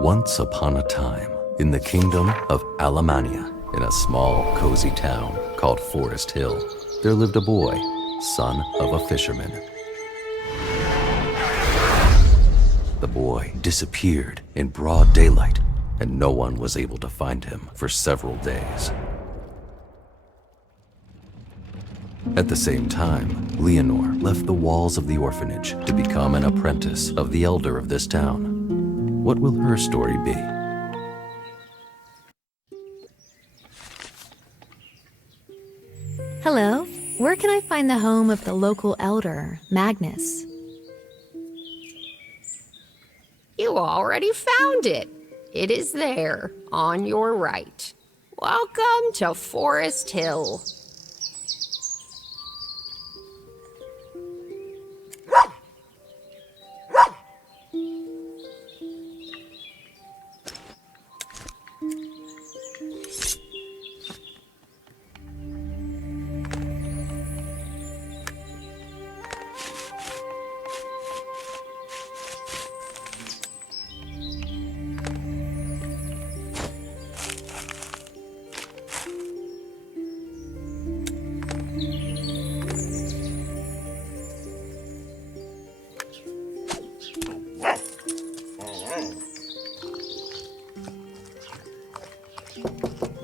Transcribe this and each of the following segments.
Once upon a time, in the kingdom of Alemania, in a small, cozy town called Forest Hill, there lived a boy, son of a fisherman. The boy disappeared in broad daylight, and no one was able to find him for several days. At the same time, Leonore left the walls of the orphanage to become an apprentice of the elder of this town. What will her story be? Hello, where can I find the home of the local elder, Magnus? You already found it. It is there, on your right. Welcome to Forest Hill.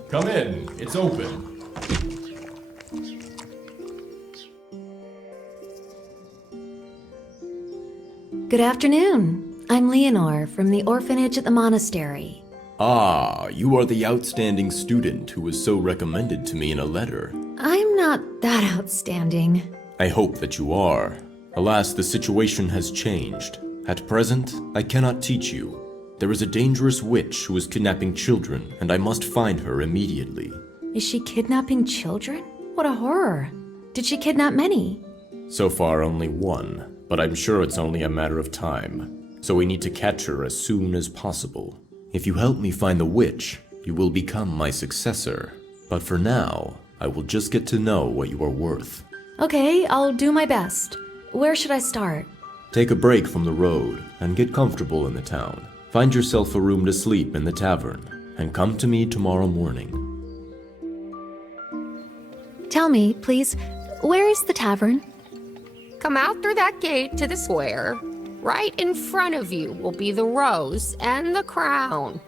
Come in, it's open. Good afternoon. I'm Leonore from the orphanage at the monastery. Ah, you are the outstanding student who was so recommended to me in a letter. I'm not that outstanding. I hope that you are. Alas, the situation has changed. At present, I cannot teach you. There is a dangerous witch who is kidnapping children, and I must find her immediately. Is she kidnapping children? What a horror. Did she kidnap many? So far, only one, but I'm sure it's only a matter of time. So we need to catch her as soon as possible. If you help me find the witch, you will become my successor. But for now, I will just get to know what you are worth. Okay, I'll do my best. Where should I start? Take a break from the road and get comfortable in the town. Find yourself a room to sleep in the tavern, and come to me tomorrow morning. Tell me, please, where is the tavern? Come out through that gate to the square. Right in front of you will be the rose and the crown.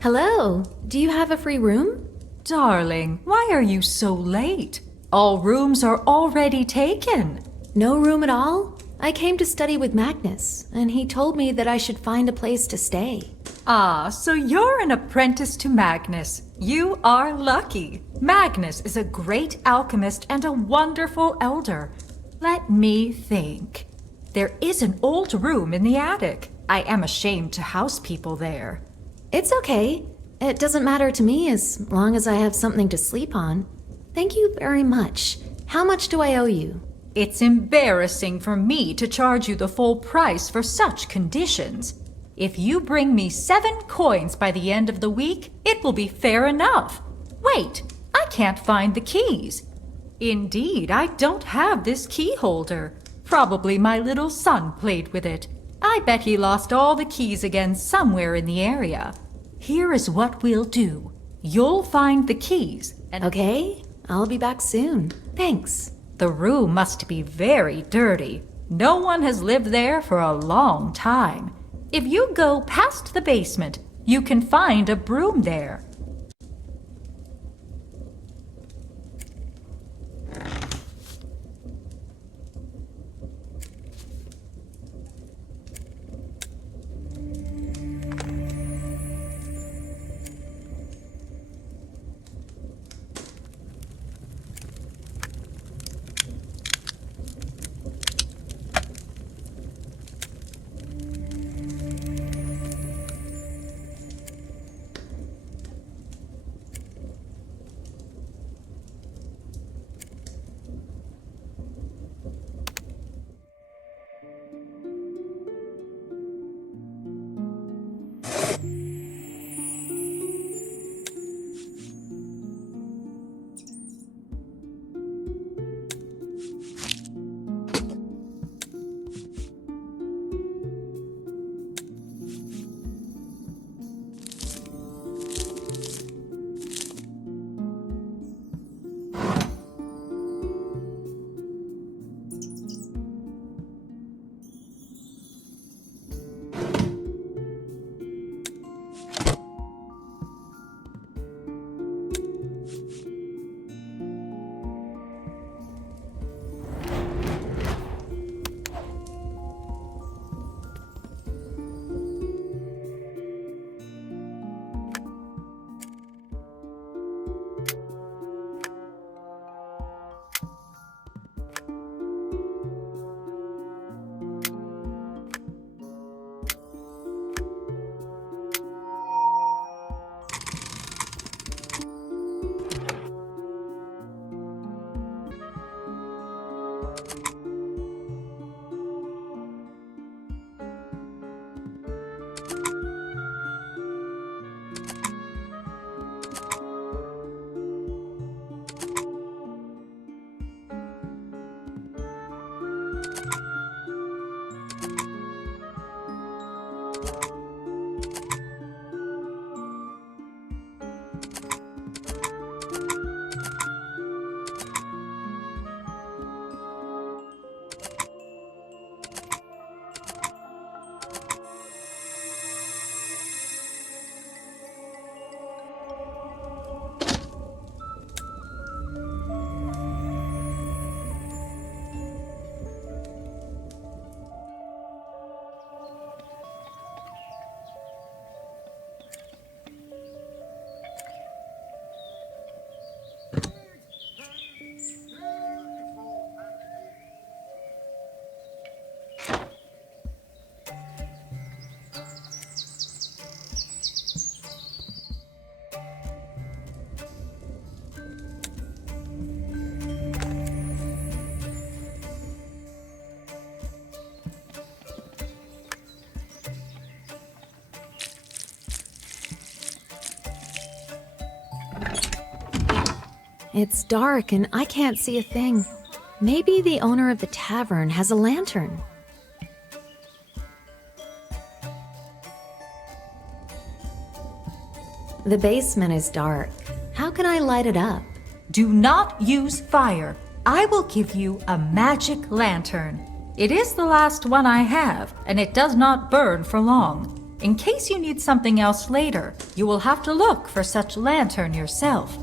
Hello, do you have a free room? Darling, why are you so late? All rooms are already taken. No room at all? I came to study with Magnus, and he told me that I should find a place to stay. Ah, so you're an apprentice to Magnus. You are lucky. Magnus is a great alchemist and a wonderful elder. Let me think. There is an old room in the attic. I am ashamed to house people there. It's okay. It doesn't matter to me as long as I have something to sleep on. Thank you very much. How much do I owe you? It's embarrassing for me to charge you the full price for such conditions. If you bring me 7 coins by the end of the week, it will be fair enough. Wait, I can't find the keys. Indeed, I don't have this key holder. Probably my little son played with it. I bet he lost all the keys again somewhere in the area. Here is what we'll do. You'll find the keys and... Okay, I'll be back soon. Thanks. The room must be very dirty. No one has lived there for a long time. If you go past the basement, you can find a broom there. It's dark and I can't see a thing. Maybe the owner of the tavern has a lantern. The basement is dark. How can I light it up? Do not use fire. I will give you a magic lantern. It is the last one I have, and it does not burn for long. In case you need something else later, you will have to look for such lantern yourself.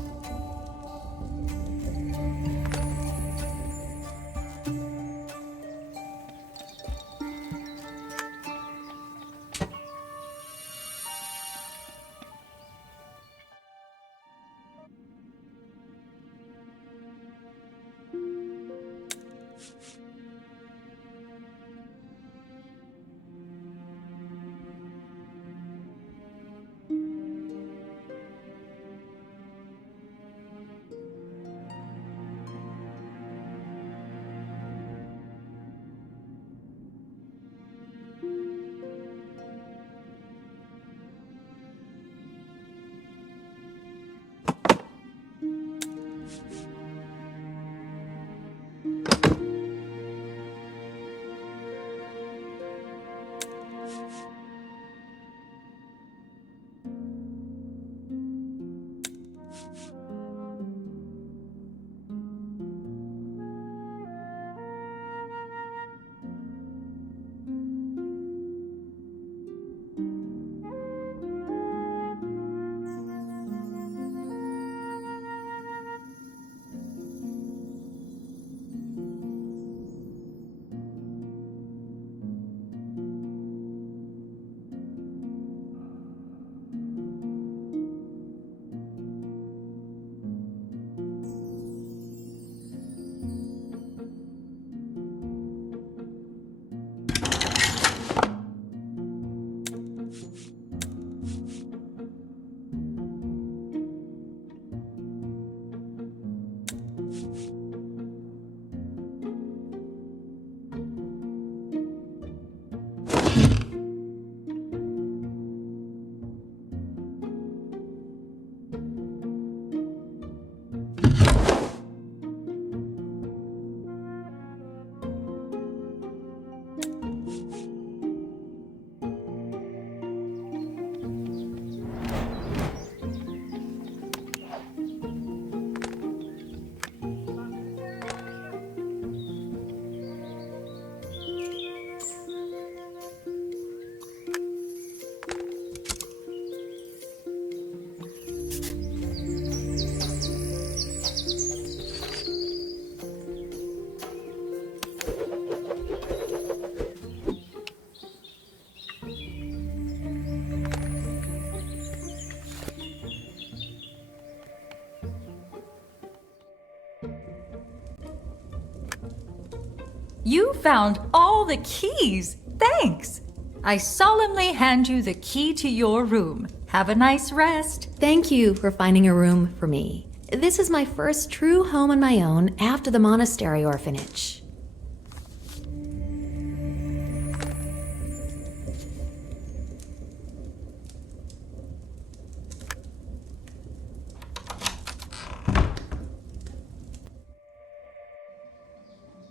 You found all the keys! Thanks! I solemnly hand you the key to your room. Have a nice rest. Thank you for finding a room for me. This is my first true home on my own after the monastery orphanage.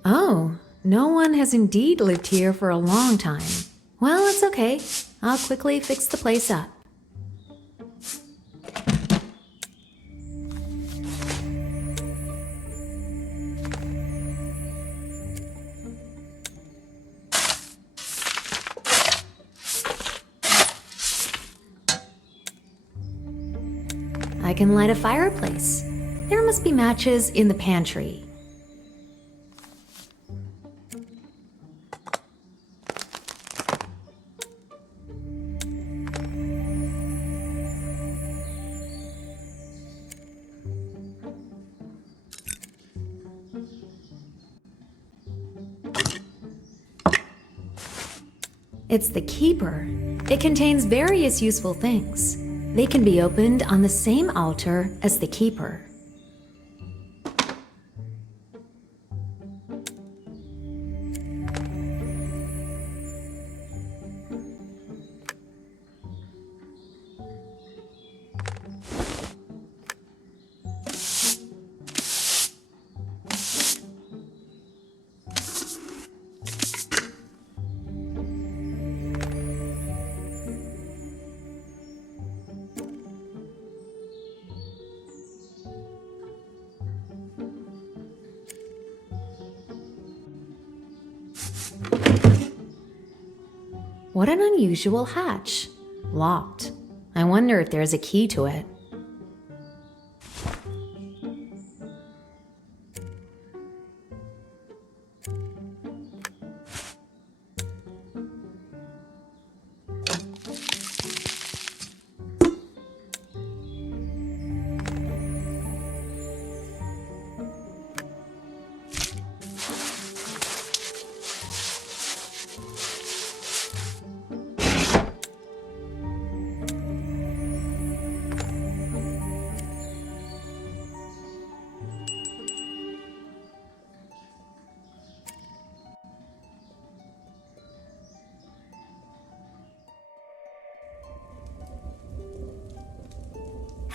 Oh, no one has indeed lived here for a long time. Well, it's okay. I'll quickly fix the place up. I can light a fireplace. There must be matches in the pantry. It's the Keeper. It contains various useful things. They can be opened on the same altar as the Keeper. What an unusual hatch. Locked. I wonder if there's a key to it.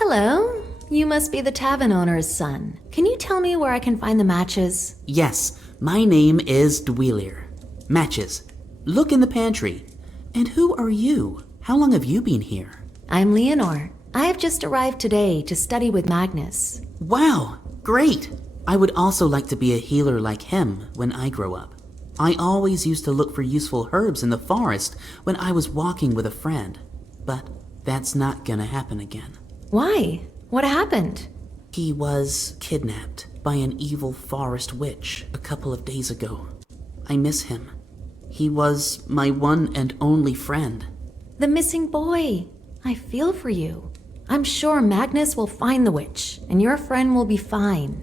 Hello. You must be the tavern owner's son. Can you tell me where I can find the matches? Yes, my name is Dwelir. Matches. Look in the pantry. And who are you? How long have you been here? I'm Leonore. I have just arrived today to study with Magnus. Wow, great. I would also like to be a healer like him when I grow up. I always used to look for useful herbs in the forest when I was walking with a friend. But that's not gonna happen again. Why? What happened? He was kidnapped by an evil forest witch a couple of days ago. I miss him. He was my one and only friend. The missing boy. I feel for you. I'm sure Magnus will find the witch, and your friend will be fine.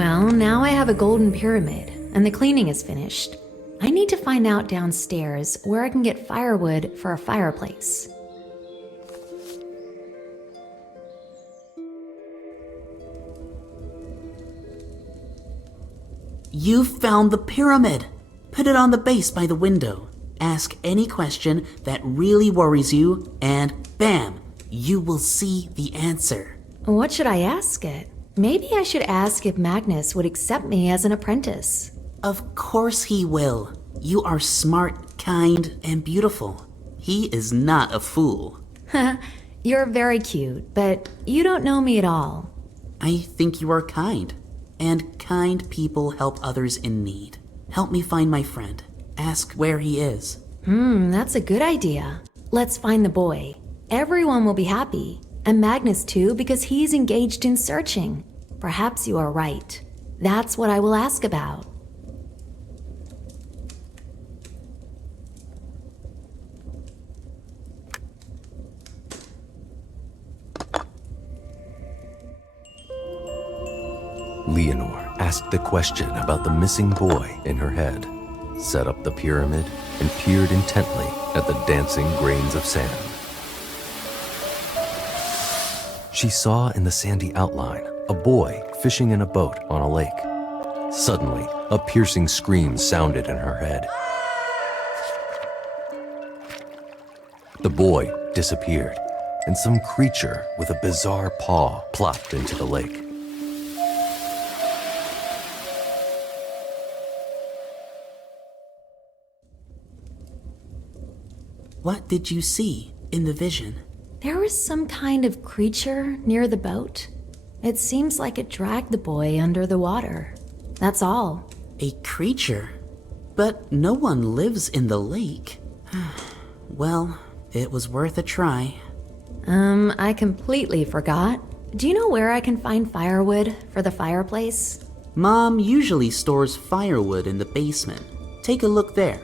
Well, now I have a golden pyramid, and the cleaning is finished. I need to find out downstairs where I can get firewood for a fireplace. You found the pyramid! Put it on the base by the window. Ask any question that really worries you, and bam! You will see the answer. What should I ask it? Maybe I should ask if Magnus would accept me as an apprentice. Of course he will. You are smart, kind, and beautiful. He is not a fool. You're very cute, but you don't know me at all. I think you are kind, and kind people help others in need. Help me find my friend. Ask where he is. That's a good idea. Let's find the boy. Everyone will be happy, and Magnus too, because he's engaged in searching. Perhaps you are right. That's what I will ask about. Leonore asked the question about the missing boy in her head, set up the pyramid, and peered intently at the dancing grains of sand. She saw in the sandy outline a boy fishing in a boat on a lake. Suddenly, a piercing scream sounded in her head. The boy disappeared, and some creature with a bizarre paw plopped into the lake. What did you see in the vision? There was some kind of creature near the boat. It seems like it dragged the boy under the water. That's all. A creature? But no one lives in the lake. Well, it was worth a try. I completely forgot. Do you know where I can find firewood for the fireplace? Mom usually stores firewood in the basement. Take a look there.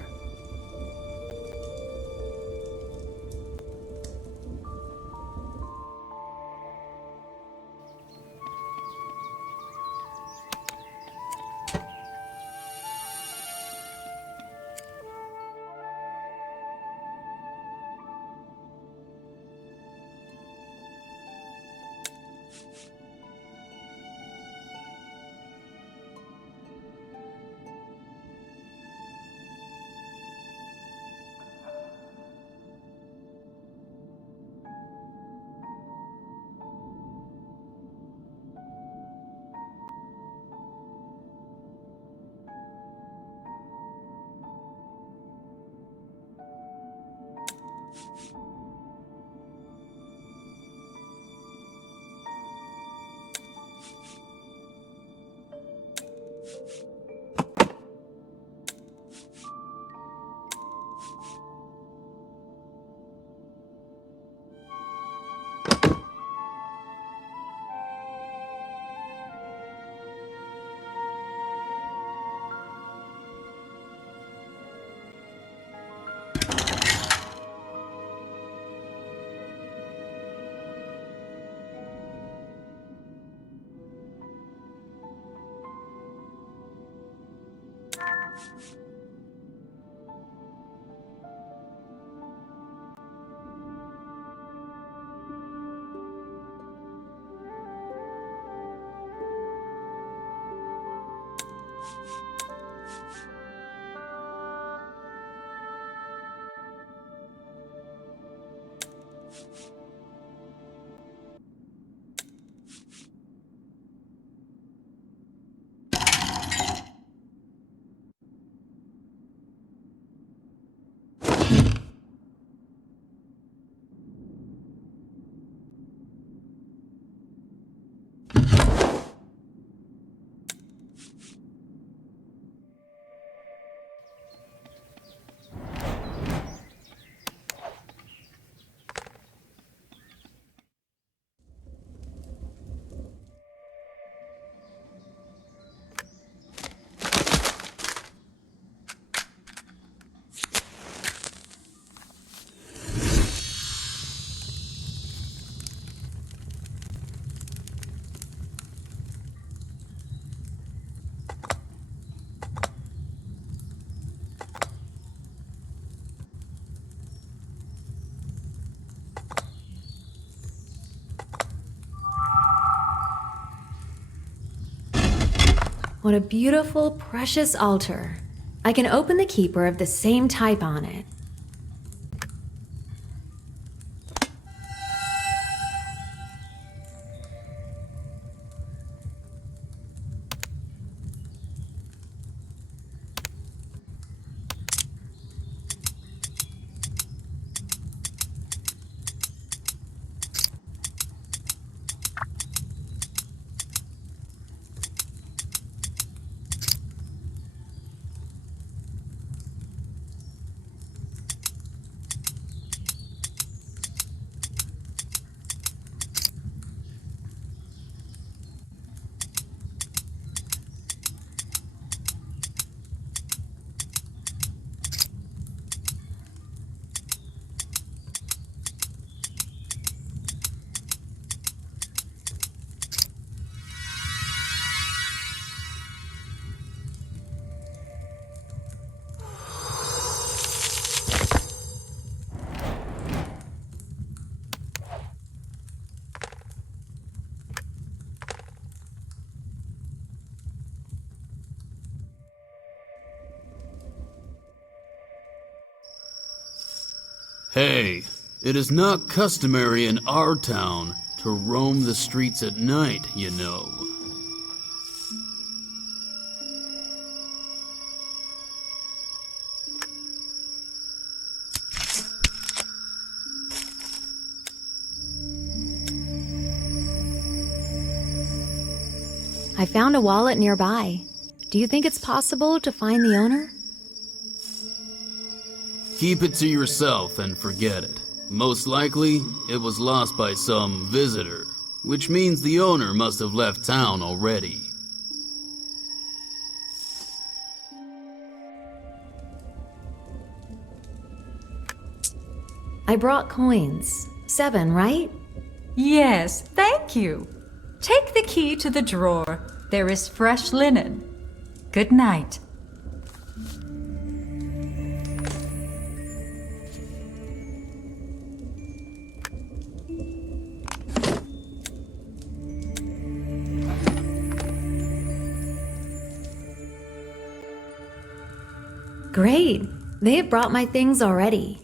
What a beautiful, precious altar. I can open the keeper of the same type on it. Hey, it is not customary in our town to roam the streets at night, you know. I found a wallet nearby. Do you think it's possible to find the owner? Keep it to yourself and forget it. Most likely, it was lost by some visitor, which means the owner must have left town already. I brought coins. 7, right? Yes, thank you. Take the key to the drawer. There is fresh linen. Good night. Great. They have brought my things already.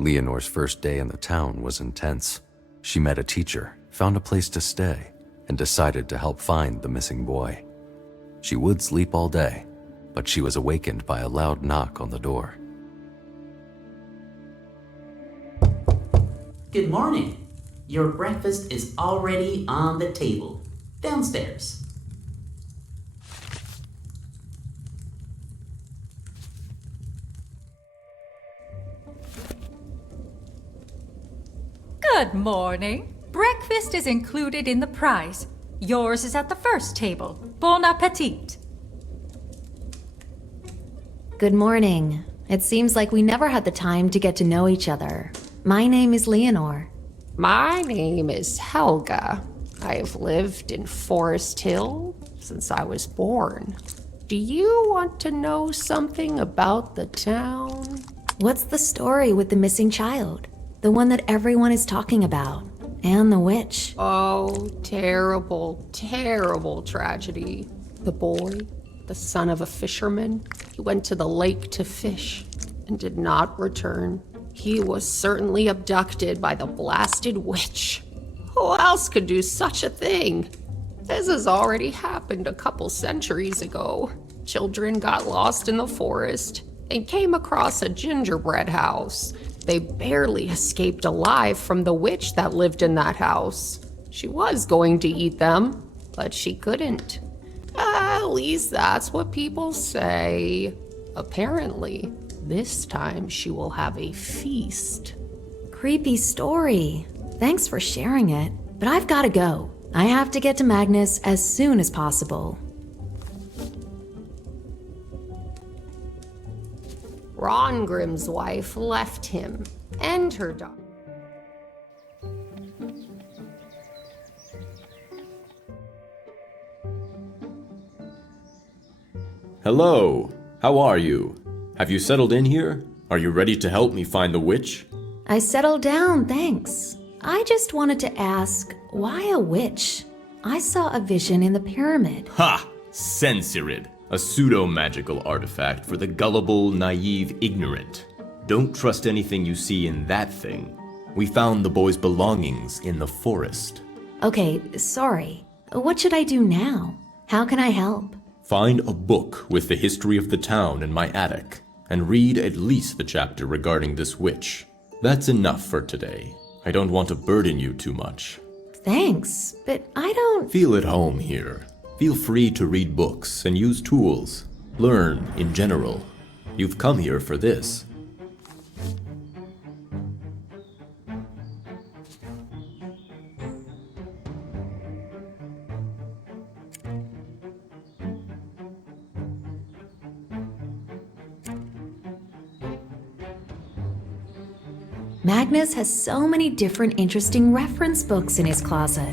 Leonore's first day in the town was intense. She met a teacher, found a place to stay, and decided to help find the missing boy. She would sleep all day, but she was awakened by a loud knock on the door. Good morning. Your breakfast is already on the table. Downstairs. Good morning. Breakfast is included in the price. Yours is at the first table. Bon appetit. Good morning. It seems like we never had the time to get to know each other. My name is Leonore. My name is Helga. I have lived in Forest Hill since I was born. Do you want to know something about the town? What's the story with the missing child? The one that everyone is talking about. And the witch. Oh, terrible, terrible tragedy. The boy, the son of a fisherman, he went to the lake to fish and did not return. He was certainly abducted by the blasted witch. Who else could do such a thing? This has already happened a couple centuries ago. Children got lost in the forest and came across a gingerbread house. They barely escaped alive from the witch that lived in that house. She was going to eat them, but she couldn't. At least that's what people say. Apparently, this time she will have a feast. Creepy story. Thanks for sharing it. But I've got to go. I have to get to Magnus as soon as possible. Rongrim's wife left him and her daughter. Hello, how are you? Have you settled in here? Are you ready to help me find the witch? I settled down, thanks. I just wanted to ask, why a witch? I saw a vision in the pyramid. Ha! Sensirid, a pseudo-magical artifact for the gullible, naive, ignorant. Don't trust anything you see in that thing. We found the boy's belongings in the forest. Okay, sorry. What should I do now? How can I help? Find a book with the history of the town in my attic, and read at least the chapter regarding this witch. That's enough for today. I don't want to burden you too much. Thanks, but I don't... Feel at home here. Feel free to read books and use tools. Learn in general. You've come here for this. Magnus has so many different interesting reference books in his closet.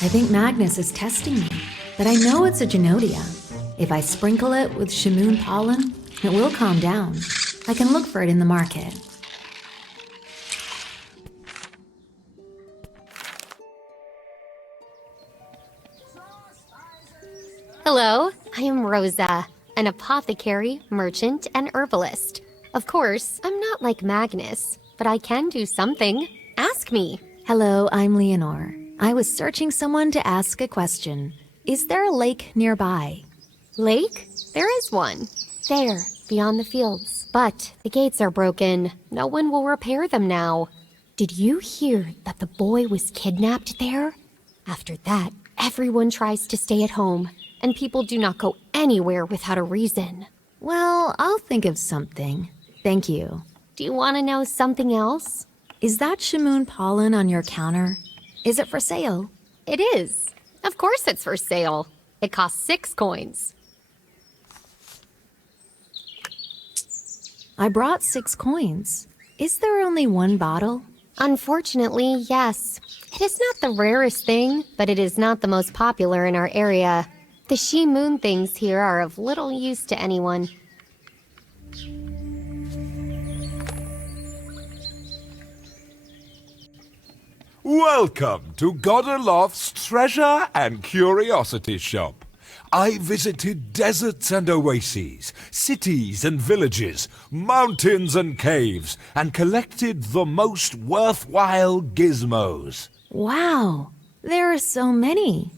I think Magnus is testing me, but I know it's a Genodia. If I sprinkle it with Shamoon pollen, it will calm down. I can look for it in the market. Hello, I am Rosa, an apothecary, merchant, and herbalist. Of course, I'm not like Magnus, but I can do something. Ask me. Hello, I'm Leonore. I was searching someone to ask a question. Is there a lake nearby? Lake? There is one. There, beyond the fields. But the gates are broken. No one will repair them now. Did you hear that the boy was kidnapped there? After that, everyone tries to stay at home, and people do not go anywhere without a reason. Well, I'll think of something. Thank you. Do you want to know something else? Is that Shamoon pollen on your counter? Is it for sale? It is. Of course it's for sale. It costs 6 coins. I brought 6 coins. Is there only one bottle? Unfortunately, yes. It is not the rarest thing, but it is not the most popular in our area. The she-moon things here are of little use to anyone. Welcome to Godoloft's Treasure and Curiosity Shop. I visited deserts and oases, cities and villages, mountains and caves, and collected the most worthwhile gizmos. Wow, there are so many.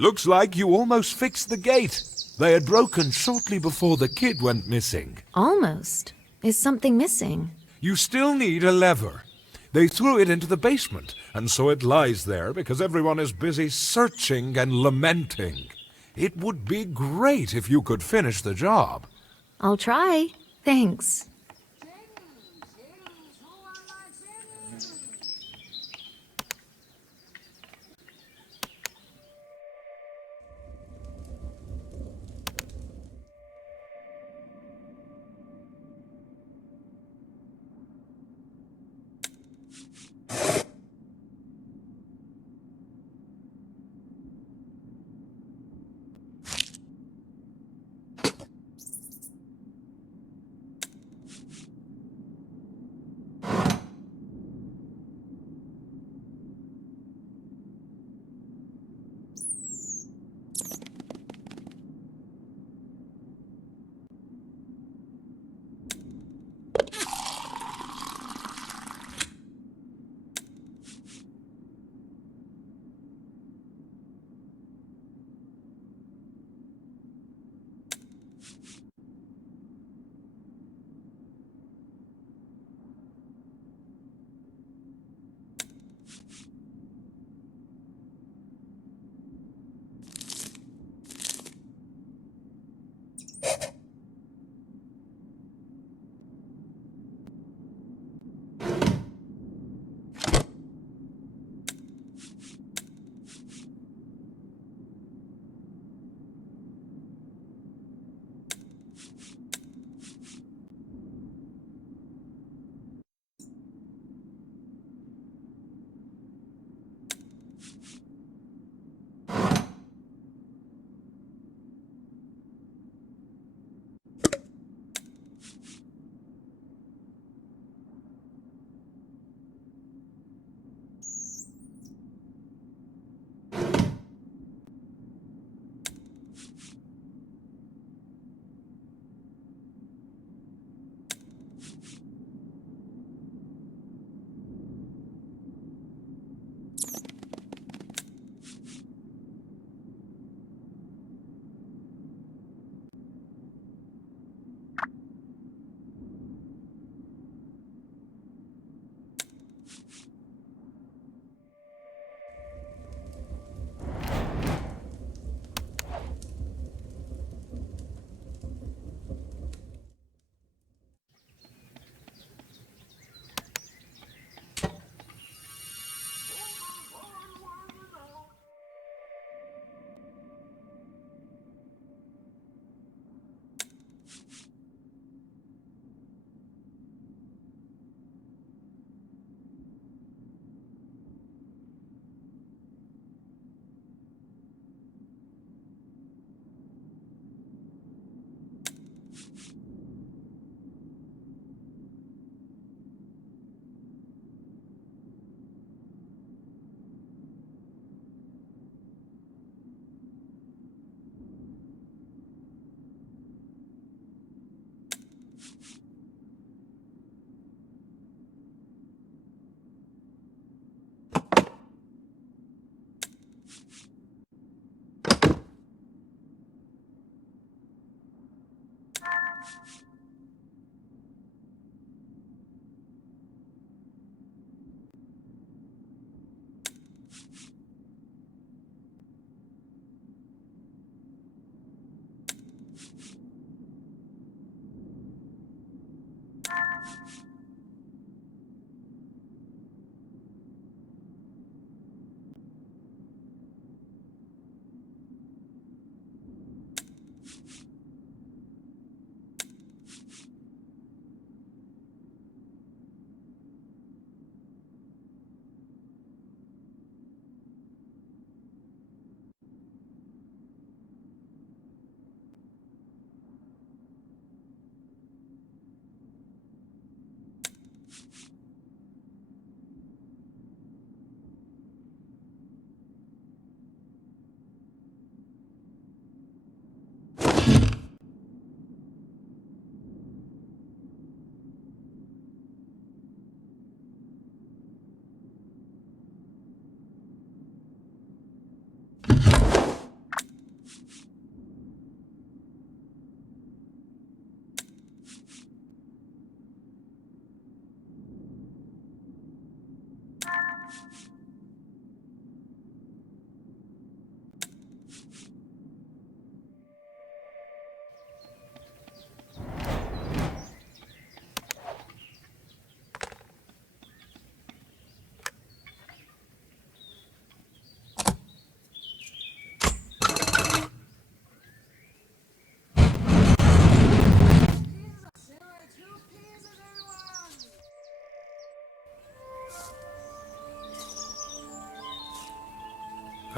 Looks like you almost fixed the gate. They had broken shortly before the kid went missing. Almost. Is something missing? You still need a lever. They threw it into the basement, and so it lies there because everyone is busy searching and lamenting. It would be great if you could finish the job. I'll try. Thanks.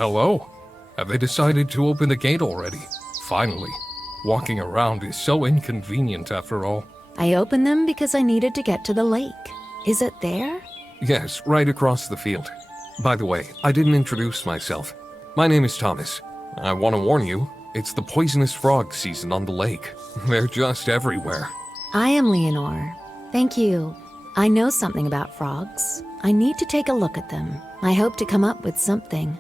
Hello? Have they decided to open the gate already? Finally. Walking around is so inconvenient after all. I opened them because I needed to get to the lake. Is it there? Yes, right across the field. By the way, I didn't introduce myself. My name is Thomas. I want to warn you, it's the poisonous frog season on the lake. They're just everywhere. I am Leonore. Thank you. I know something about frogs. I need to take a look at them. I hope to come up with something.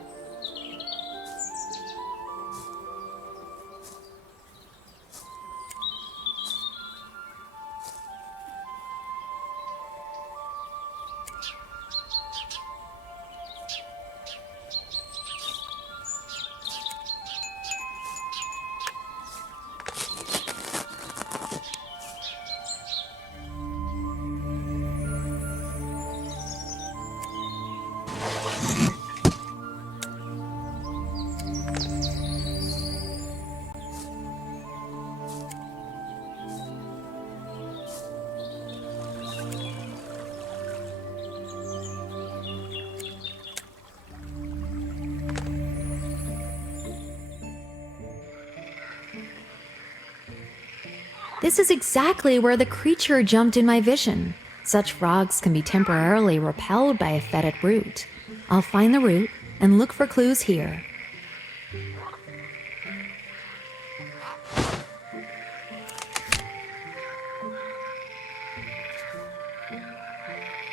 This is exactly where the creature jumped in my vision. Such frogs can be temporarily repelled by a fetid root. I'll find the root and look for clues here.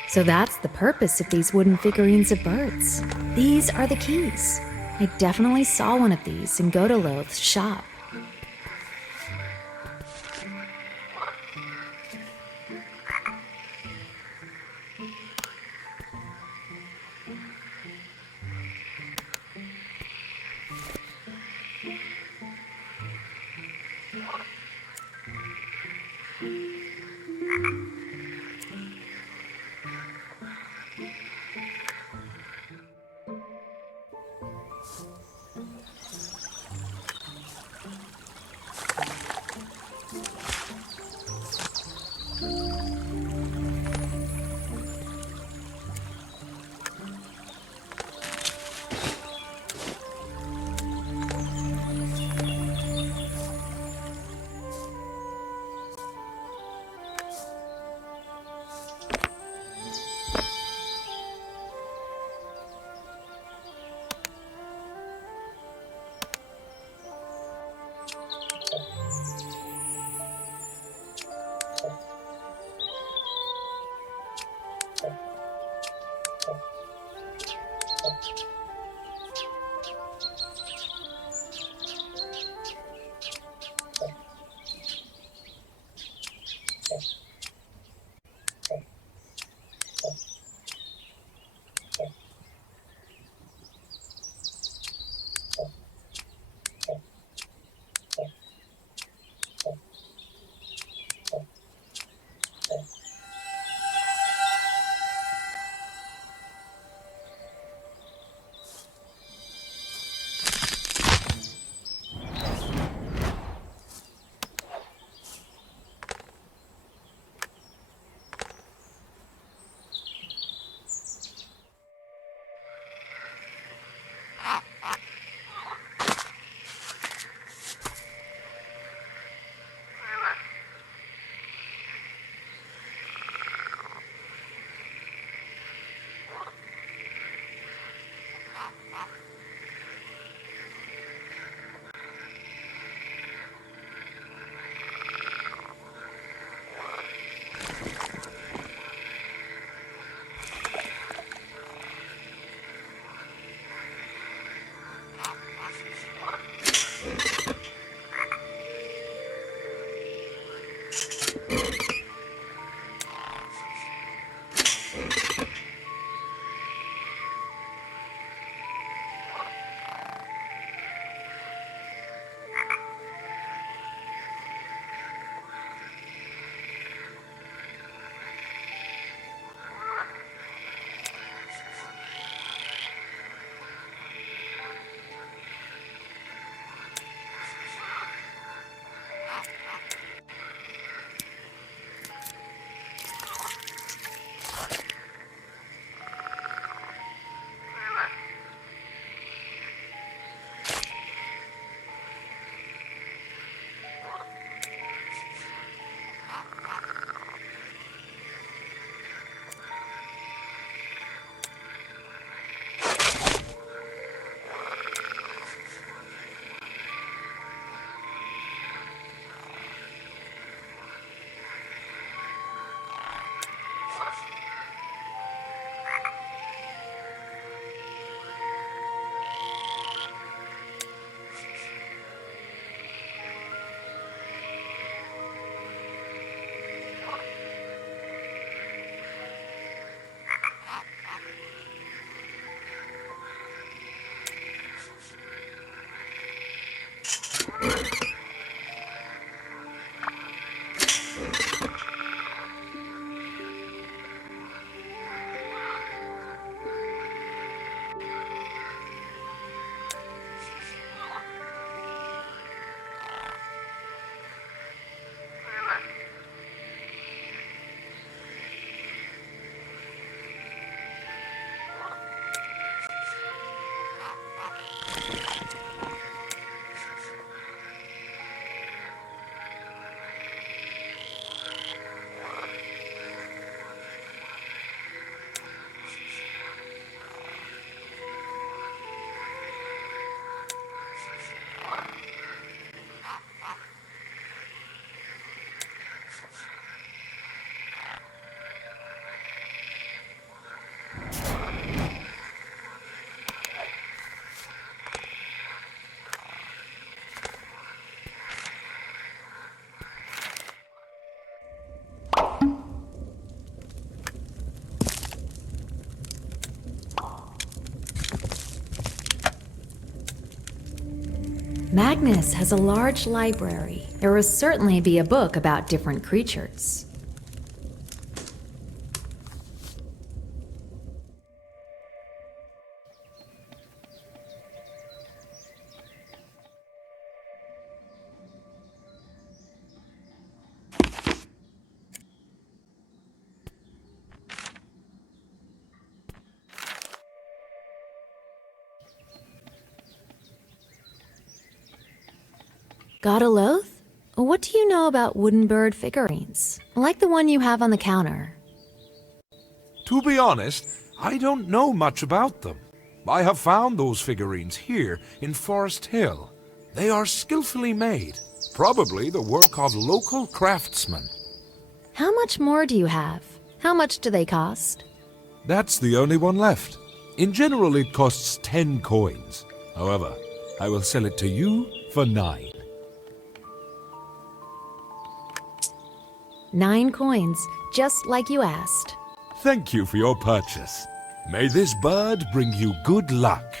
So that's the purpose of these wooden figurines of birds. These are the keys. I definitely saw one of these in Godoloth's shop. Magnus has a large library. There will certainly be a book about different creatures. Got a loath? What do you know about wooden bird figurines? Like the one you have on the counter. To be honest, I don't know much about them. I have found those figurines here in Forest Hill. They are skillfully made, probably the work of local craftsmen. How much more do you have? How much do they cost? That's the only one left. In general, it costs 10 coins. However, I will sell it to you for 9. 9 coins, just like you asked. Thank you for your purchase. May this bird bring you good luck.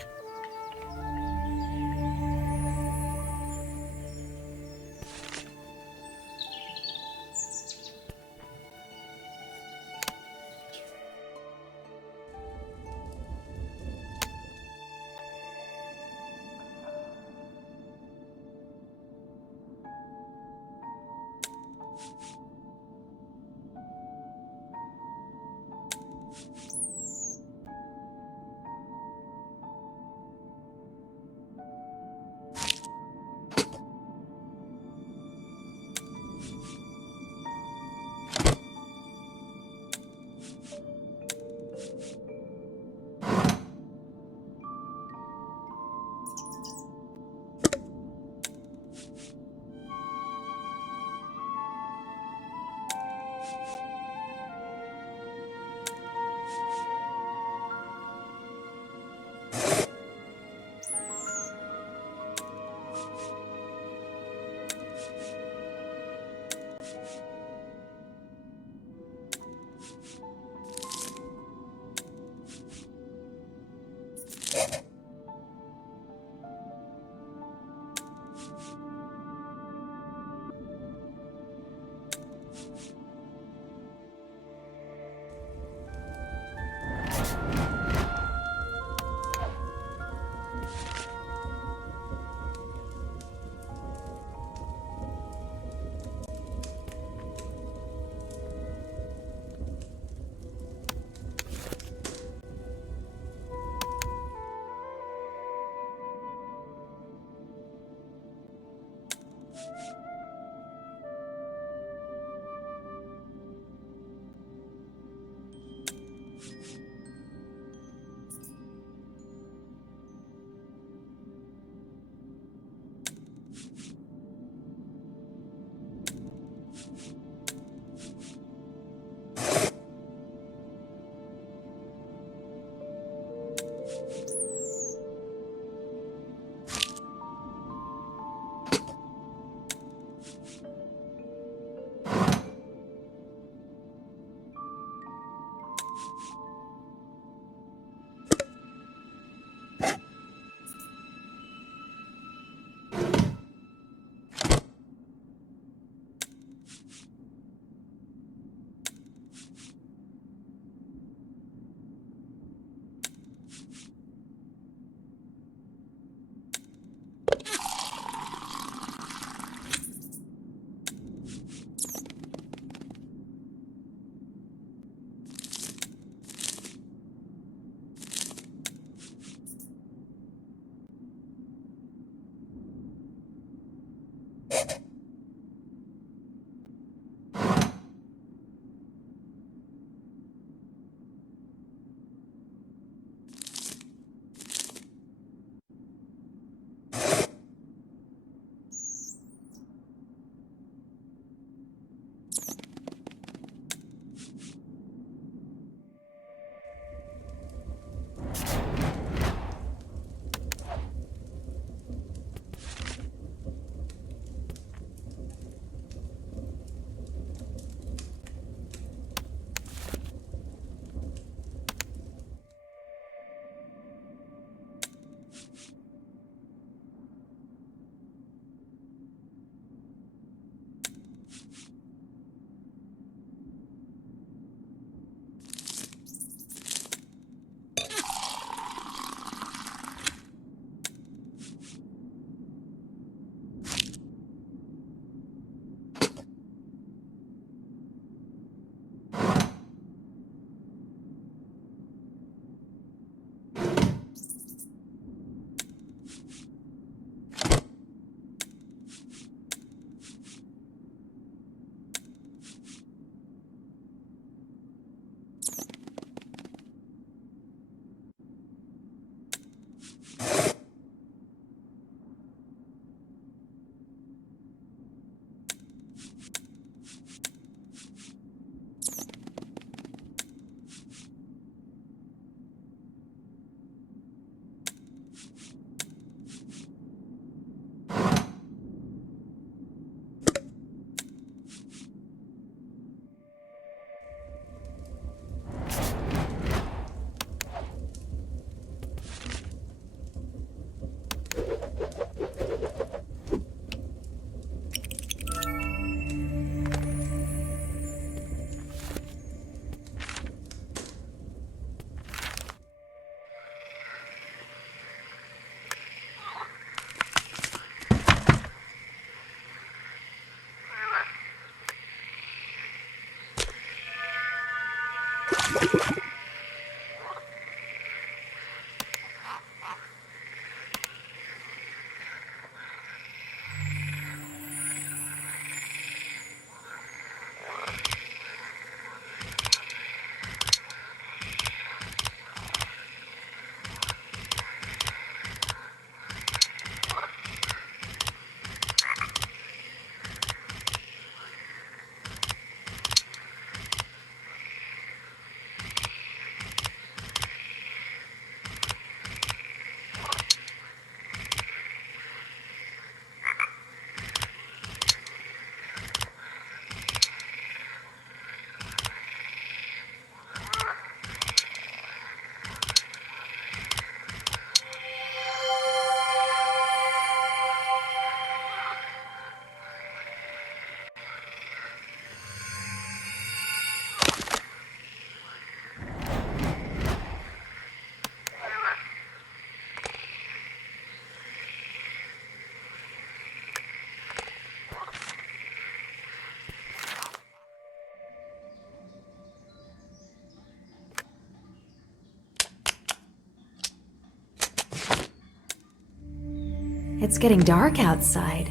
It's getting dark outside.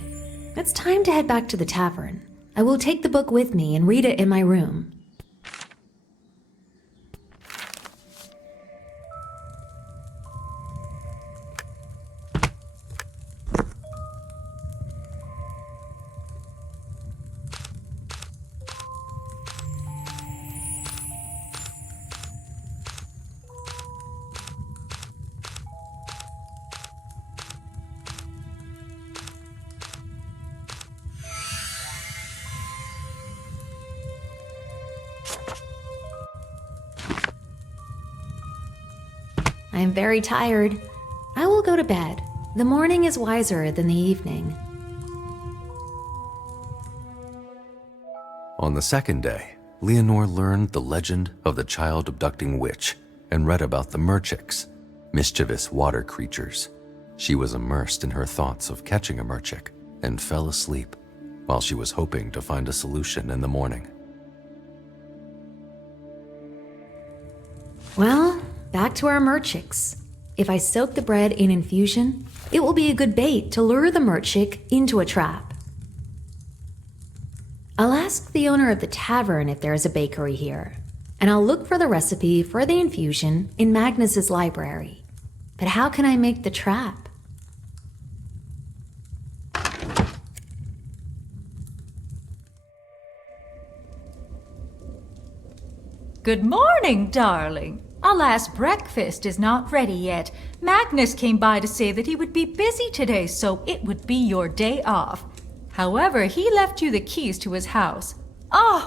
It's time to head back to the tavern. I will take the book with me and read it in my room. I am very tired. I will go to bed. The morning is wiser than the evening. On the second day, Leonore learned the legend of the child-abducting witch and read about the Merchiks, mischievous water creatures. She was immersed in her thoughts of catching a Merchik and fell asleep while she was hoping to find a solution in the morning. Well, back to our Merchiks. If I soak the bread in infusion, it will be a good bait to lure the Merchik into a trap. I'll ask the owner of the tavern if there is a bakery here, and I'll look for the recipe for the infusion in Magnus's library. But how can I make the trap? Good morning, darling. Alas, breakfast is not ready yet. Magnus came by to say that he would be busy today, so it would be your day off. However, he left you the keys to his house.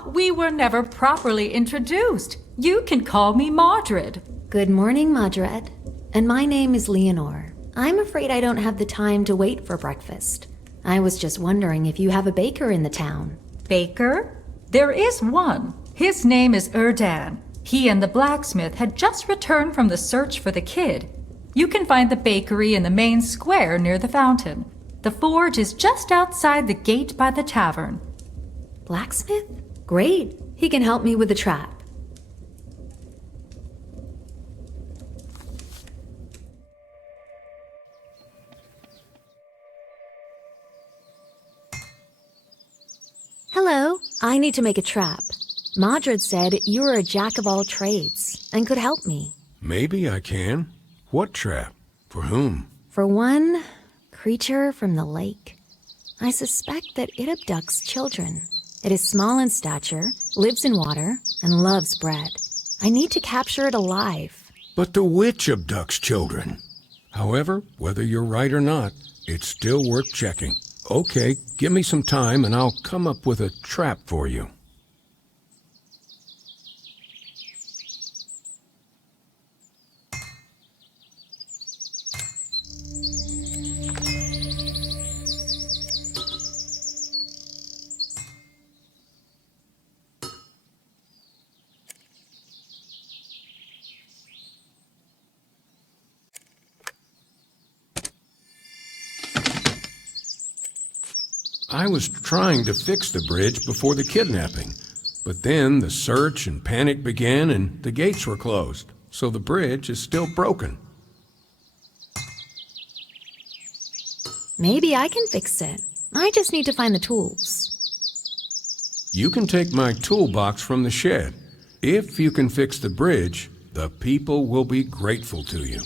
We were never properly introduced. You can call me Mordred. Good morning, Mordred. And my name is Leonore. I'm afraid I don't have the time to wait for breakfast. I was just wondering if you have a baker in the town. Baker? There is one. His name is Erdan. He and the blacksmith had just returned from the search for the kid. You can find the bakery in the main square near the fountain. The forge is just outside the gate by the tavern. Blacksmith? Great. He can help me with the trap. Hello. I need to make a trap. Madrid said you were a jack of all trades and could help me. Maybe I can. What trap? For whom? For one creature from the lake. I suspect that it abducts children. It is small in stature, lives in water, and loves bread. I need to capture it alive. But the witch abducts children. However, whether you're right or not, it's still worth checking. Okay, give me some time and I'll come up with a trap for you. I was trying to fix the bridge before the kidnapping, but then the search and panic began and the gates were closed, so the bridge is still broken. Maybe I can fix it. I just need to find the tools. You can take my toolbox from the shed. If you can fix the bridge, the people will be grateful to you.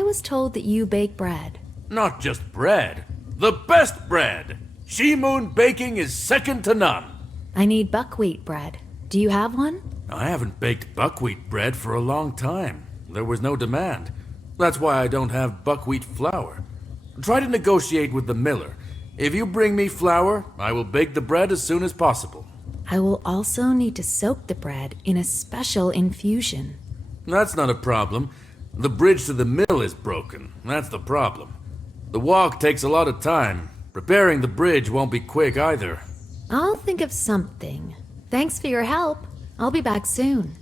I was told that you bake bread. Not just bread, the best bread! She-Moon Baking is second to none. I need buckwheat bread. Do you have one? I haven't baked buckwheat bread for a long time. There was no demand. That's why I don't have buckwheat flour. Try to negotiate with the miller. If you bring me flour, I will bake the bread as soon as possible. I will also need to soak the bread in a special infusion. That's not a problem. The bridge to the mill is broken. That's the problem. The walk takes a lot of time. Preparing the bridge won't be quick either. I'll think of something. Thanks for your help. I'll be back soon.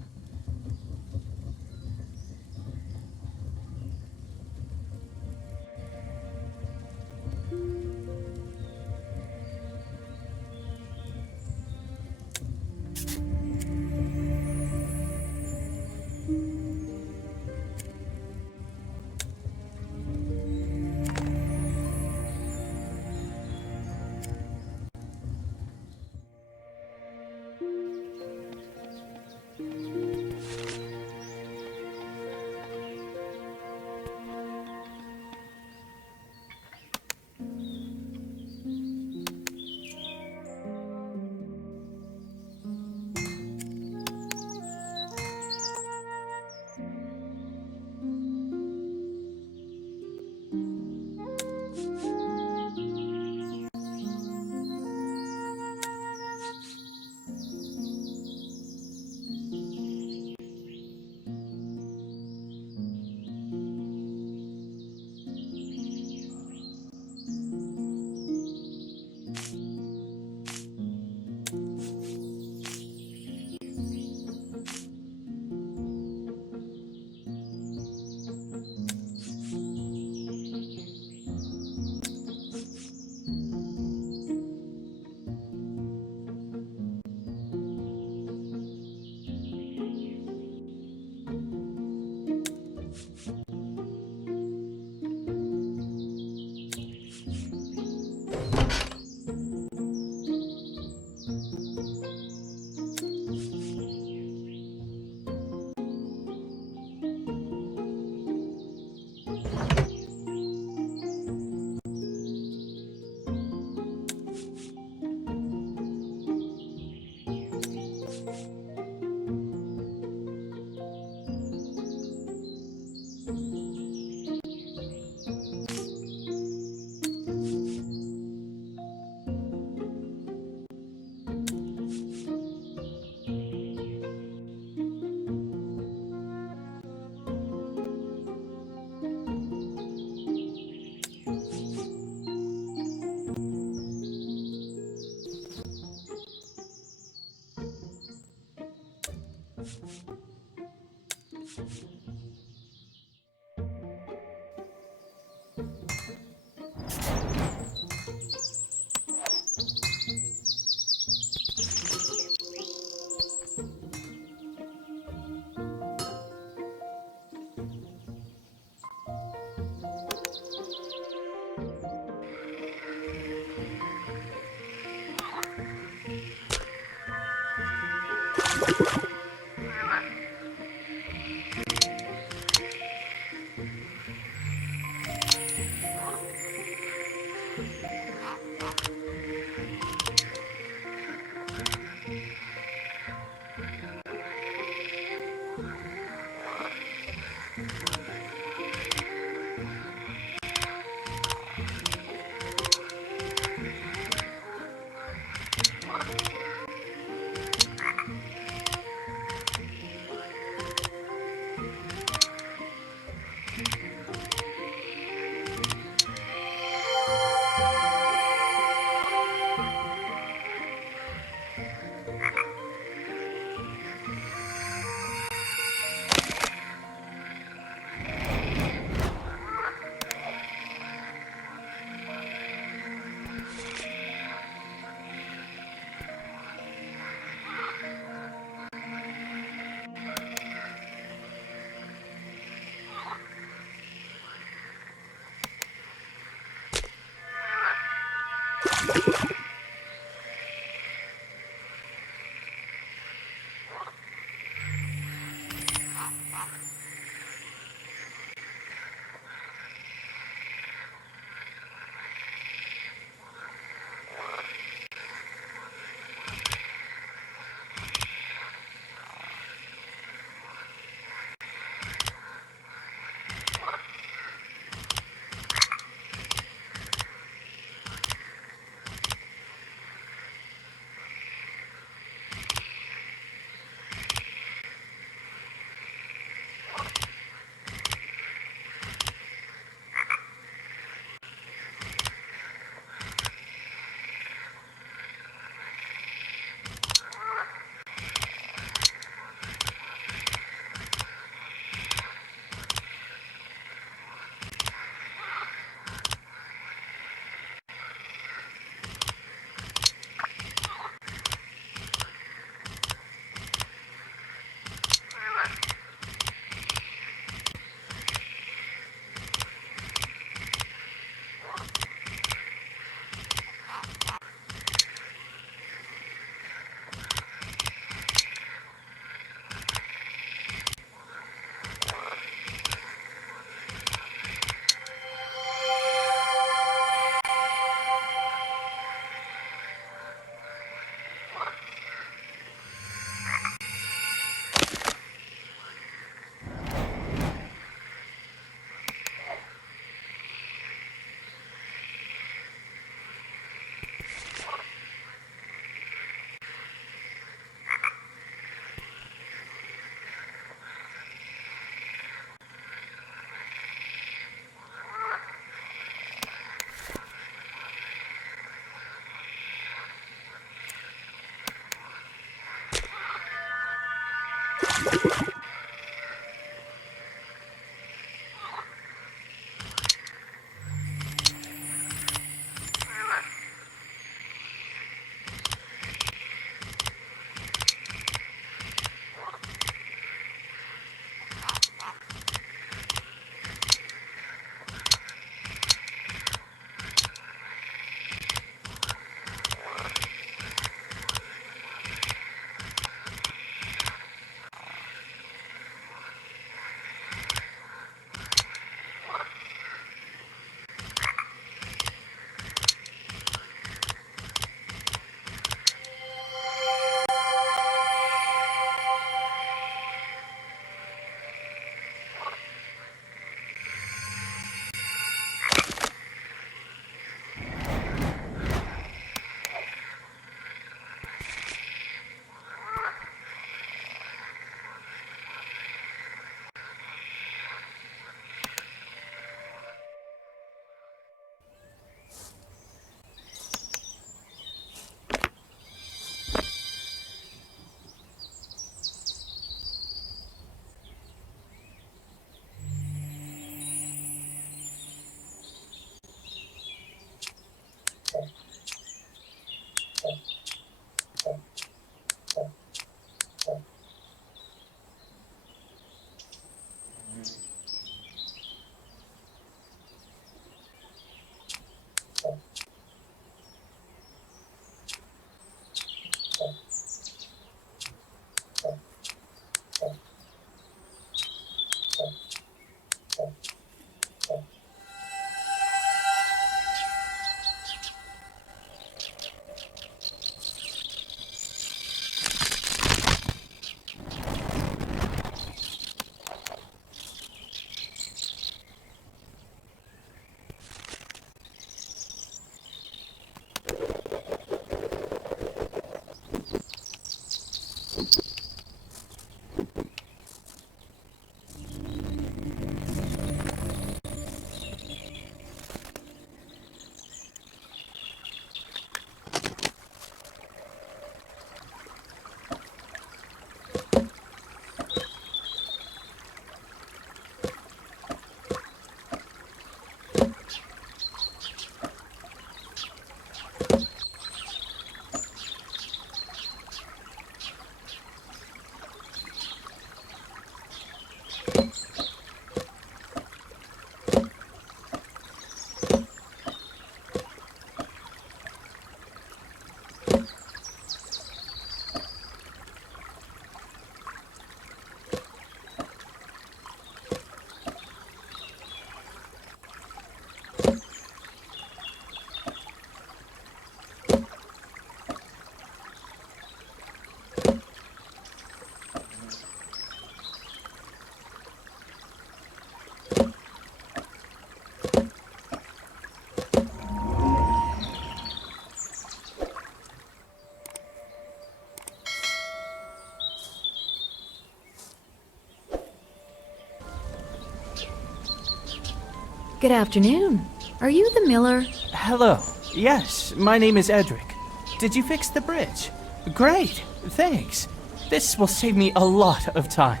Good afternoon. Are you the miller? Hello. Yes, my name is Edric. Did you fix the bridge? Great, thanks. This will save me a lot of time.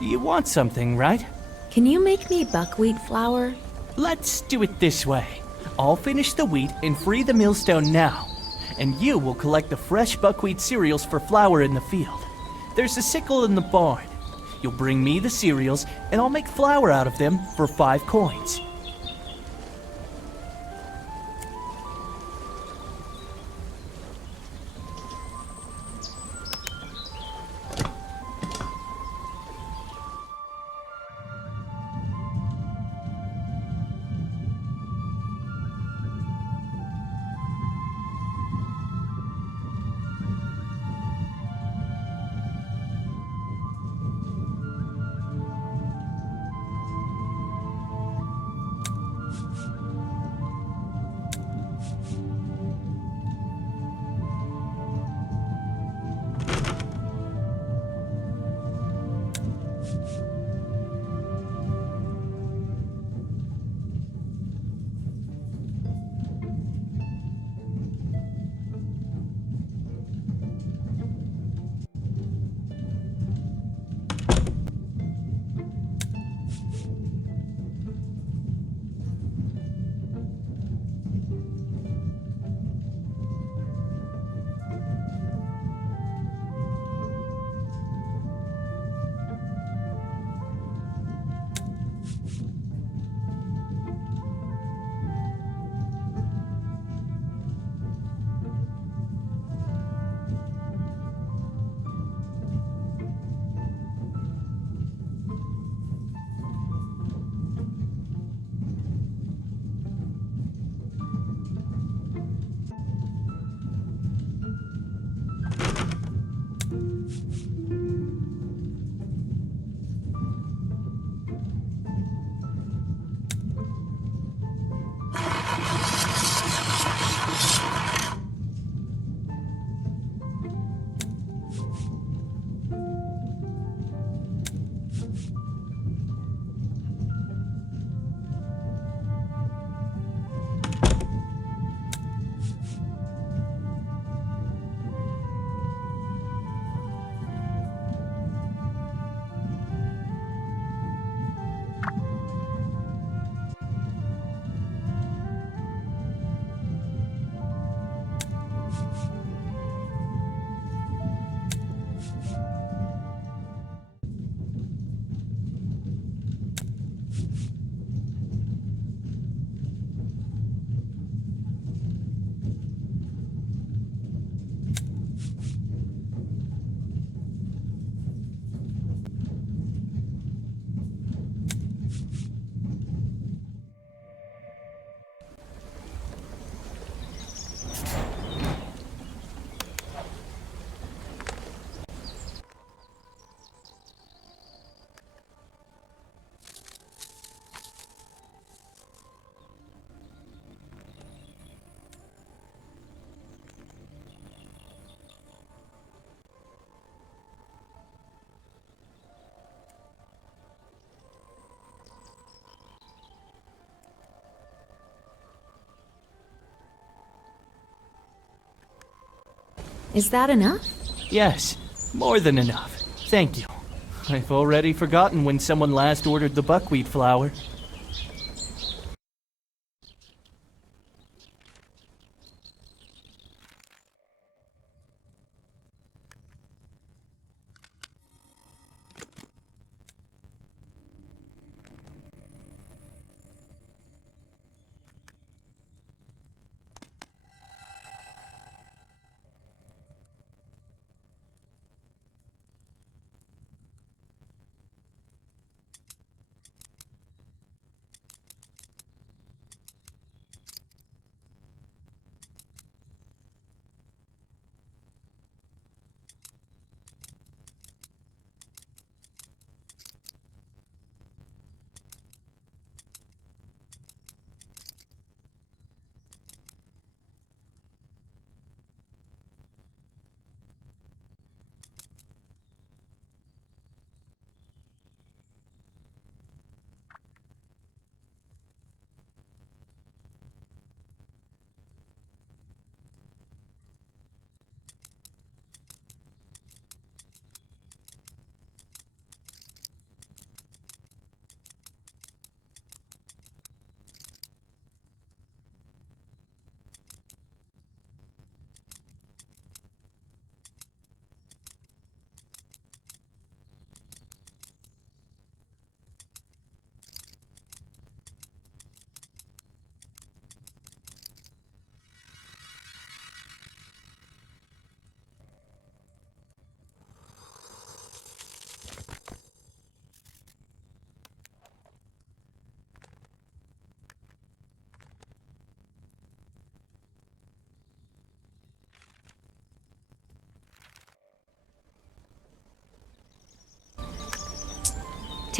You want something, right? Can you make me buckwheat flour? Let's do it this way. I'll finish the wheat and free the millstone now, and you will collect the fresh buckwheat cereals for flour in the field. There's a sickle in the barn. You'll bring me the cereals, and I'll make flour out of them for 5 coins. Is that enough? Yes, more than enough. Thank you. I've already forgotten when someone last ordered the buckwheat flour.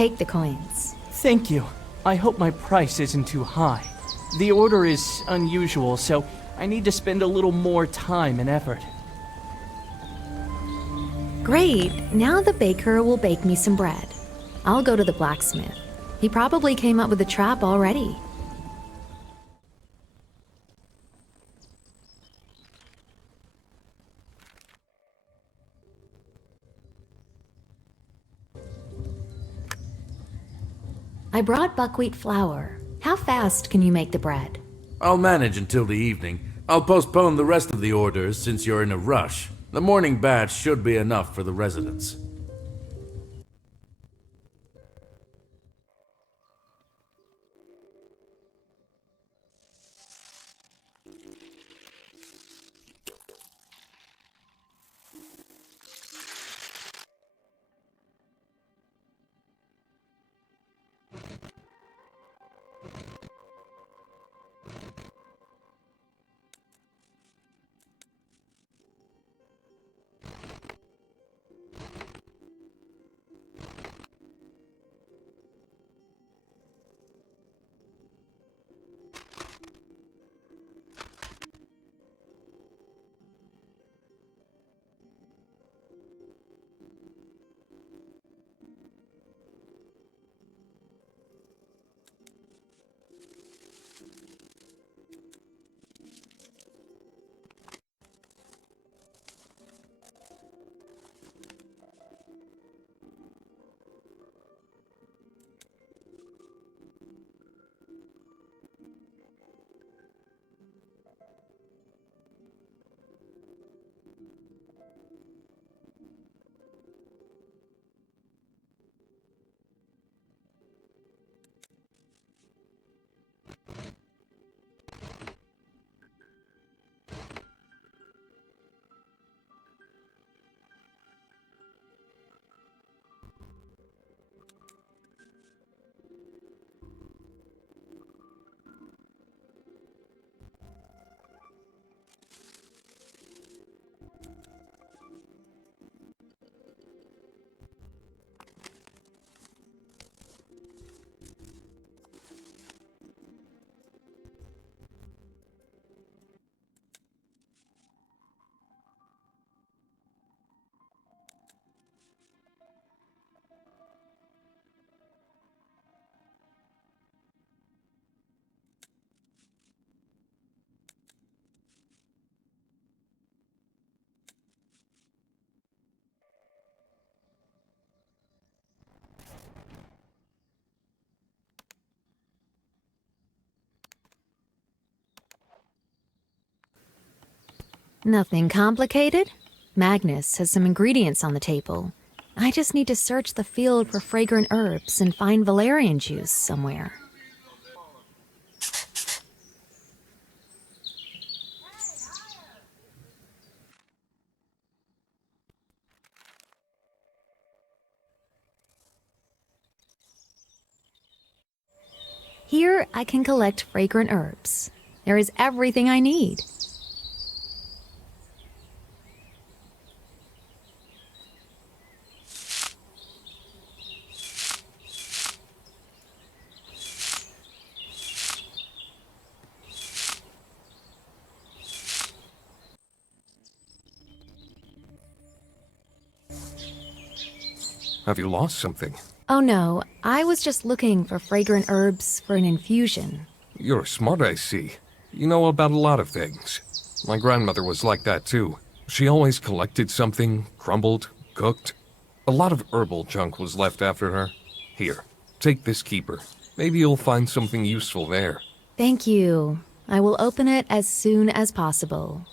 Take the coins. Thank you. I hope my price isn't too high. The order is unusual, so I need to spend a little more time and effort. Great, now the baker will bake me some bread. I'll go to the blacksmith. He probably came up with a trap already. I brought buckwheat flour. How fast can you make the bread? I'll manage until the evening. I'll postpone the rest of the orders since you're in a rush. The morning batch should be enough for the residents. Nothing complicated. Magnus has some ingredients on the table. I just need to search the field for fragrant herbs and find valerian juice somewhere. Here I can collect fragrant herbs. There is everything I need. Have you lost something? Oh no, I was just looking for fragrant herbs for an infusion. You're smart, I see. You know about a lot of things. My grandmother was like that too. She always collected something, crumbled, cooked. A lot of herbal junk was left after her. Here, take this keeper. Maybe you'll find something useful there. Thank you. I will open it as soon as possible.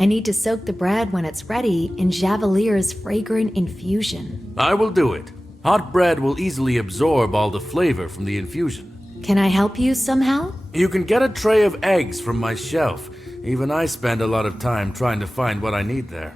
I need to soak the bread when it's ready in Javelier's fragrant infusion. I will do it. Hot bread will easily absorb all the flavor from the infusion. Can I help you somehow? You can get a tray of eggs from my shelf. Even I spend a lot of time trying to find what I need there.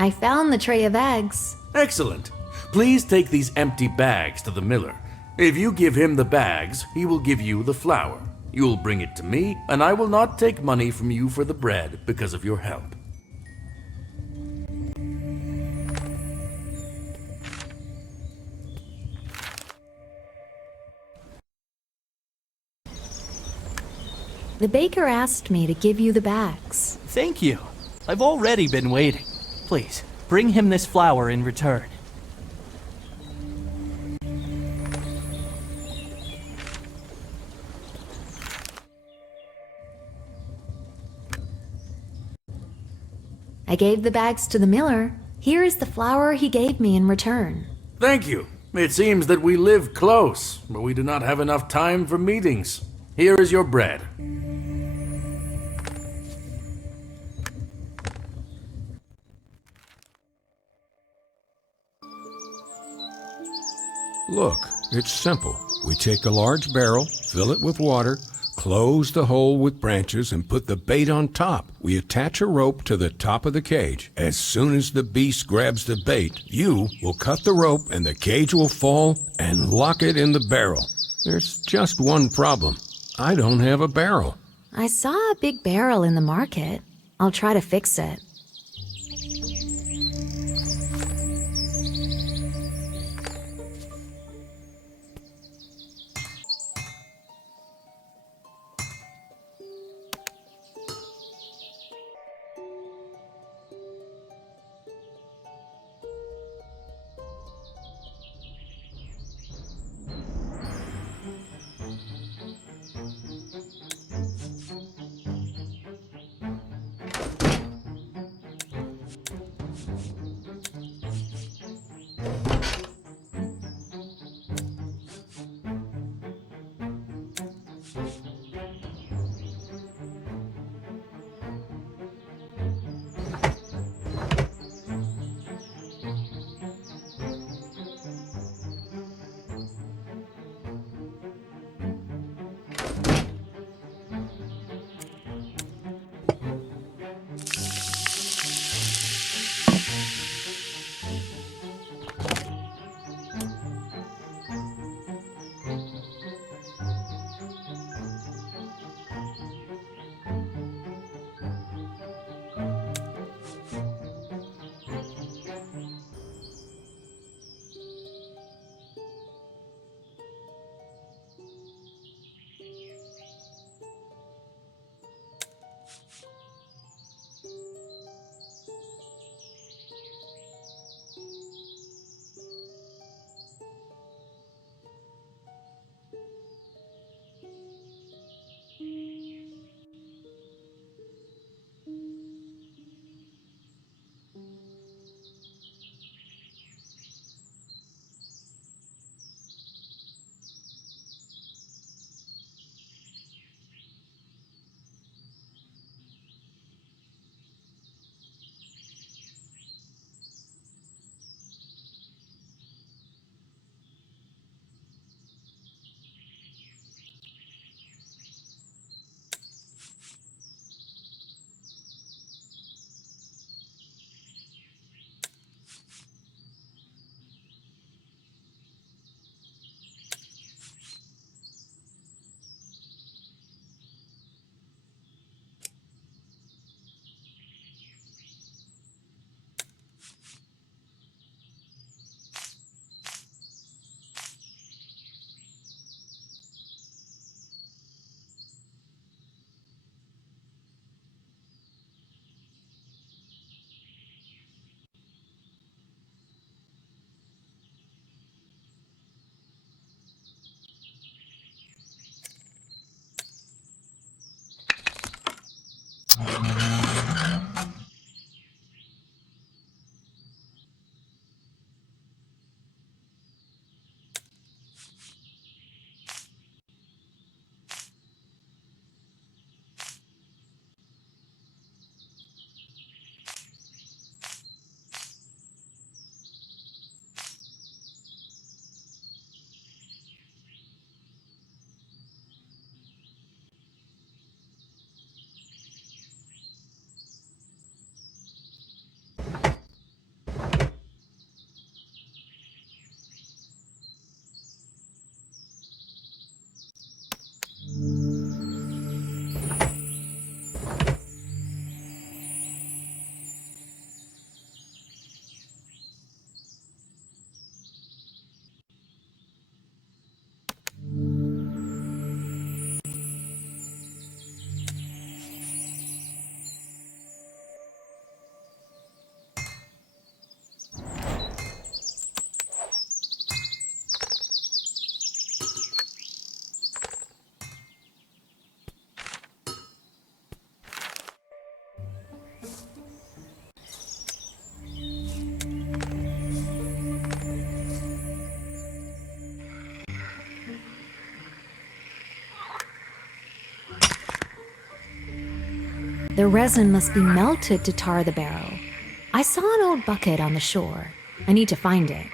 I found the tray of eggs. Excellent. Please take these empty bags to the miller. If you give him the bags, he will give you the flour. You will bring it to me, and I will not take money from you for the bread because of your help. The baker asked me to give you the bags. Thank you. I've already been waiting. Please, bring him this flour in return. I gave the bags to the miller. Here is the flour he gave me in return. Thank you. It seems that we live close, but we do not have enough time for meetings. Here is your bread. Look, it's simple. We take a large barrel, fill it with water, close the hole with branches, and put the bait on top. We attach a rope to the top of the cage. As soon as the beast grabs the bait, you will cut the rope and the cage will fall and lock it in the barrel. There's just one problem. I don't have a barrel. I saw a big barrel in the market. I'll try to fix it. The resin must be melted to tar the barrel. I saw an old bucket on the shore. I need to find it.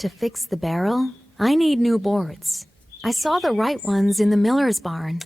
To fix the barrel, I need new boards. I saw the right ones in the miller's barn.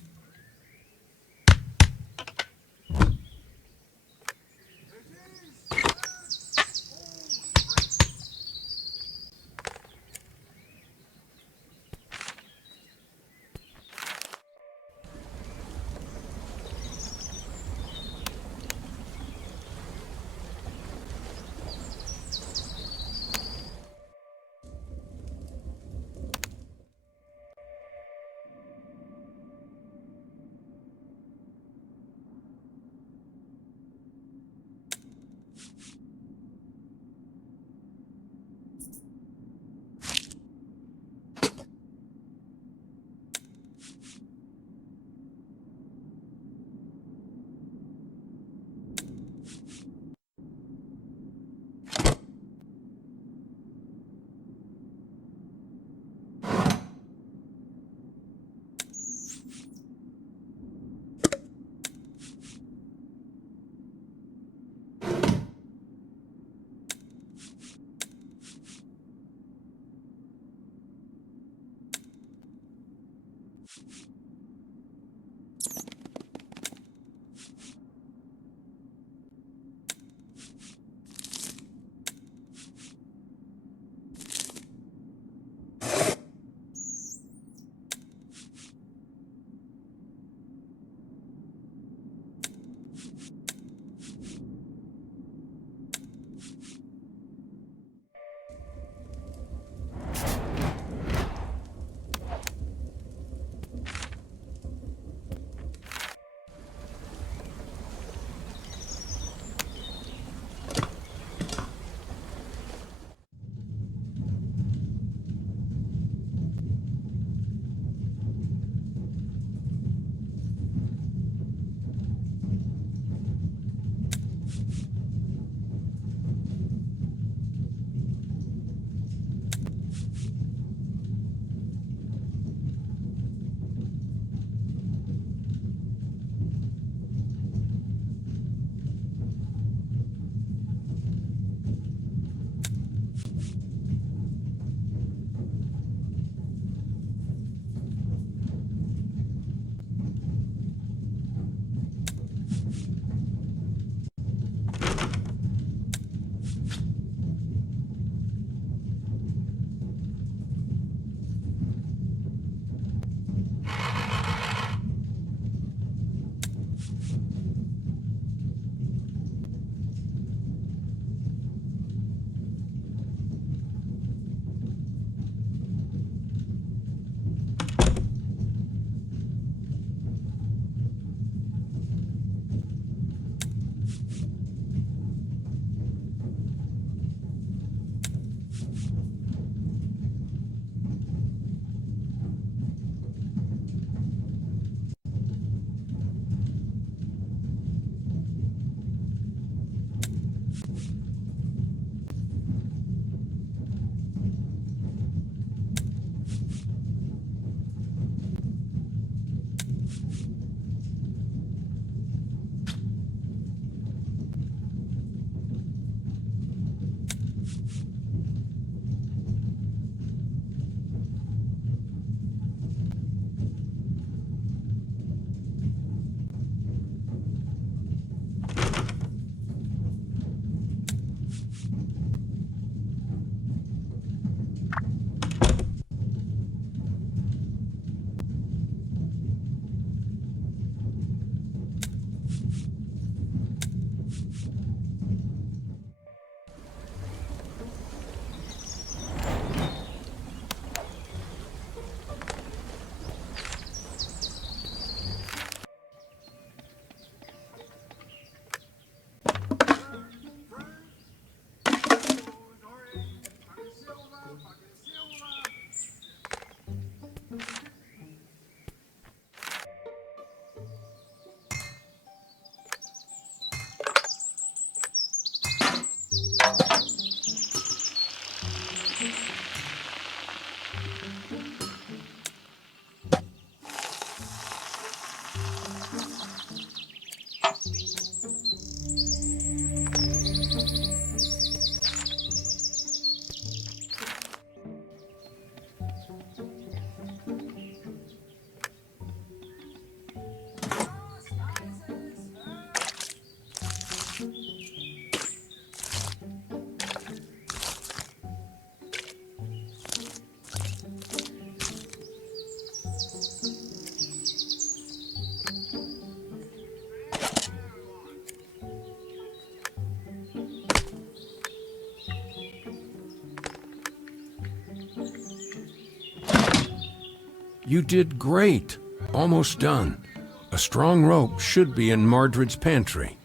You did great. Almost done. A strong rope should be in Mardred's pantry.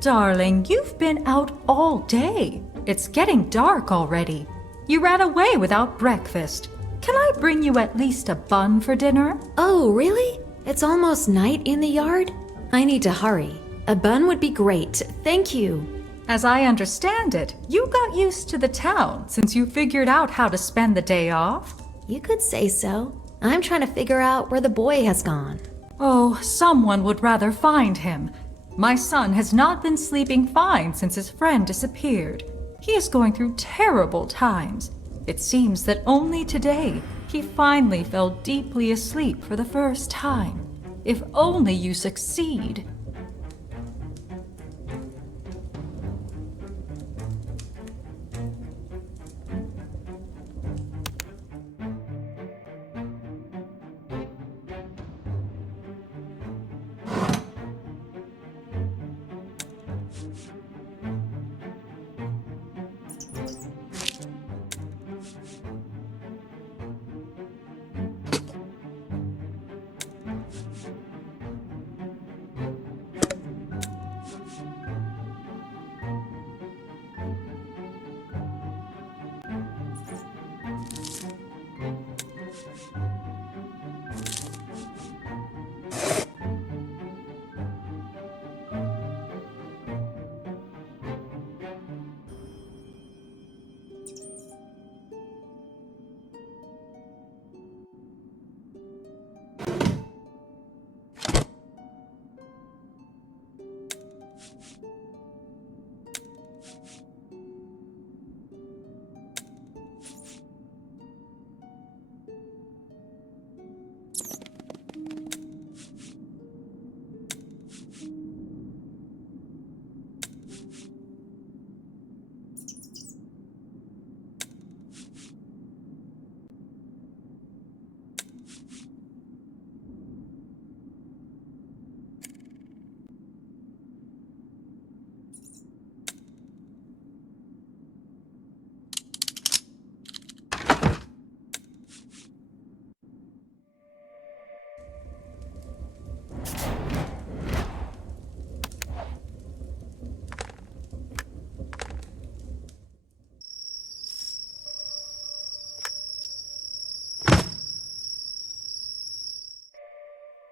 Darling, you've been out all day. It's getting dark already. You ran away without breakfast. Can I bring you at least a bun for dinner? Oh, really? It's almost night in the yard? I need to hurry. A bun would be great, thank you. As I understand it, you got used to the town since you figured out how to spend the day off. You could say so. I'm trying to figure out where the boy has gone. Oh, someone would rather find him. My son has not been sleeping fine since his friend disappeared. He is going through terrible times. It seems that only today he finally fell deeply asleep for the first time. If only you succeed.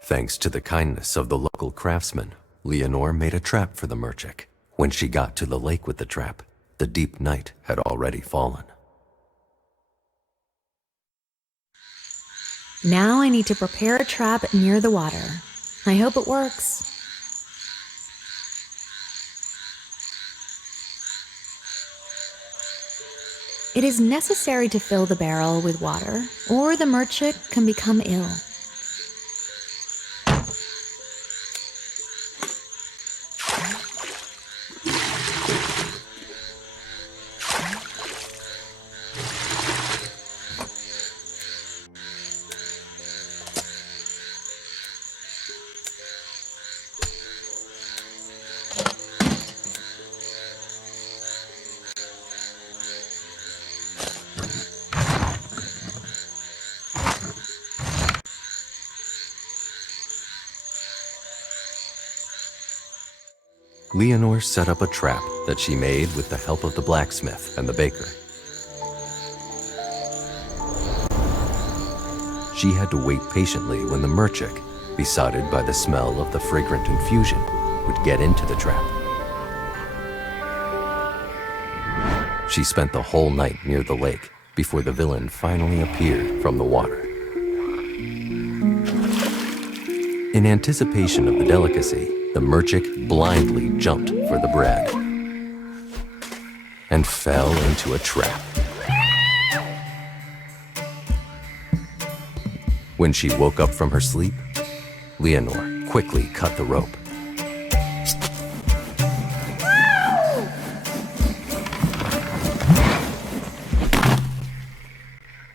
Thanks to the kindness of the local craftsman, Leonore made a trap for the merchant. When she got to the lake with the trap, the deep night had already fallen. Now I need to prepare a trap near the water. I hope it works. It is necessary to fill the barrel with water, or the merchant can become ill. Leonore set up a trap that she made with the help of the blacksmith and the baker. She had to wait patiently when the merchant, besotted by the smell of the fragrant infusion, would get into the trap. She spent the whole night near the lake before the villain finally appeared from the water. In anticipation of the delicacy, the merchant blindly jumped for the bread and fell into a trap. When she woke up from her sleep, Leonore quickly cut the rope.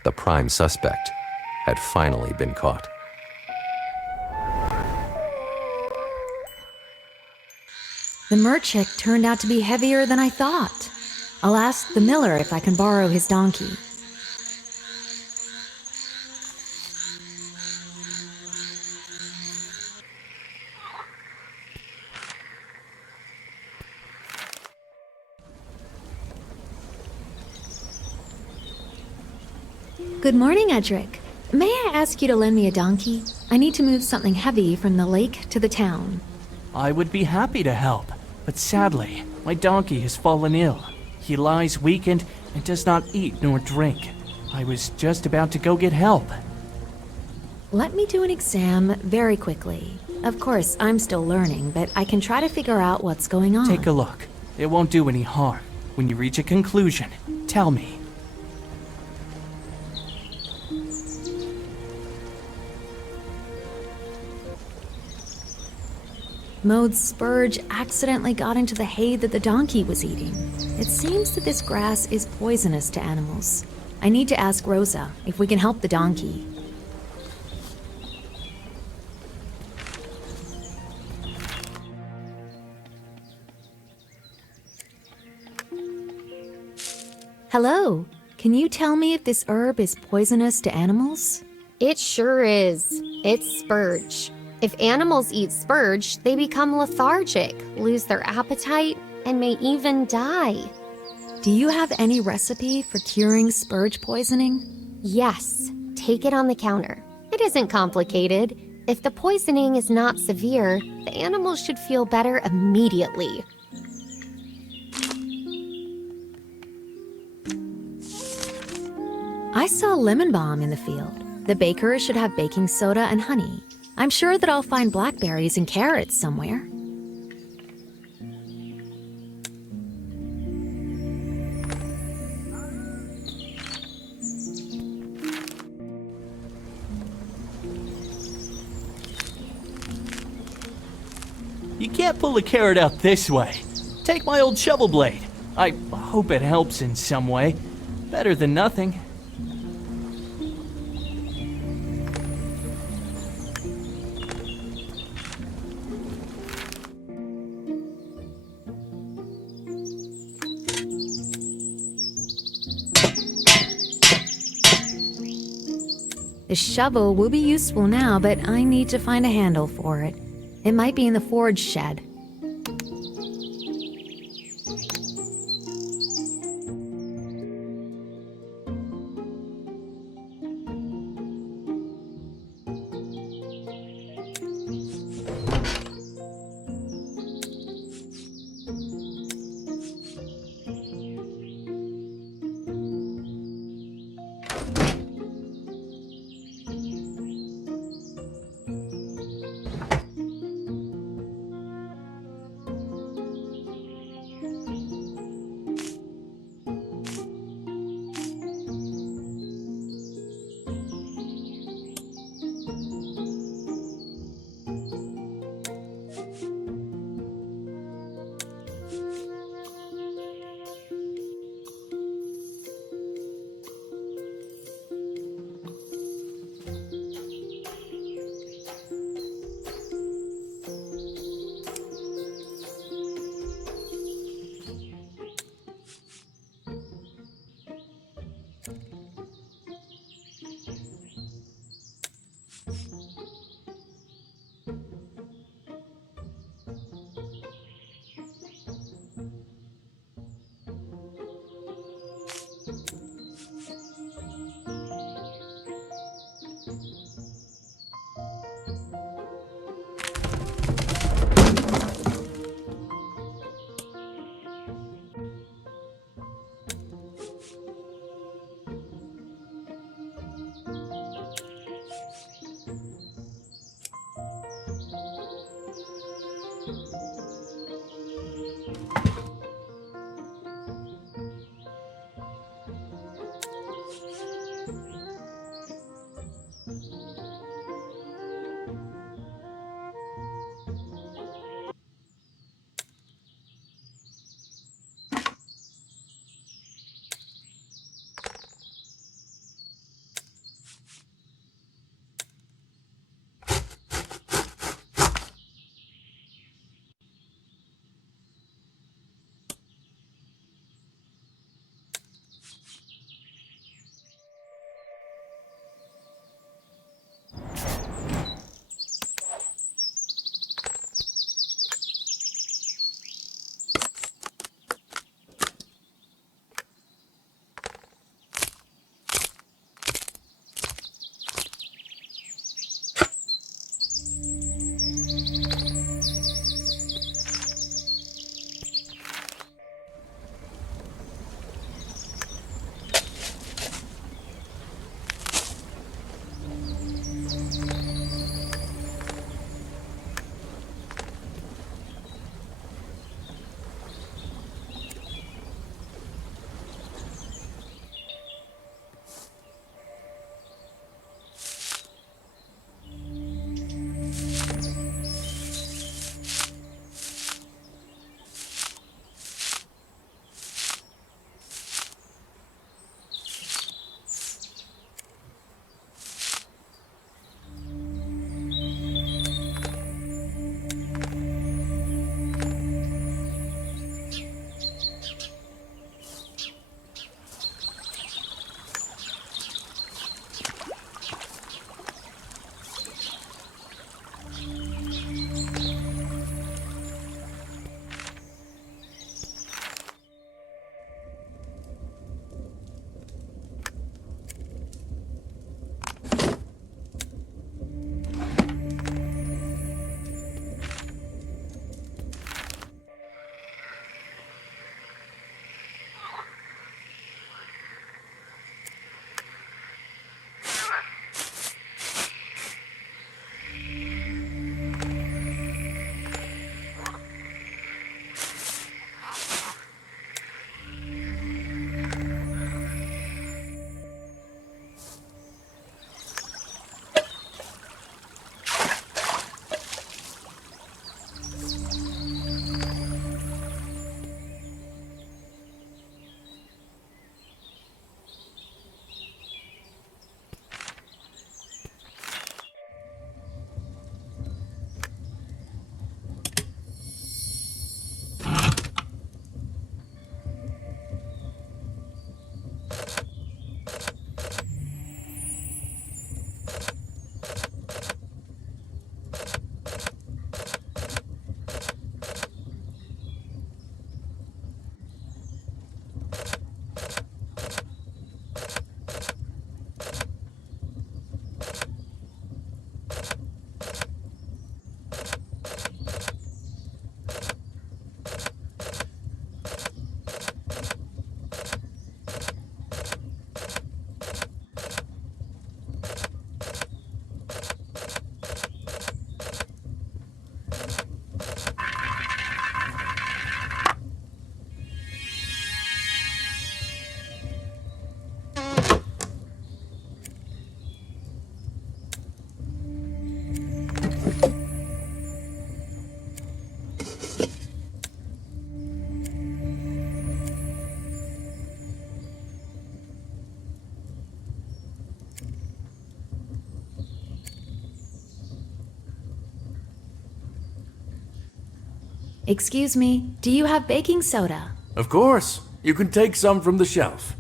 The prime suspect had finally been caught. The merchant turned out to be heavier than I thought. I'll ask the miller if I can borrow his donkey. Good morning, Edric. May I ask you to lend me a donkey? I need to move something heavy from the lake to the town. I would be happy to help, but sadly, my donkey has fallen ill. He lies weakened and does not eat nor drink. I was just about to go get help. Let me do an exam very quickly. Of course, I'm still learning, but I can try to figure out what's going on. Take a look. It won't do any harm. When you reach a conclusion, tell me. Maud's Spurge accidentally got into the hay that the donkey was eating. It seems that this grass is poisonous to animals. I need to ask Rosa if we can help the donkey. Hello, can you tell me if this herb is poisonous to animals? It sure is. It's spurge. If animals eat spurge, they become lethargic, lose their appetite, and may even die. Do you have any recipe for curing spurge poisoning? Yes, take it on the counter. It isn't complicated. If the poisoning is not severe, the animals should feel better immediately. I saw lemon balm in the field. The baker should have baking soda and honey. I'm sure that I'll find blackberries and carrots somewhere. You can't pull a carrot out this way. Take my old shovel blade. I hope it helps in some way. Better than nothing. The shovel will be useful now, but I need to find a handle for it. It might be in the forge shed. Excuse me, do you have baking soda? Of course. You can take some from the shelf.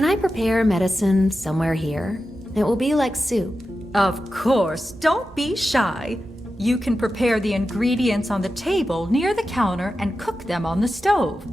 Can I prepare medicine somewhere here? It will be like soup. Of course, don't be shy. You can prepare the ingredients on the table near the counter and cook them on the stove.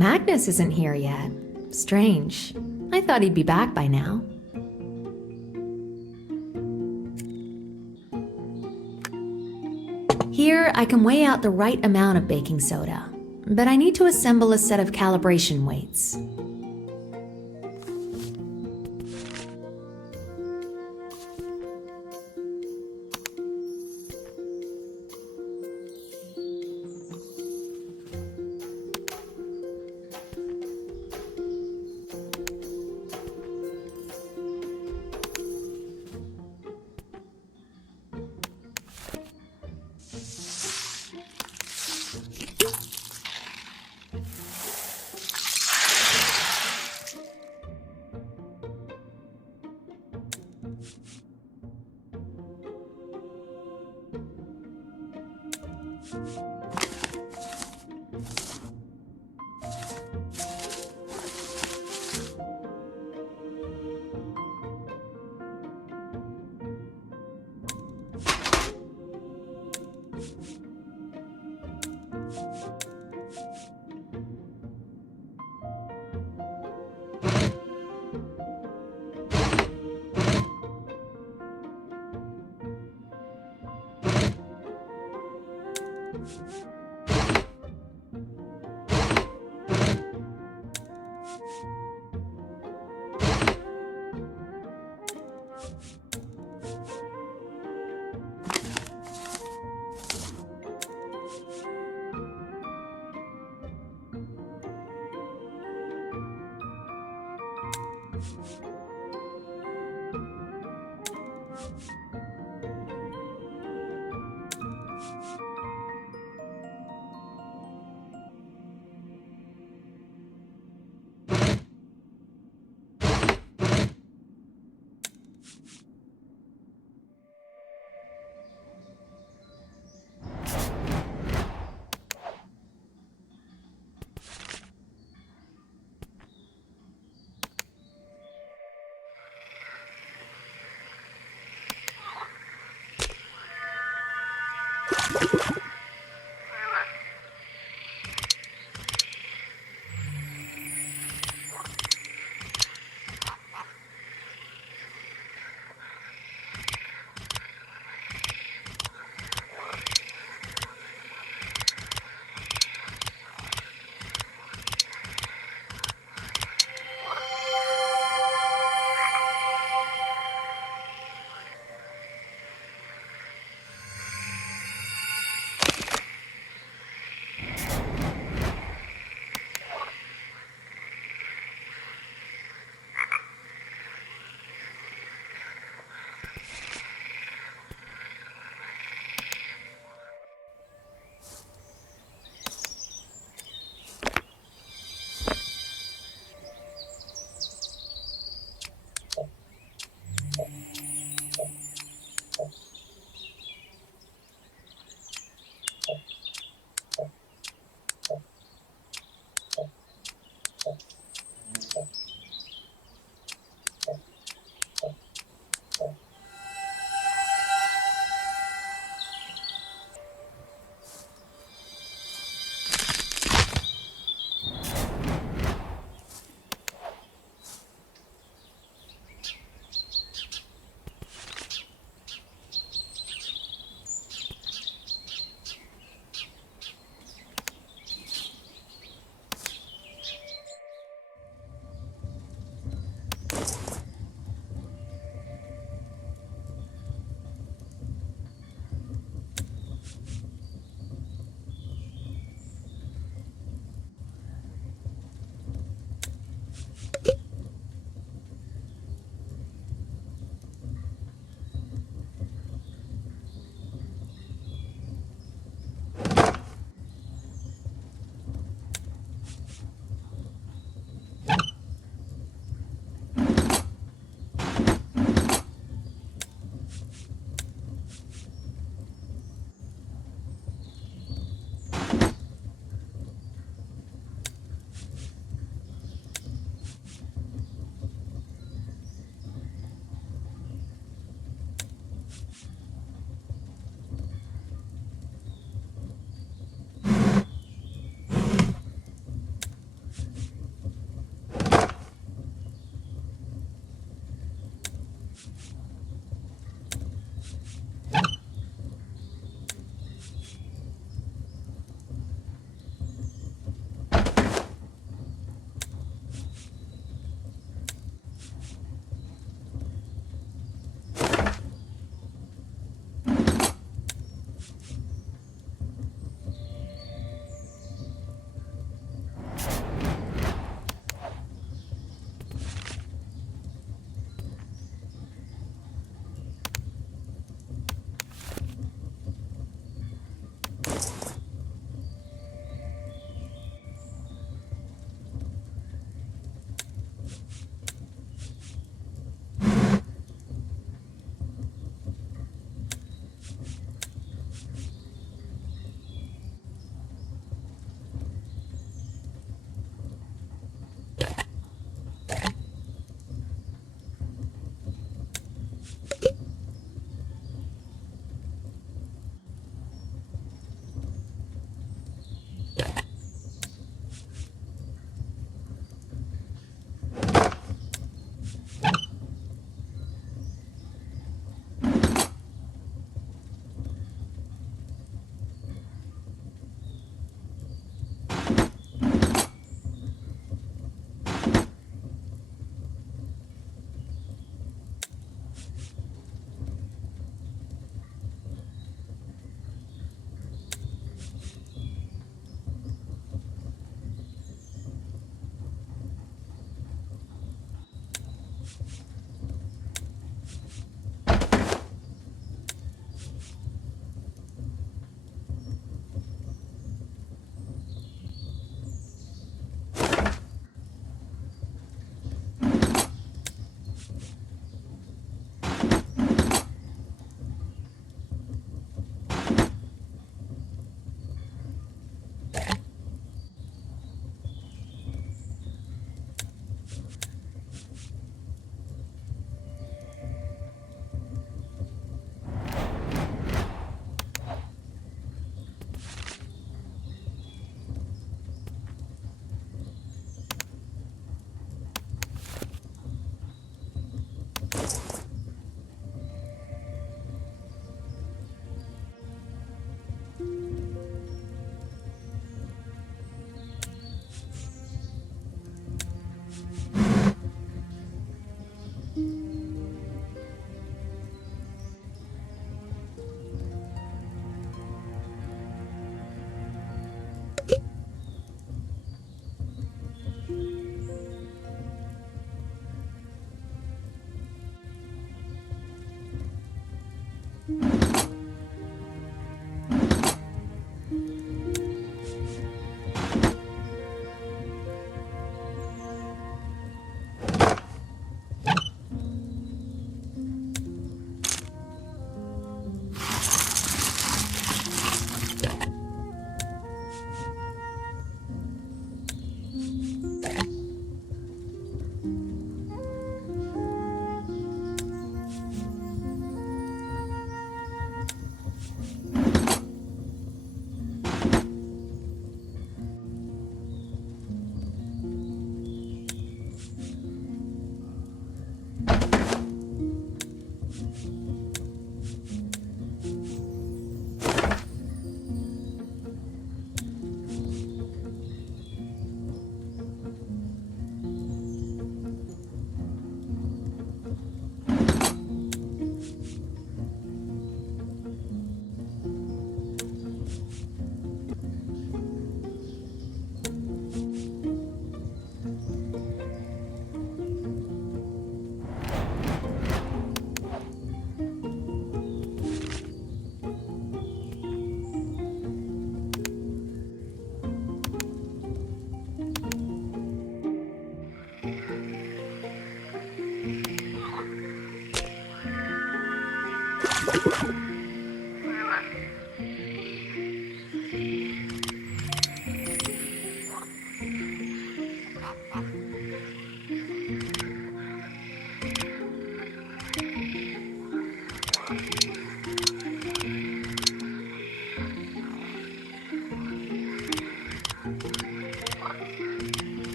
Magnus isn't here yet. Strange. I thought he'd be back by now. Here, I can weigh out the right amount of baking soda, but I need to assemble a set of calibration weights.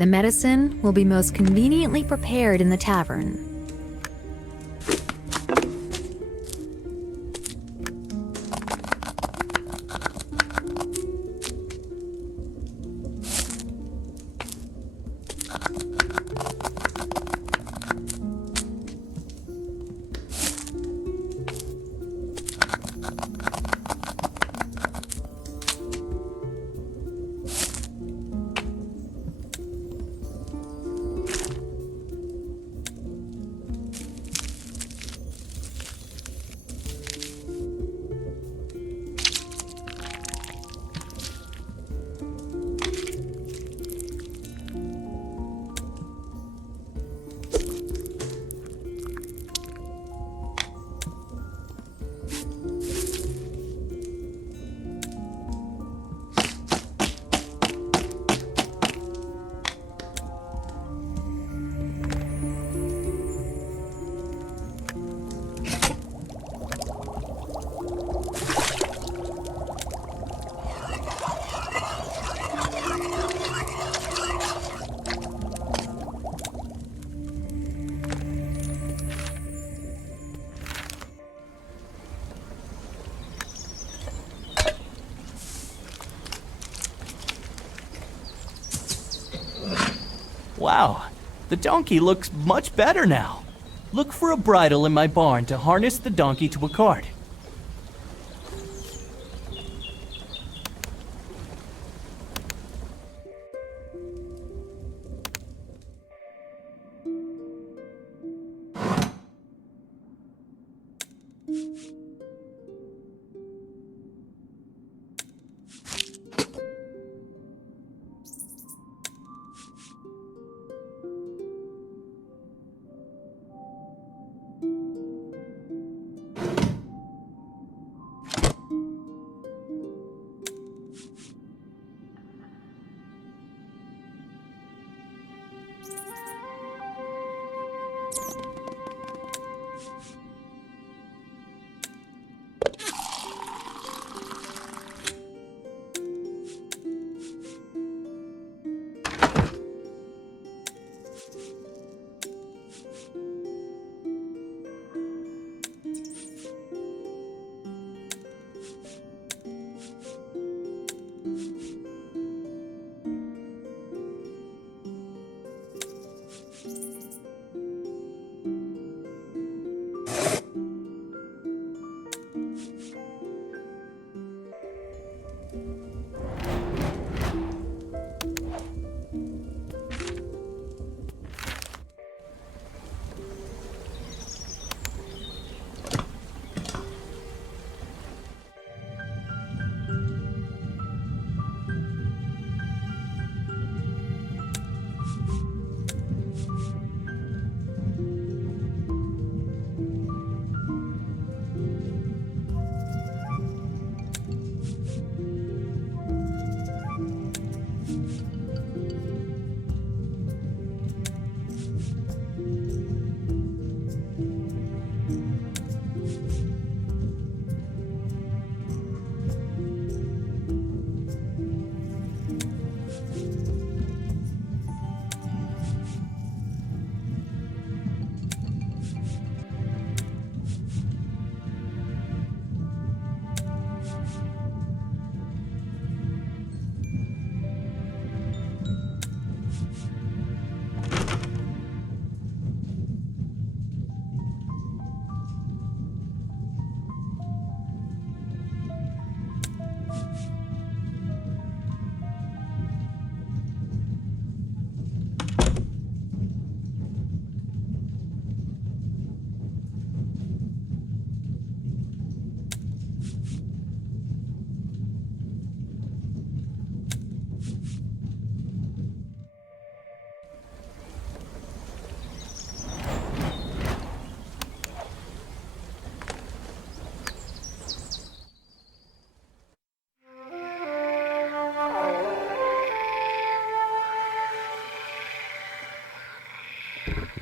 The medicine will be most conveniently prepared in the tavern. Wow, the donkey looks much better now. Look for a bridle in my barn to harness the donkey to a cart.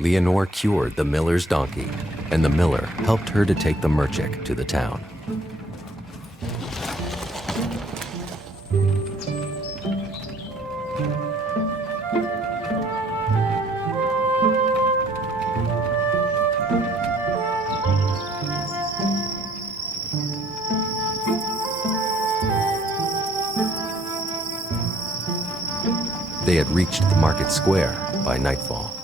Leonore cured the miller's donkey, and the miller helped her to take the merchant to the town. They had reached the market square by nightfall.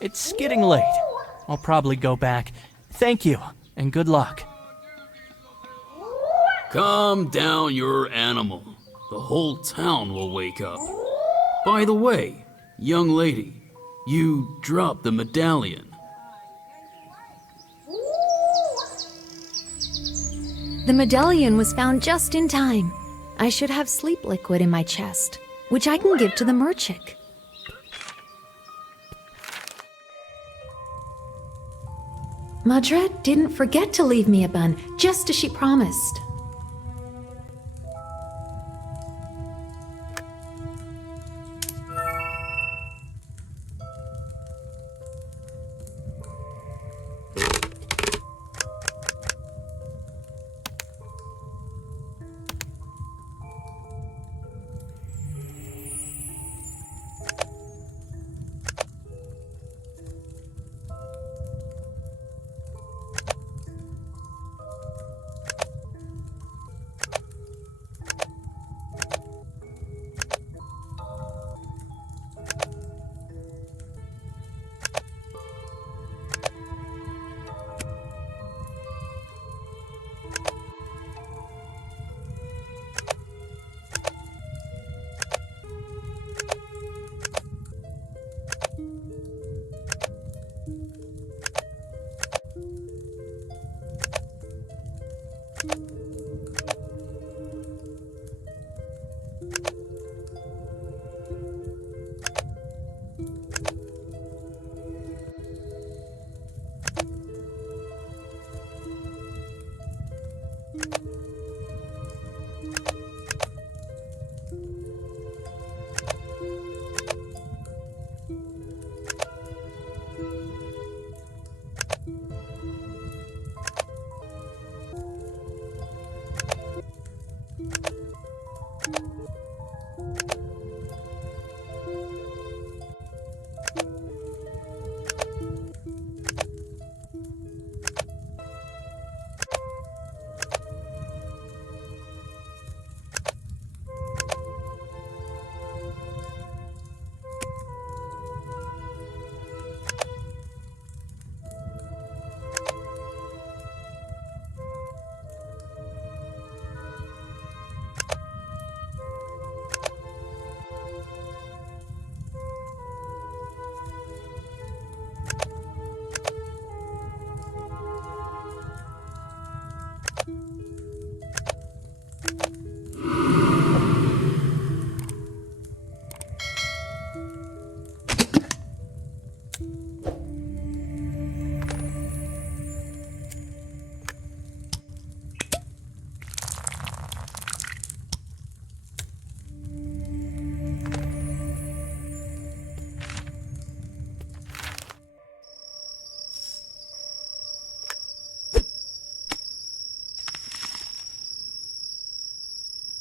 It's getting late. I'll probably go back. Thank you, and good luck. Calm down your animal. The whole town will wake up. By the way, young lady, you dropped the medallion. The medallion was found just in time. I should have sleep liquid in my chest, which I can give to the merchant. Madret didn't forget to leave me a bun, just as she promised.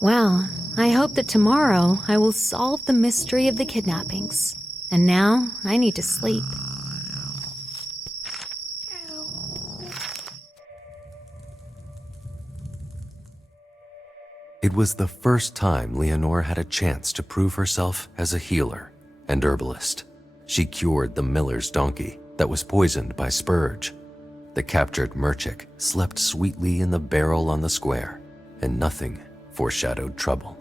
Well, I hope that tomorrow I will solve the mystery of the kidnappings. And now I need to sleep. It was the first time Leonore had a chance to prove herself as a healer and herbalist. She cured the miller's donkey that was poisoned by Spurge. The captured Merchik slept sweetly in the barrel on the square, and nothing foreshadowed trouble.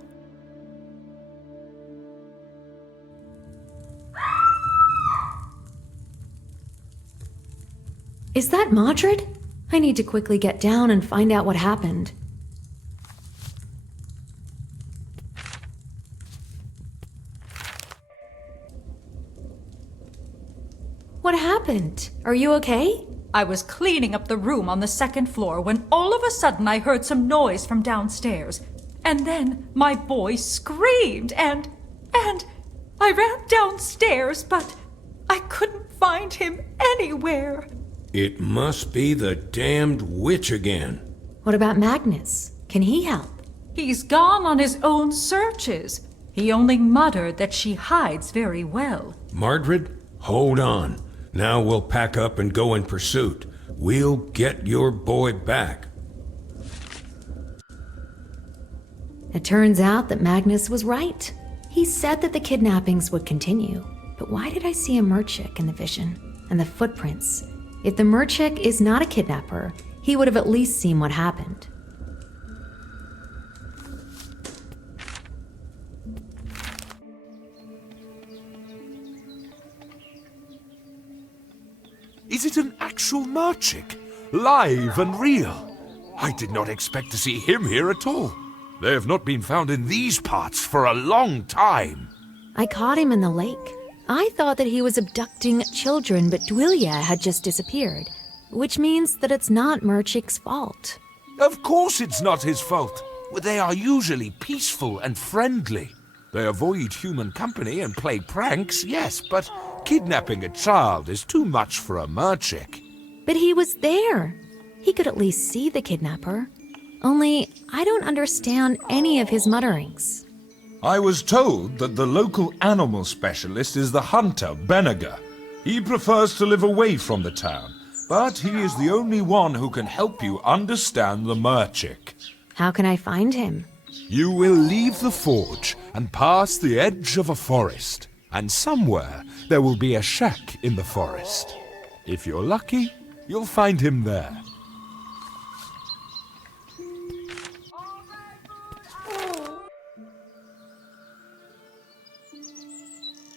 Is that Modred? I need to quickly get down and find out what happened. What happened? Are you okay? I was cleaning up the room on the second floor when all of a sudden I heard some noise from downstairs. And then my boy screamed and I ran downstairs, but I couldn't find him anywhere. It must be the damned witch again. What about Magnus? Can he help? He's gone on his own searches. He only muttered that she hides very well. Mardred, hold on. Now we'll pack up and go in pursuit. We'll get your boy back. It turns out that Magnus was right. He said that the kidnappings would continue. But why did I see a Merchik in the vision? And the footprints? If the Merchik is not a kidnapper, he would have at least seen what happened. Is it an actual Merchik? Live and real? I did not expect to see him here at all. They have not been found in these parts for a long time. I caught him in the lake. I thought that he was abducting children, but Dwylja had just disappeared, which means that it's not Merchik's fault. Of course it's not his fault. They are usually peaceful and friendly. They avoid human company and play pranks, yes, but kidnapping a child is too much for a Merchik. But he was there. He could at least see the kidnapper. Only, I don't understand any of his mutterings. I was told that the local animal specialist is the hunter, Benniger. He prefers to live away from the town, but he is the only one who can help you understand the Merchik. How can I find him? You will leave the forge and pass the edge of a forest, and somewhere there will be a shack in the forest. If you're lucky, you'll find him there.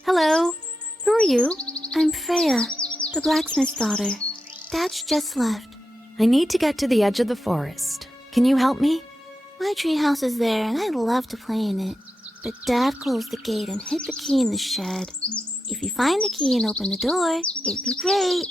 Hello, who are you? I'm Freya, the blacksmith's daughter. Dad's just left. I need to get to the edge of the forest. Can you help me? My treehouse is there and I'd love to play in it. But Dad closed the gate and hid the key in the shed. If you find the key and open the door, it'd be great.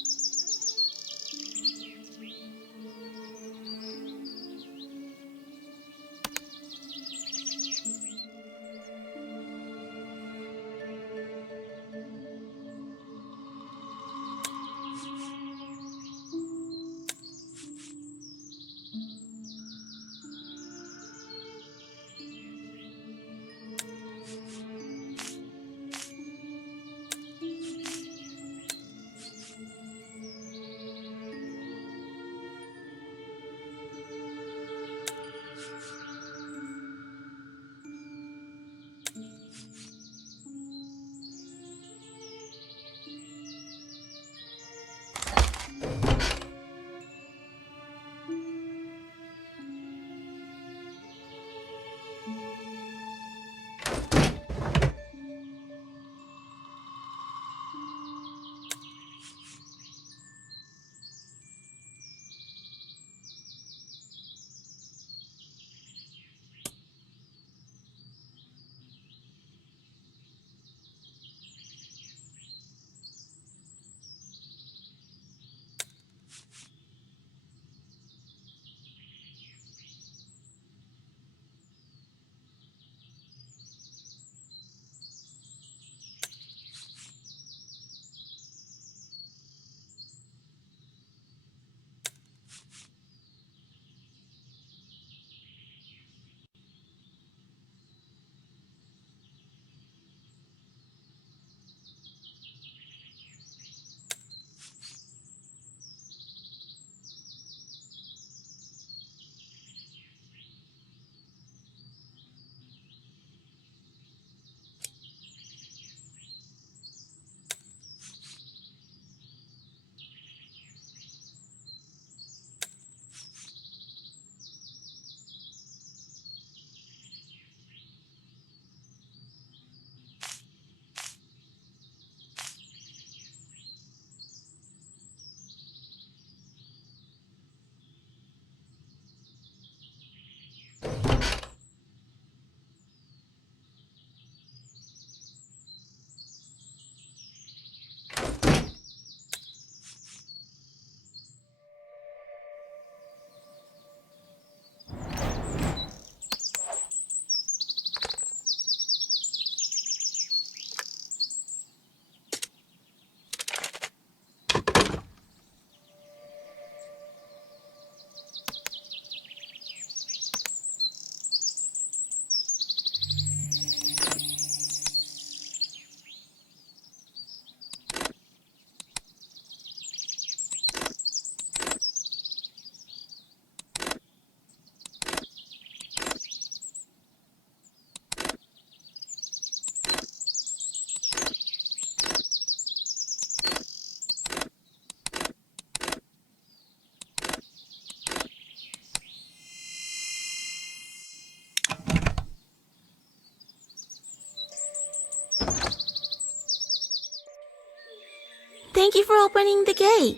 Thank you for opening the gate.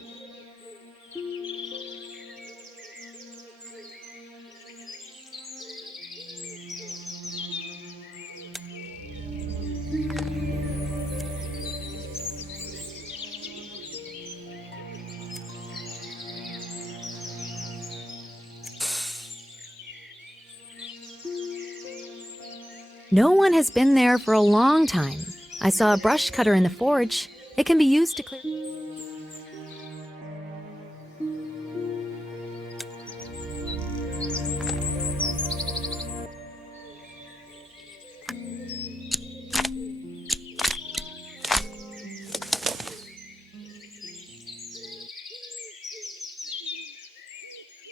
No one has been there for a long time. I saw a brush cutter in the forge. It can be used to clear.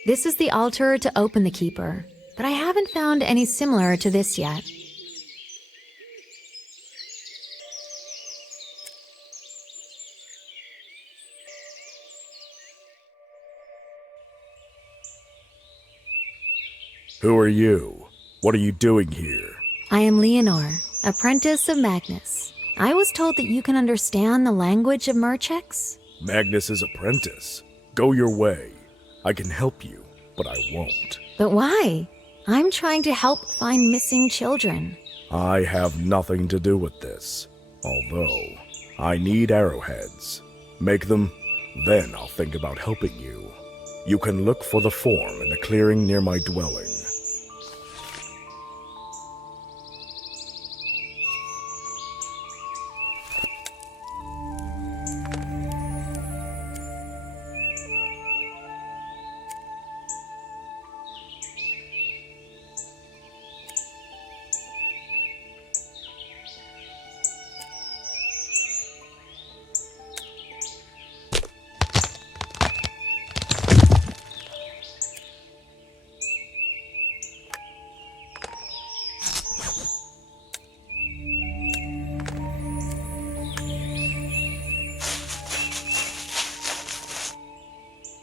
This is the altar to open the keeper, but I haven't found any similar to this yet. Who are you? What are you doing here? I am Leonore, apprentice of Magnus. I was told that you can understand the language of Merchex. Magnus's apprentice. Go your way. I can help you, but I won't. But why? I'm trying to help find missing children. I have nothing to do with this. Although, I need arrowheads. Make them, then I'll think about helping you. You can look for the form in the clearing near my dwelling.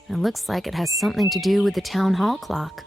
It looks like it has something to do with the town hall clock.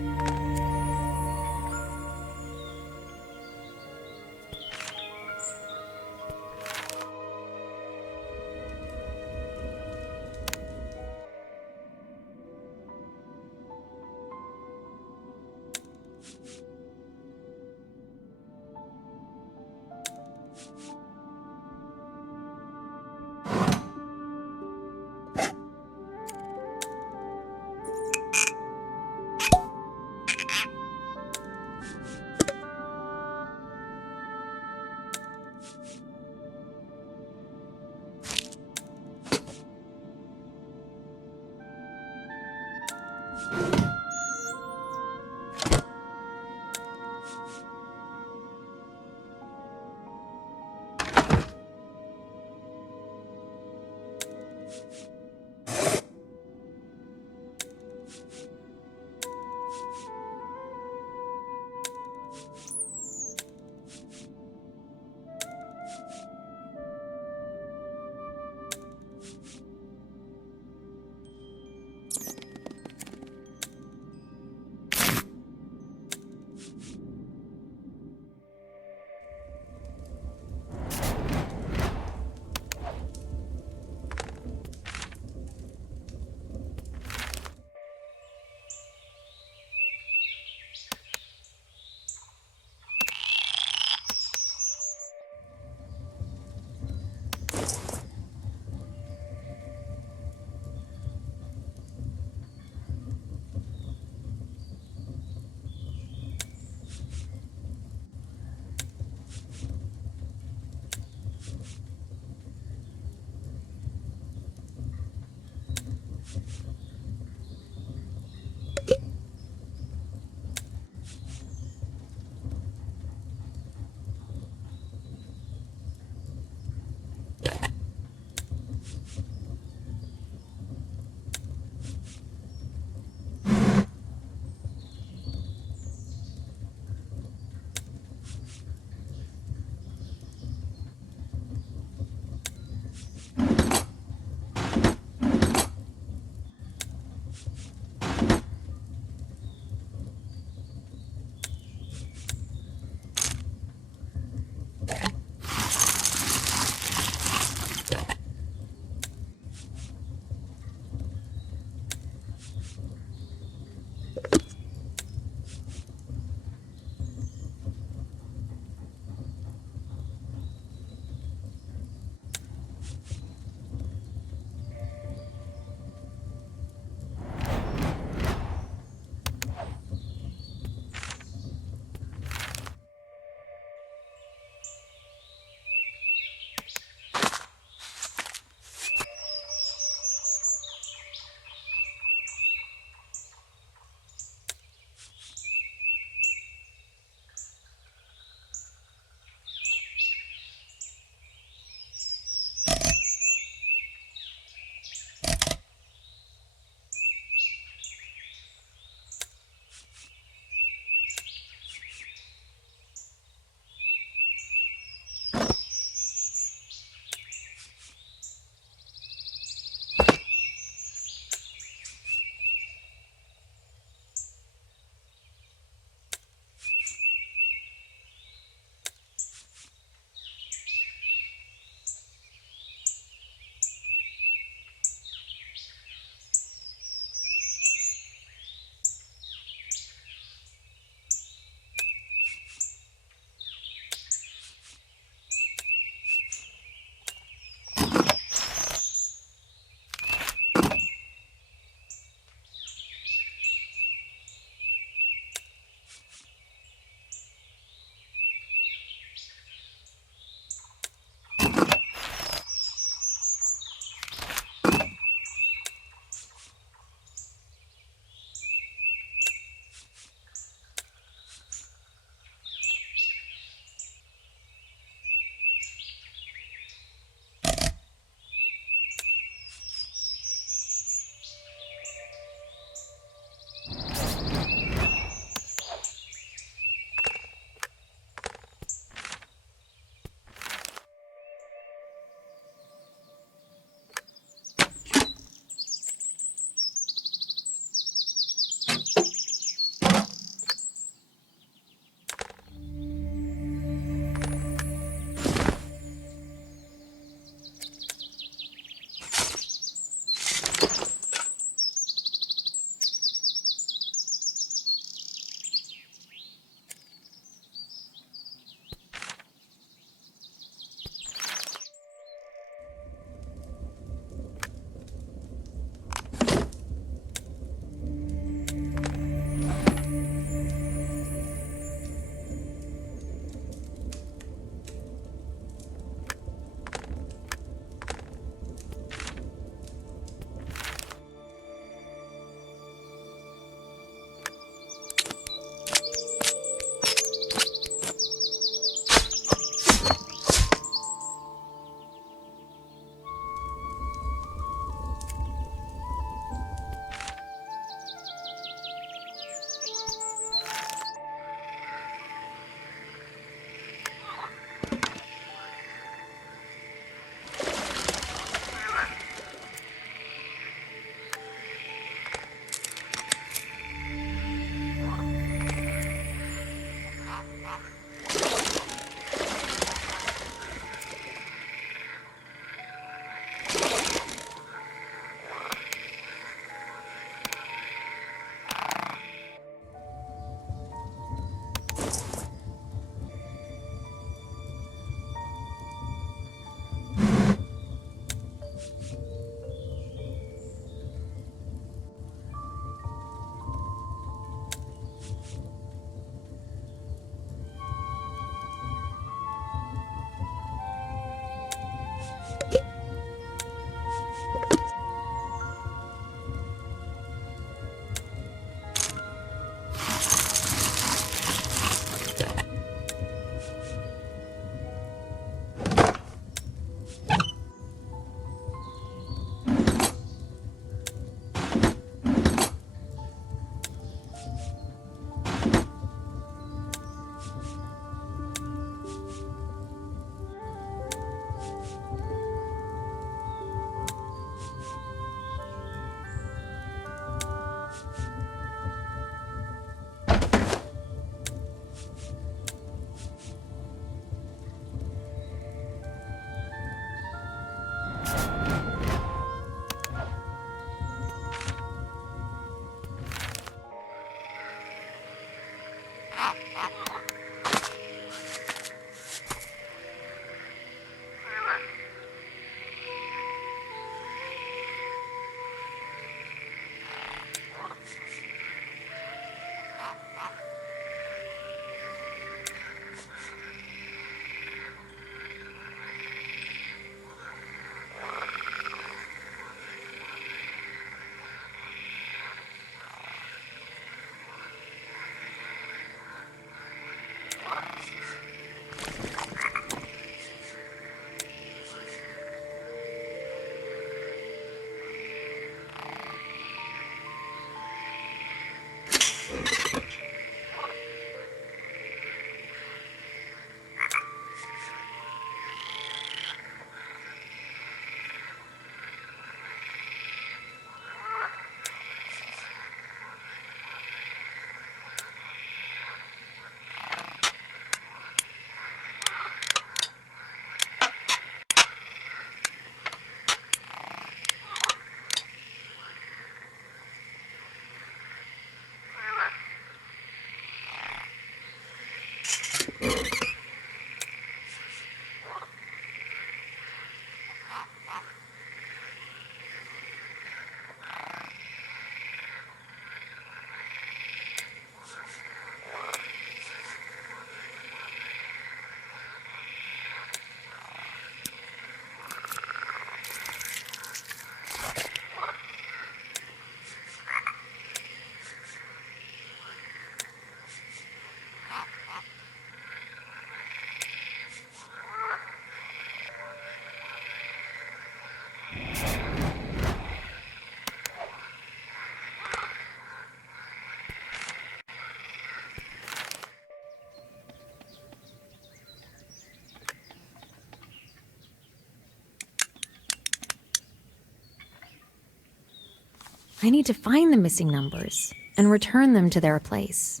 I need to find the missing numbers and return them to their place.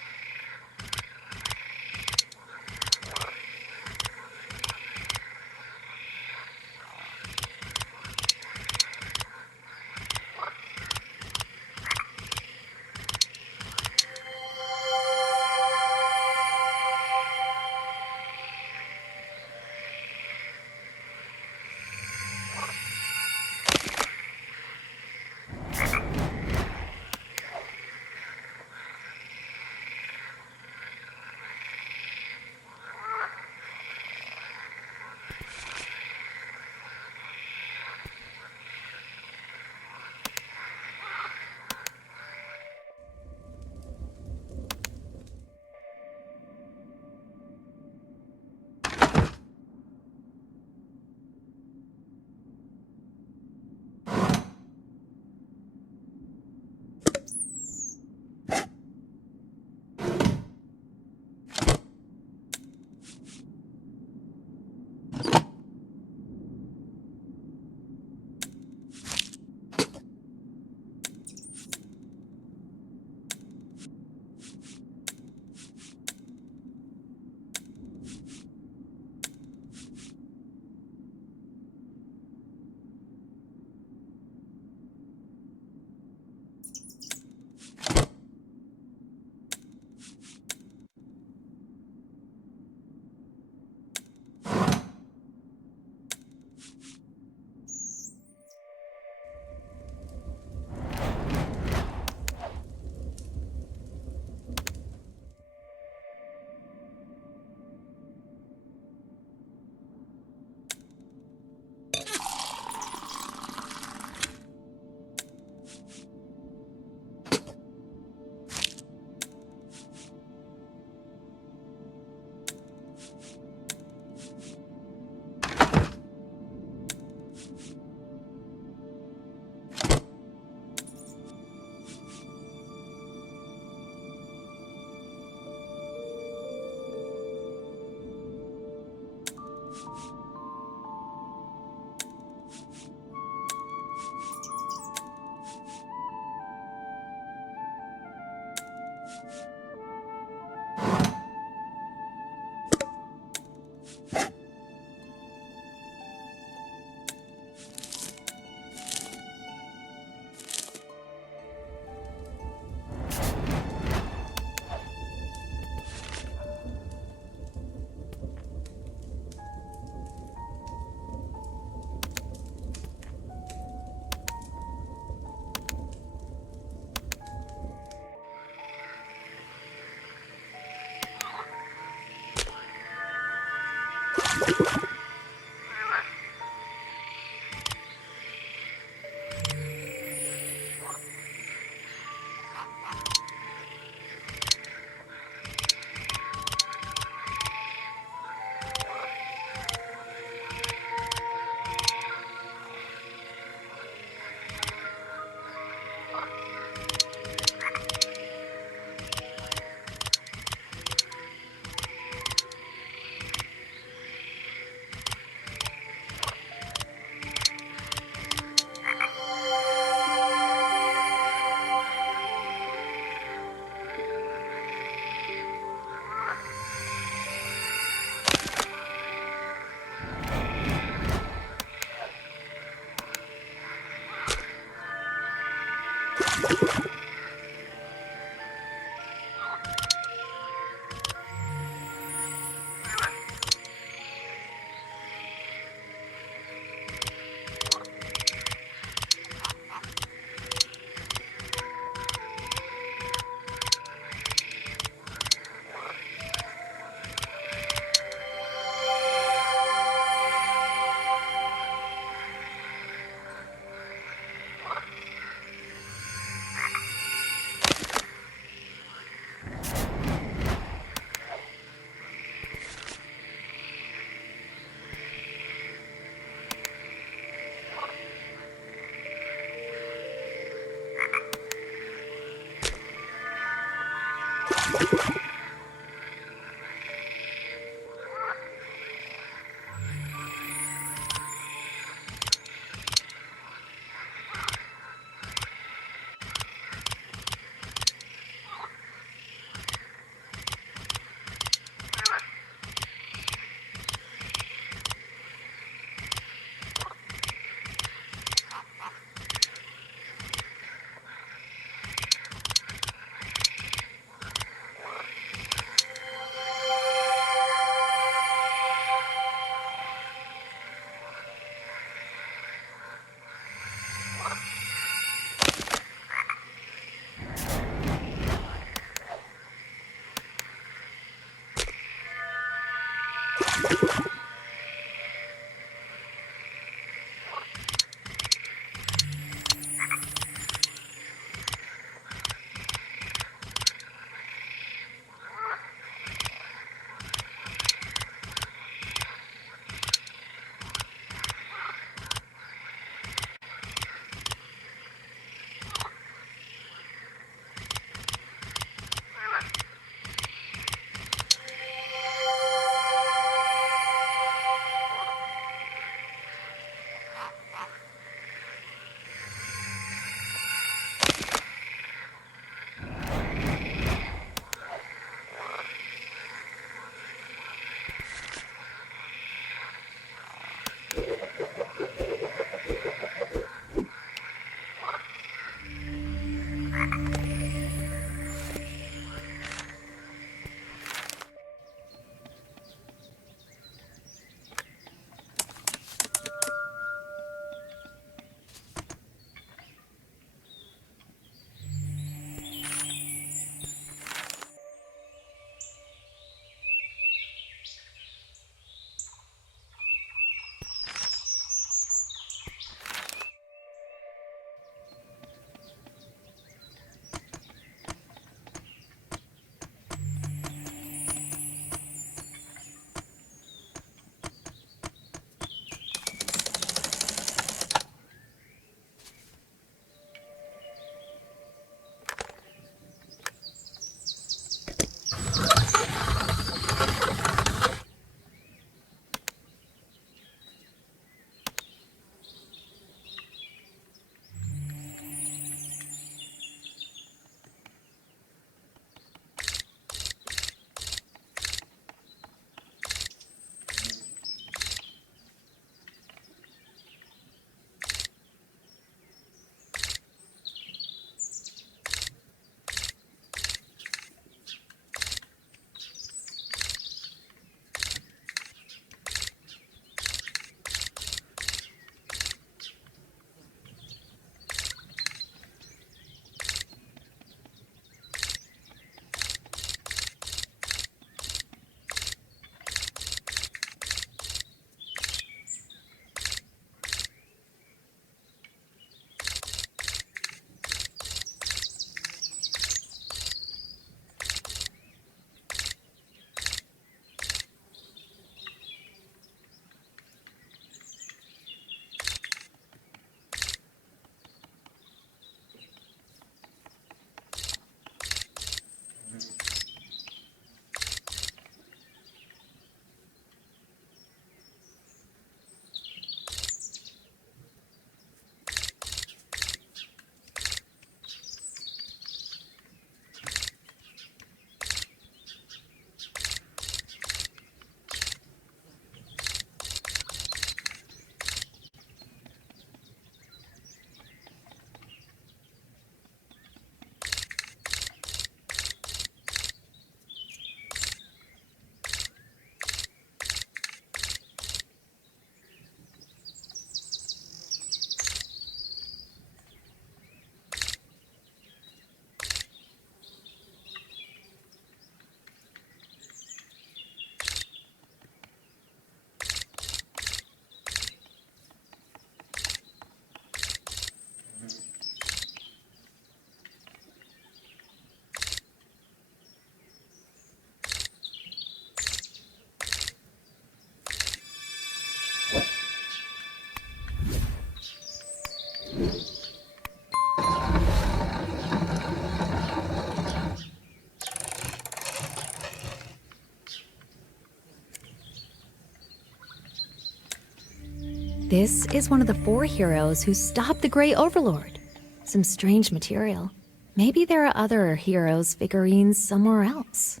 This is one of the 4 heroes who stopped the Grey Overlord. Some strange material. Maybe there are other heroes' figurines somewhere else.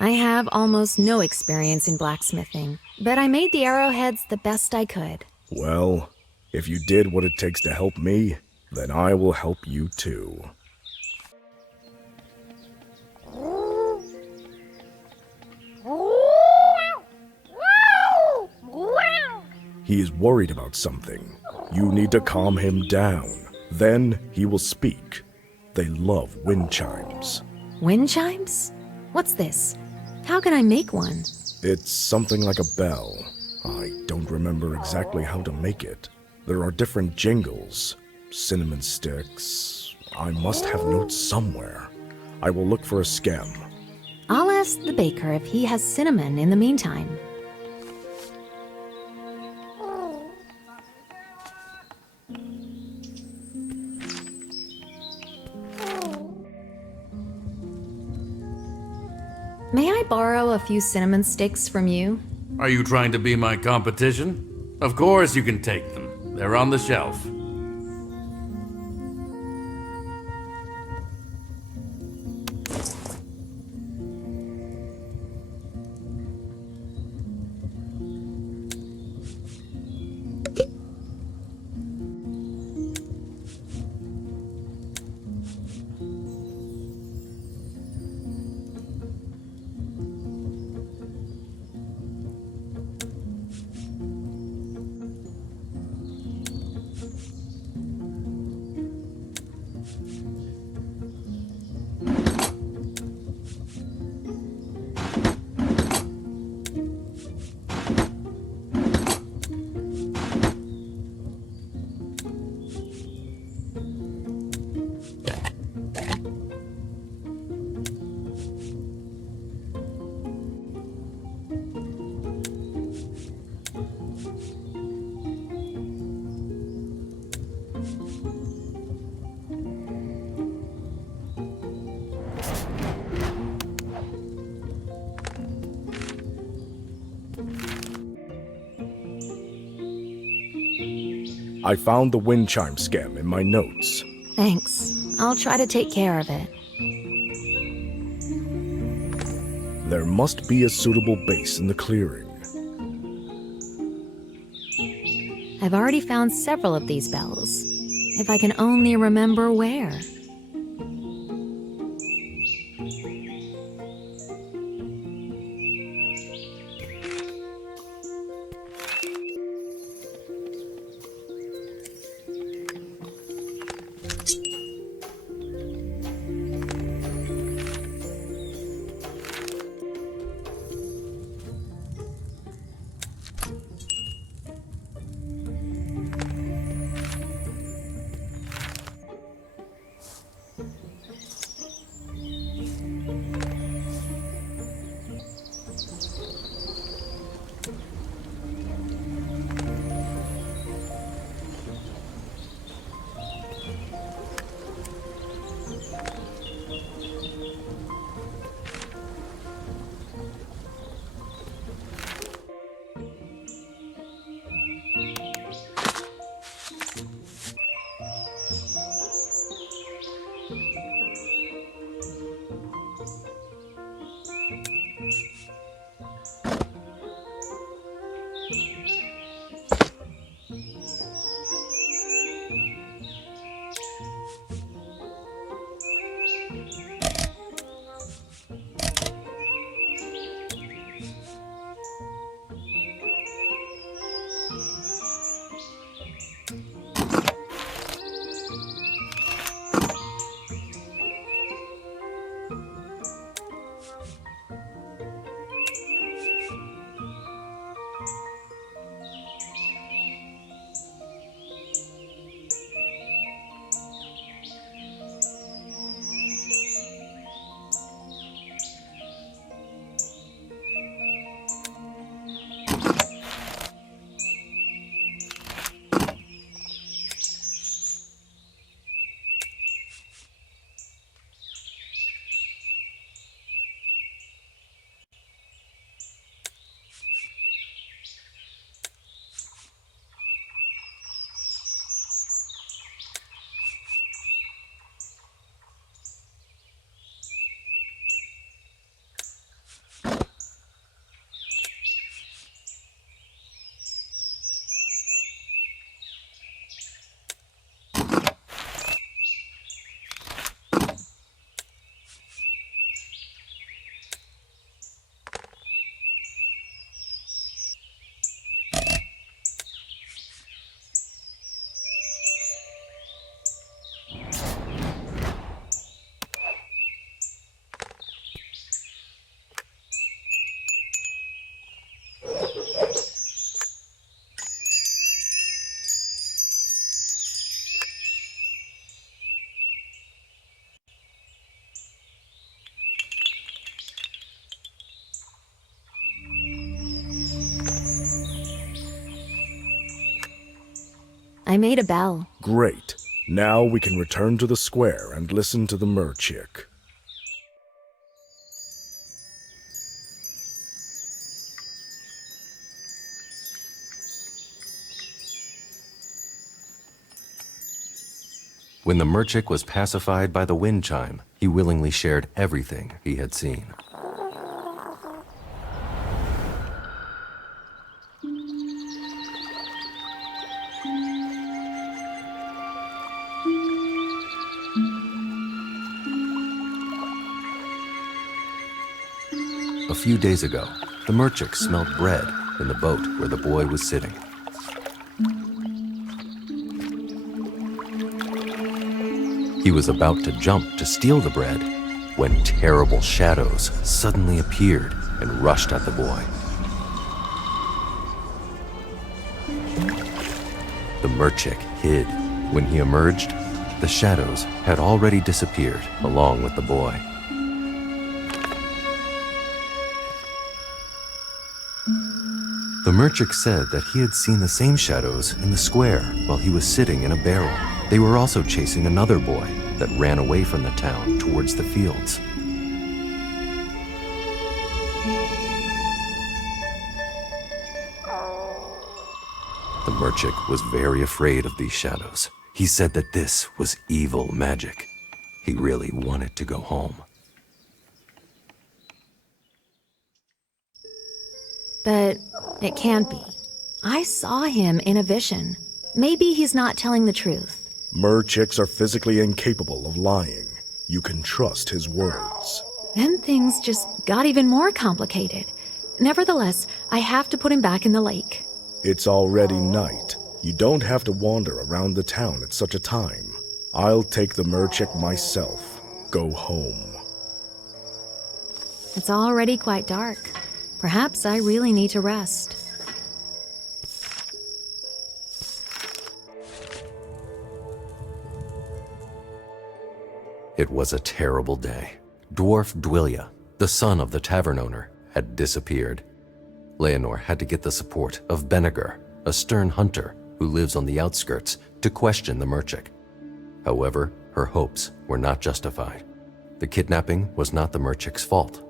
I have almost no experience in blacksmithing, but I made the arrowheads the best I could. Well, if you did what it takes to help me, then I will help you too. He is worried about something. You need to calm him down. Then he will speak. They love wind chimes. Wind chimes? What's this? How can I make one? It's something like a bell. I don't remember exactly how to make it. There are different jingles. Cinnamon sticks. I must have notes somewhere. I will look for a stem. I'll ask the baker if he has cinnamon in the meantime. May I borrow a few cinnamon sticks from you? Are you trying to be my competition? Of course you can take them. They're on the shelf. I found the wind chime stem in my notes. Thanks. I'll try to take care of it. There must be a suitable base in the clearing. I've already found several of these bells. If I can only remember where. I made a bell. Great. Now we can return to the square and listen to the merchick. When the merchick was pacified by the wind chime, he willingly shared everything he had seen. A few days ago, the merchick smelled bread in the boat where the boy was sitting. He was about to jump to steal the bread when terrible shadows suddenly appeared and rushed at the boy. The merchick hid. When he emerged, the shadows had already disappeared along with the boy. The merchick said that he had seen the same shadows in the square while he was sitting in a barrel. They were also chasing another boy that ran away from the town towards the fields. The merchick was very afraid of these shadows. He said that this was evil magic. He really wanted to go home. But it can't be. I saw him in a vision. Maybe he's not telling the truth. Merchicks are physically incapable of lying. You can trust his words. Then things just got even more complicated. Nevertheless, I have to put him back in the lake. It's already night. You don't have to wander around the town at such a time. I'll take the merchick myself. Go home. It's already quite dark. Perhaps I really need to rest. It was a terrible day. Dwarf Dwilia, the son of the tavern owner, had disappeared. Leonor had to get the support of Benegar, a stern hunter who lives on the outskirts, to question the merchick. However, her hopes were not justified. The kidnapping was not the merchick's fault.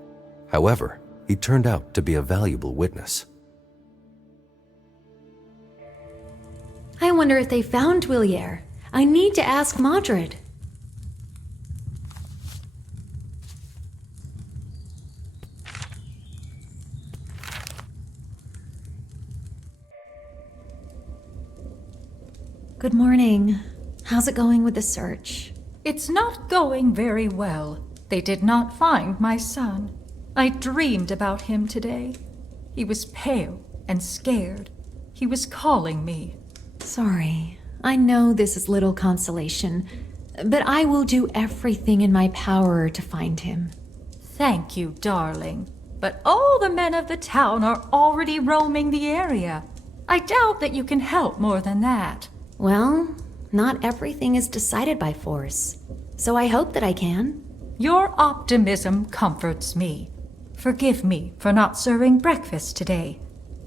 However, he turned out to be a valuable witness. I wonder if they found Twillier. I need to ask Modred. Good morning. How's it going with the search? It's not going very well. They did not find my son. I dreamed about him today. He was pale and scared. He was calling me. Sorry. I know this is little consolation, but I will do everything in my power to find him. Thank you, darling. But all the men of the town are already roaming the area. I doubt that you can help more than that. Well, not everything is decided by force, so I hope that I can. Your optimism comforts me. Forgive me for not serving breakfast today.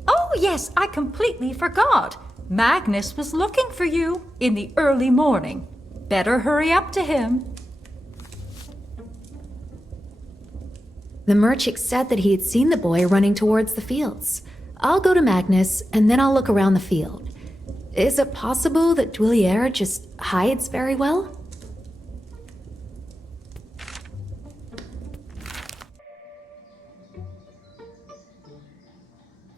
Oh, yes, I completely forgot. Magnus was looking for you in the early morning. Better hurry up to him. The merchant said that he had seen the boy running towards the fields. I'll go to Magnus, and then I'll look around the field. Is it possible that Twillier just hides very well?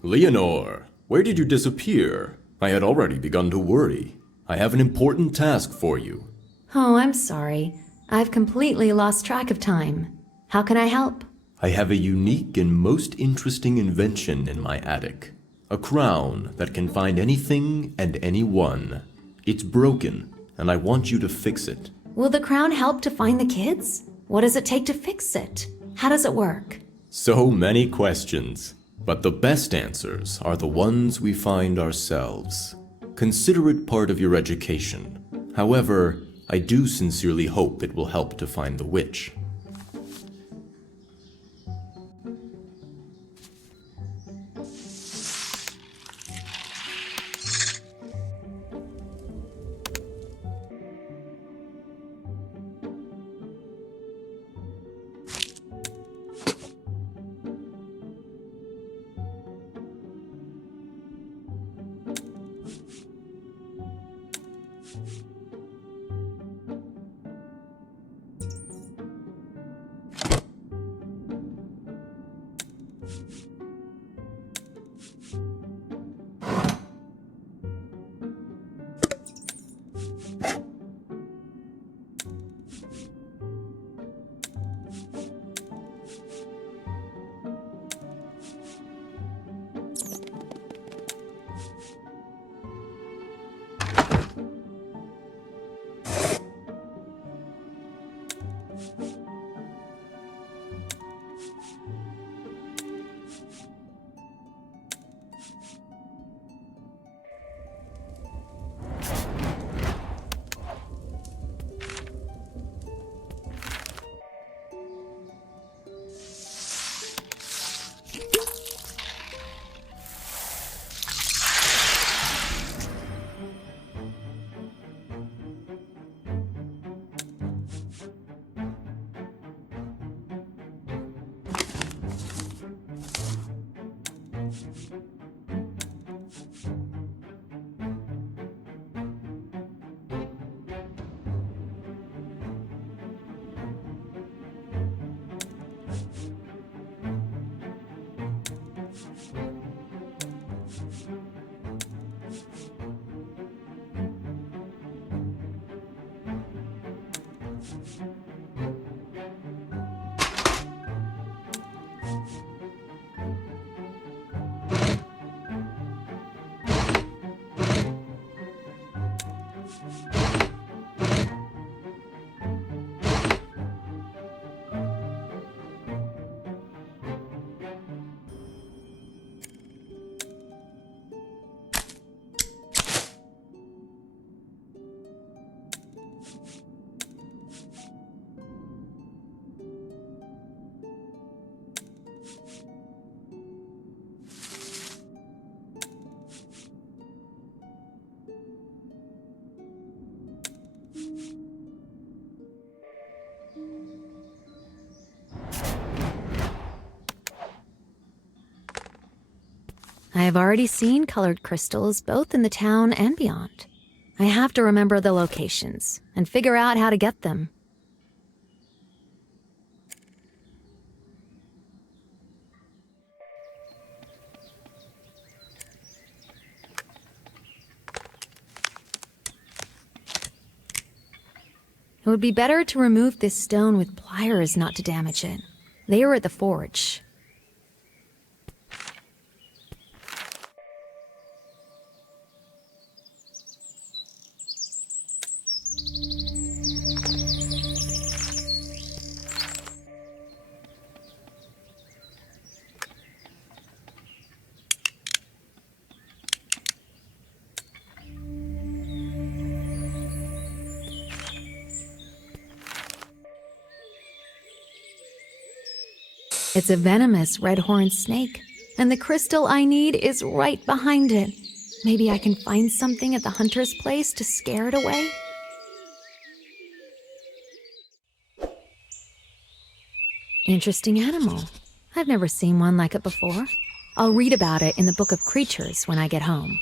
Leonor, where did you disappear? I had already begun to worry. I have an important task for you. Oh, I'm sorry. I've completely lost track of time. How can I help? I have a unique and most interesting invention in my attic. A crown that can find anything and anyone. It's broken, and I want you to fix it. Will the crown help to find the kids? What does it take to fix it? How does it work? So many questions. But the best answers are the ones we find ourselves. Consider it part of your education. However, I do sincerely hope it will help to find the witch. I have already seen colored crystals both in the town and beyond. I have to remember the locations and figure out how to get them. It would be better to remove this stone with pliers not to damage it. They are at the forge. It's a venomous red-horned snake, and the crystal I need is right behind it. Maybe I can find something at the hunter's place to scare it away? Interesting animal. I've never seen one like it before. I'll read about it in the Book of Creatures when I get home.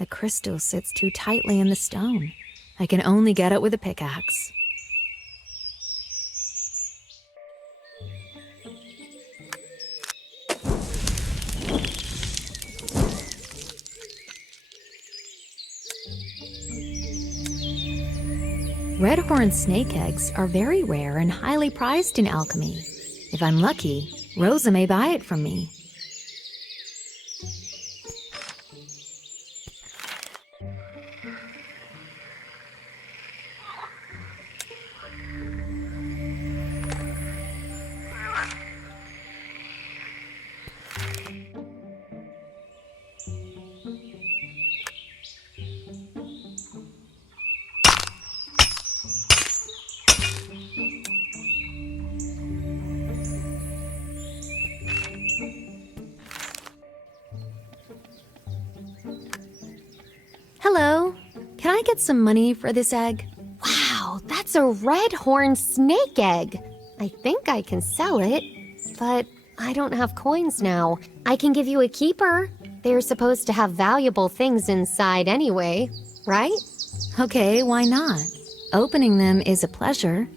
The crystal sits too tightly in the stone. I can only get it with a pickaxe. Red-horned snake eggs are very rare and highly prized in alchemy. If I'm lucky, Rosa may buy it from me. Hello, can I get some money for this egg? Wow, that's a red-horned snake egg. I think I can sell it, but I don't have coins now. I can give you a keeper. They're supposed to have valuable things inside anyway, right? Okay, why not? Opening them is a pleasure.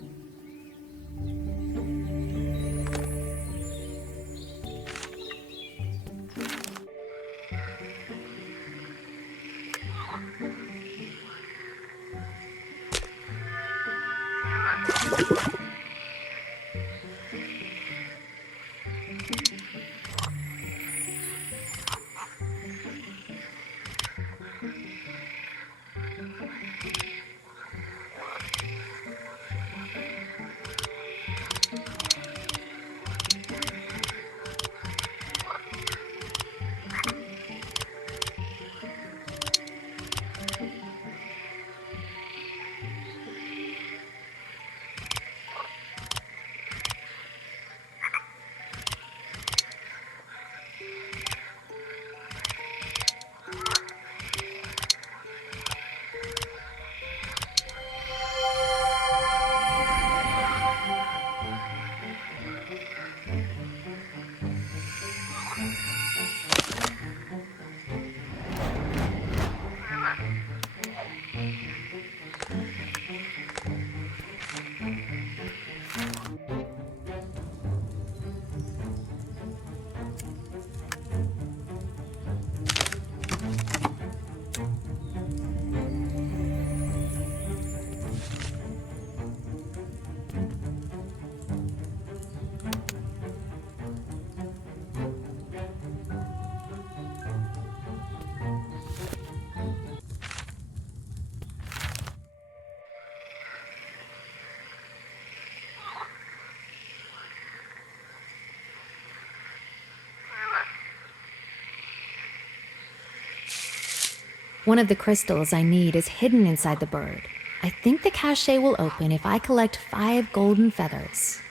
One of the crystals I need is hidden inside the bird. I think the cache will open if I collect 5 golden feathers.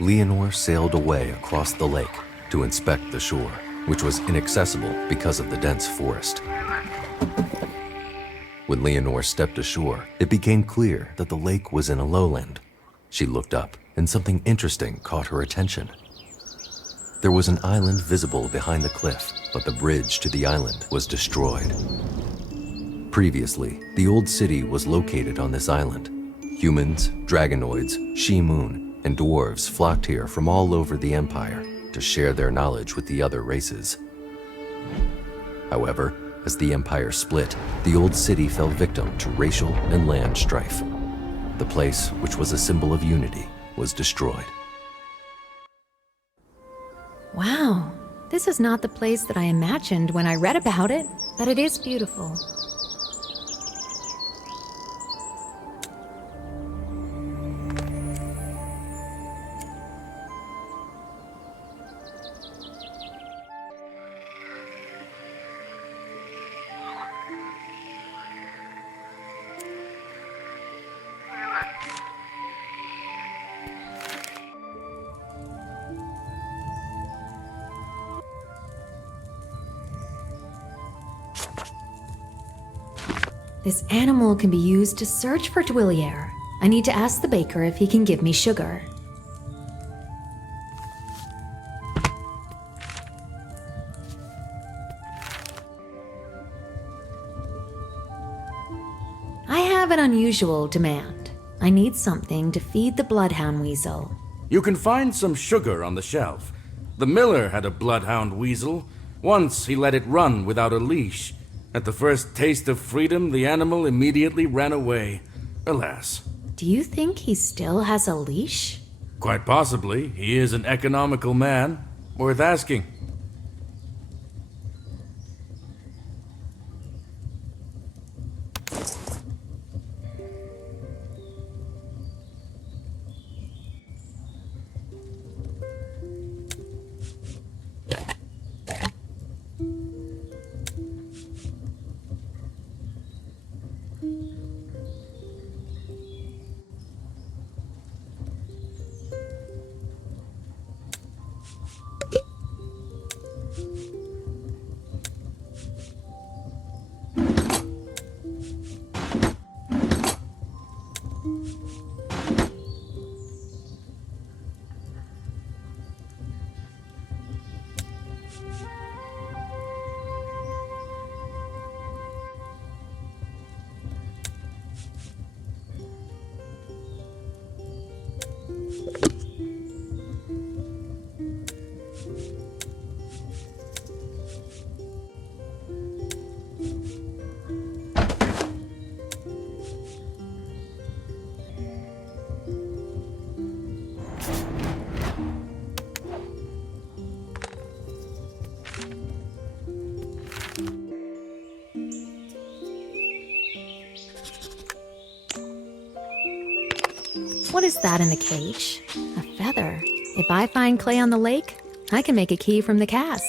Leonore sailed away across the lake to inspect the shore, which was inaccessible because of the dense forest. When Leonore stepped ashore, it became clear that the lake was in a lowland. She looked up, and something interesting caught her attention. There was an island visible behind the cliff, but the bridge to the island was destroyed. Previously, the old city was located on this island. Humans, dragonoids, she-moon, and dwarves flocked here from all over the Empire to share their knowledge with the other races. However, as the Empire split, the old city fell victim to racial and land strife. The place, which was a symbol of unity, was destroyed. Wow, this is not the place that I imagined when I read about it, but it is beautiful. This animal can be used to search for Twillier. I need to ask the baker if he can give me sugar. I have an unusual demand. I need something to feed the bloodhound weasel. You can find some sugar on the shelf. The miller had a bloodhound weasel. Once he let it run without a leash. At the first taste of freedom, the animal immediately ran away. Alas. Do you think he still has a leash? Quite possibly. He is an economical man. Worth asking. What is that in the cage? A feather. If I find clay on the lake, I can make a key from the cast.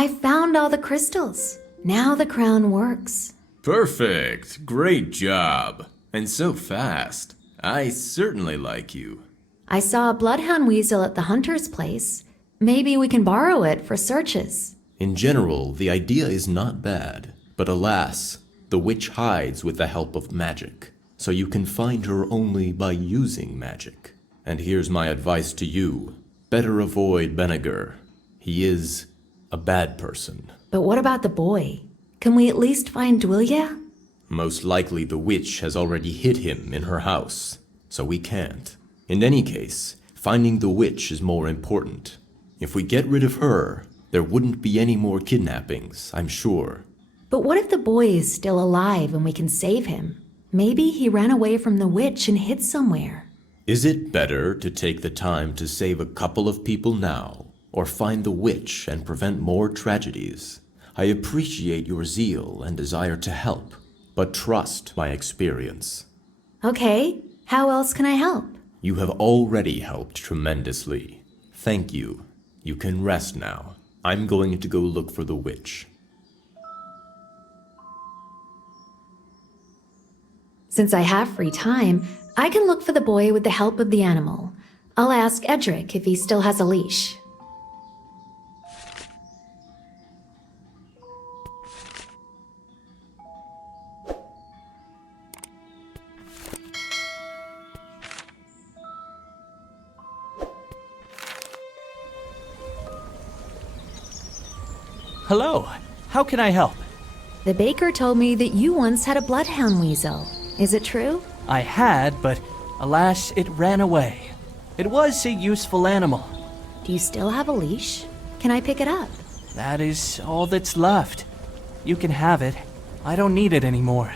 I found all the crystals. Now the crown works. Perfect. Great job. And so fast. I certainly like you. I saw a bloodhound weasel at the hunter's place. Maybe we can borrow it for searches. In general, the idea is not bad. But alas, the witch hides with the help of magic. So you can find her only by using magic. And here's my advice to you. Better avoid Benegar. He is a bad person. But what about the boy? Can we at least find Dwylya? Most likely the witch has already hid him in her house, so we can't. In any case, Finding the witch is more important. If we get rid of her, there wouldn't be any more kidnappings, I'm sure. But what if the boy is still alive and we can save him? Maybe he ran away from the witch and hid somewhere. Is it better to take the time to save a couple of people now, or find the witch and prevent more tragedies? I appreciate your zeal and desire to help, but trust my experience. Okay, how else can I help? You have already helped tremendously. Thank you. You can rest now. I'm going to go look for the witch. Since I have free time, I can look for the boy with the help of the animal. I'll ask Edric if he still has a leash. Hello, how can I help? The baker told me that you once had a bloodhound weasel. Is it true? I had, but alas, it ran away. It was a useful animal. Do you still have a leash? Can I pick it up? That is all that's left. You can have it. I don't need it anymore.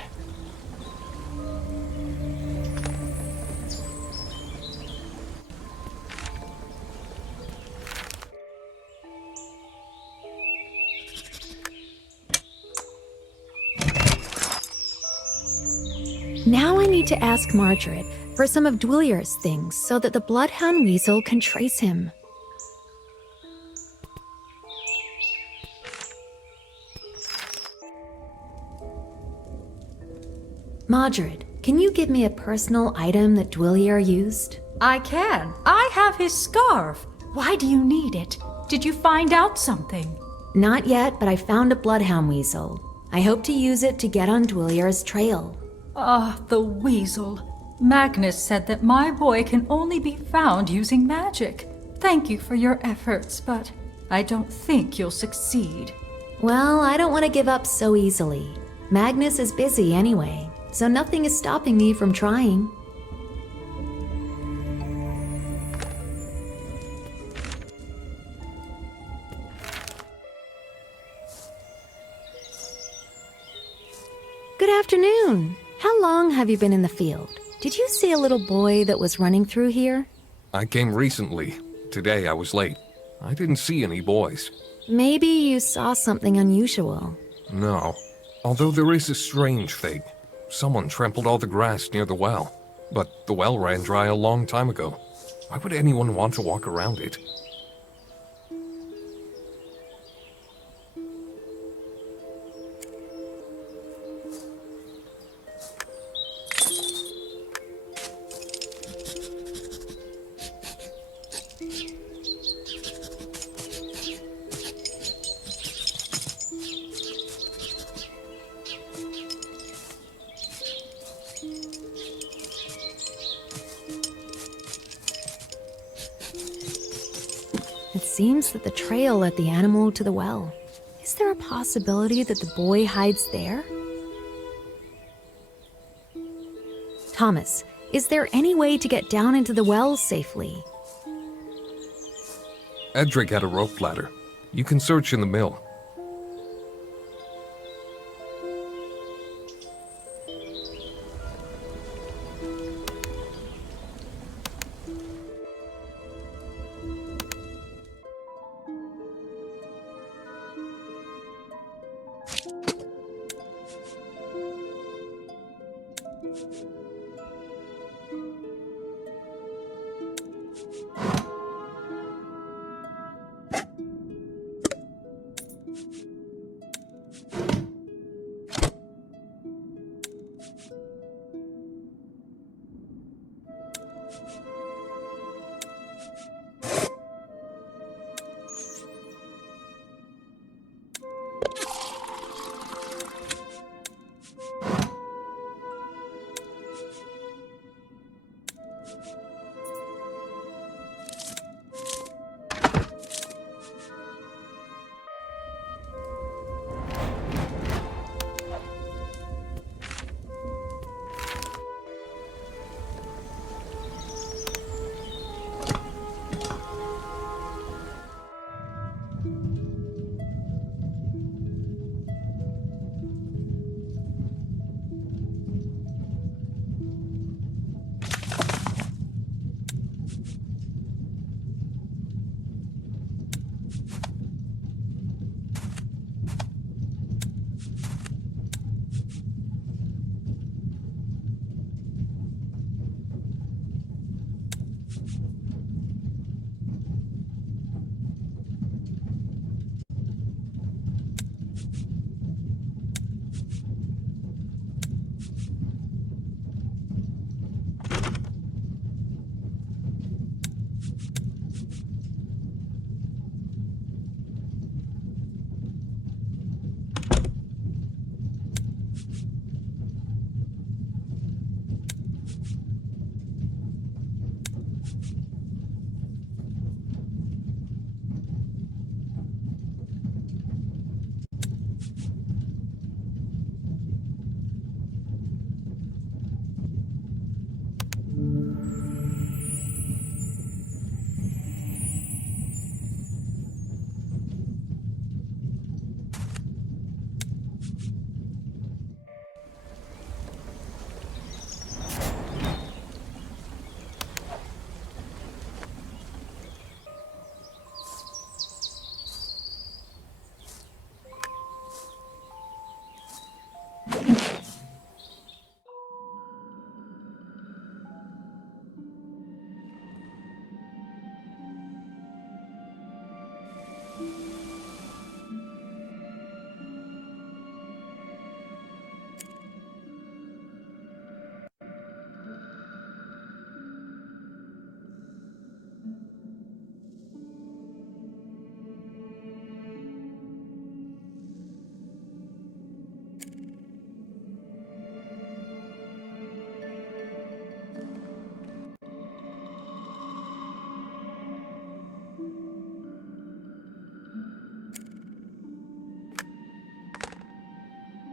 Now I need to ask Margaret for some of Dwellier's things so that the bloodhound weasel can trace him. Margaret, can you give me a personal item that Dwellier used? I can. I have his scarf. Why do you need it? Did you find out something? Not yet, but I found a bloodhound weasel. I hope to use it to get on Dwellier's trail. Ah, the weasel. Magnus said that my boy can only be found using magic. Thank you for your efforts, but I don't think you'll succeed. Well, I don't want to give up so easily. Magnus is busy anyway, so nothing is stopping me from trying. Good afternoon. How long have you been in the field? Did you see a little boy that was running through here? I came recently. Today I was late. I didn't see any boys. Maybe you saw something unusual. No. Although there is a strange thing. Someone trampled all the grass near the well. But the well ran dry a long time ago. Why would anyone want to walk around it? It seems that the trail led the animal to the well. Is there a possibility that the boy hides there? Thomas, is there any way to get down into the well safely? Edric had a rope ladder. You can search in the mill.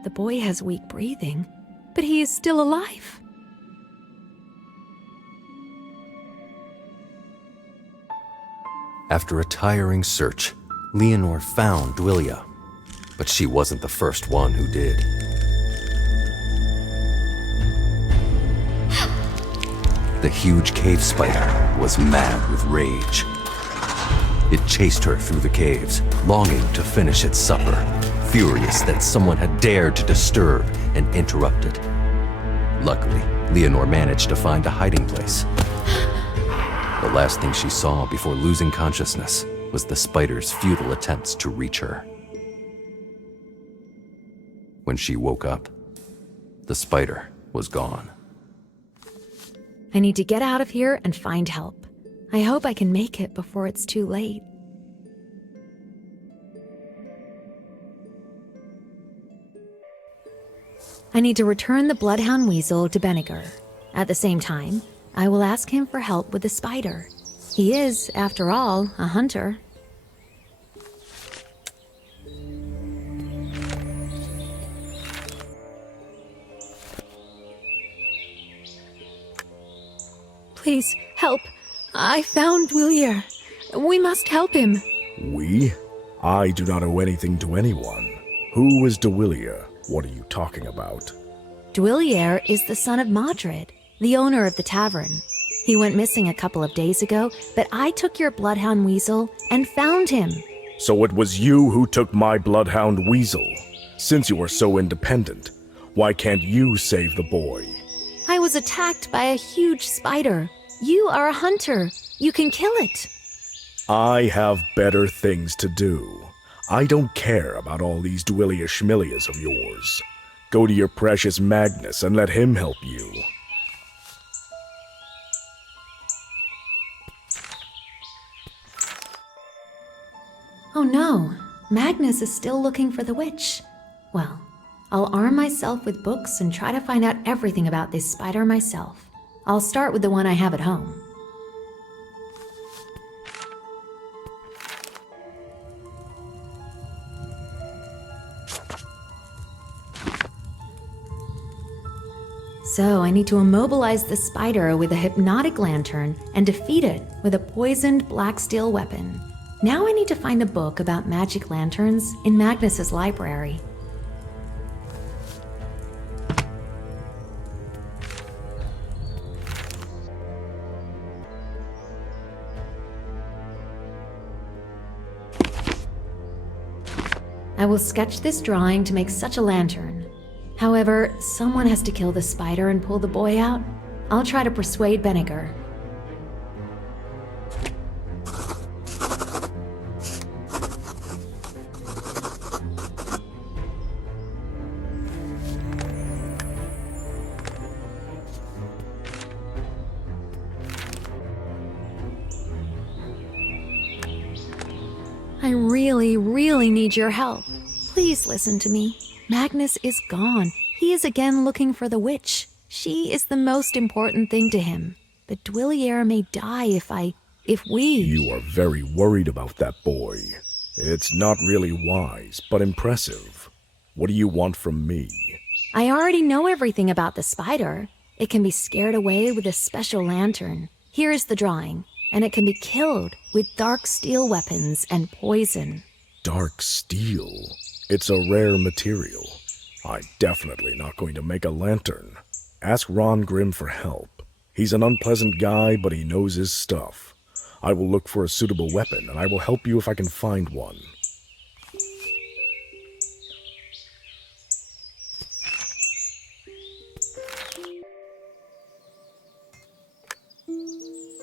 The boy has weak breathing, but he is still alive. After a tiring search, Leonor found Dwyllia, but she wasn't the first one who did. The huge cave spider was mad with rage. It chased her through the caves, longing to finish its supper, furious that someone had dared to disturb and interrupt it. Luckily, Leonor managed to find a hiding place. The last thing she saw before losing consciousness was the spider's futile attempts to reach her. When she woke up, the spider was gone. I need to get out of here and find help. I hope I can make it before it's too late. I need to return the bloodhound weasel to Beniger. At the same time, I will ask him for help with the spider. He is, after all, a hunter. Please, help. I found Dwyllia. We must help him. We? I do not owe anything to anyone. Who is Dwyllia? What are you talking about? Dwyllia is the son of Madrid, the owner of the tavern. He went missing a couple of days ago, but I took your bloodhound weasel and found him. So it was you who took my bloodhound weasel. Since you are so independent, why can't you save the boy? I was attacked by a huge spider. You are a hunter. You can kill it. I have better things to do. I don't care about all these Dwyllia Schmillias of yours. Go to your precious Magnus and let him help you. Oh no, Magnus is still looking for the witch. Well, I'll arm myself with books and try to find out everything about this spider myself. I'll start with the one I have at home. So I need to immobilize the spider with a hypnotic lantern and defeat it with a poisoned black steel weapon. Now I need to find a book about magic lanterns in Magnus's library. I will sketch this drawing to make such a lantern. However, someone has to kill the spider and pull the boy out. I'll try to persuade Benniger. I really need your help. Please listen to me. Magnus is gone. He is again looking for the witch. She is the most important thing to him. But Dwillier may die if we... You are very worried about that boy. It's not really wise, but impressive. What do you want from me? I already know everything about the spider. It can be scared away with a special lantern. Here is the drawing, and it can be killed with dark steel weapons and poison. Dark steel? It's a rare material. I'm definitely not going to make a lantern. Ask Ron Grimm for help. He's an unpleasant guy, but he knows his stuff. I will look for a suitable weapon, and I will help you if I can find one.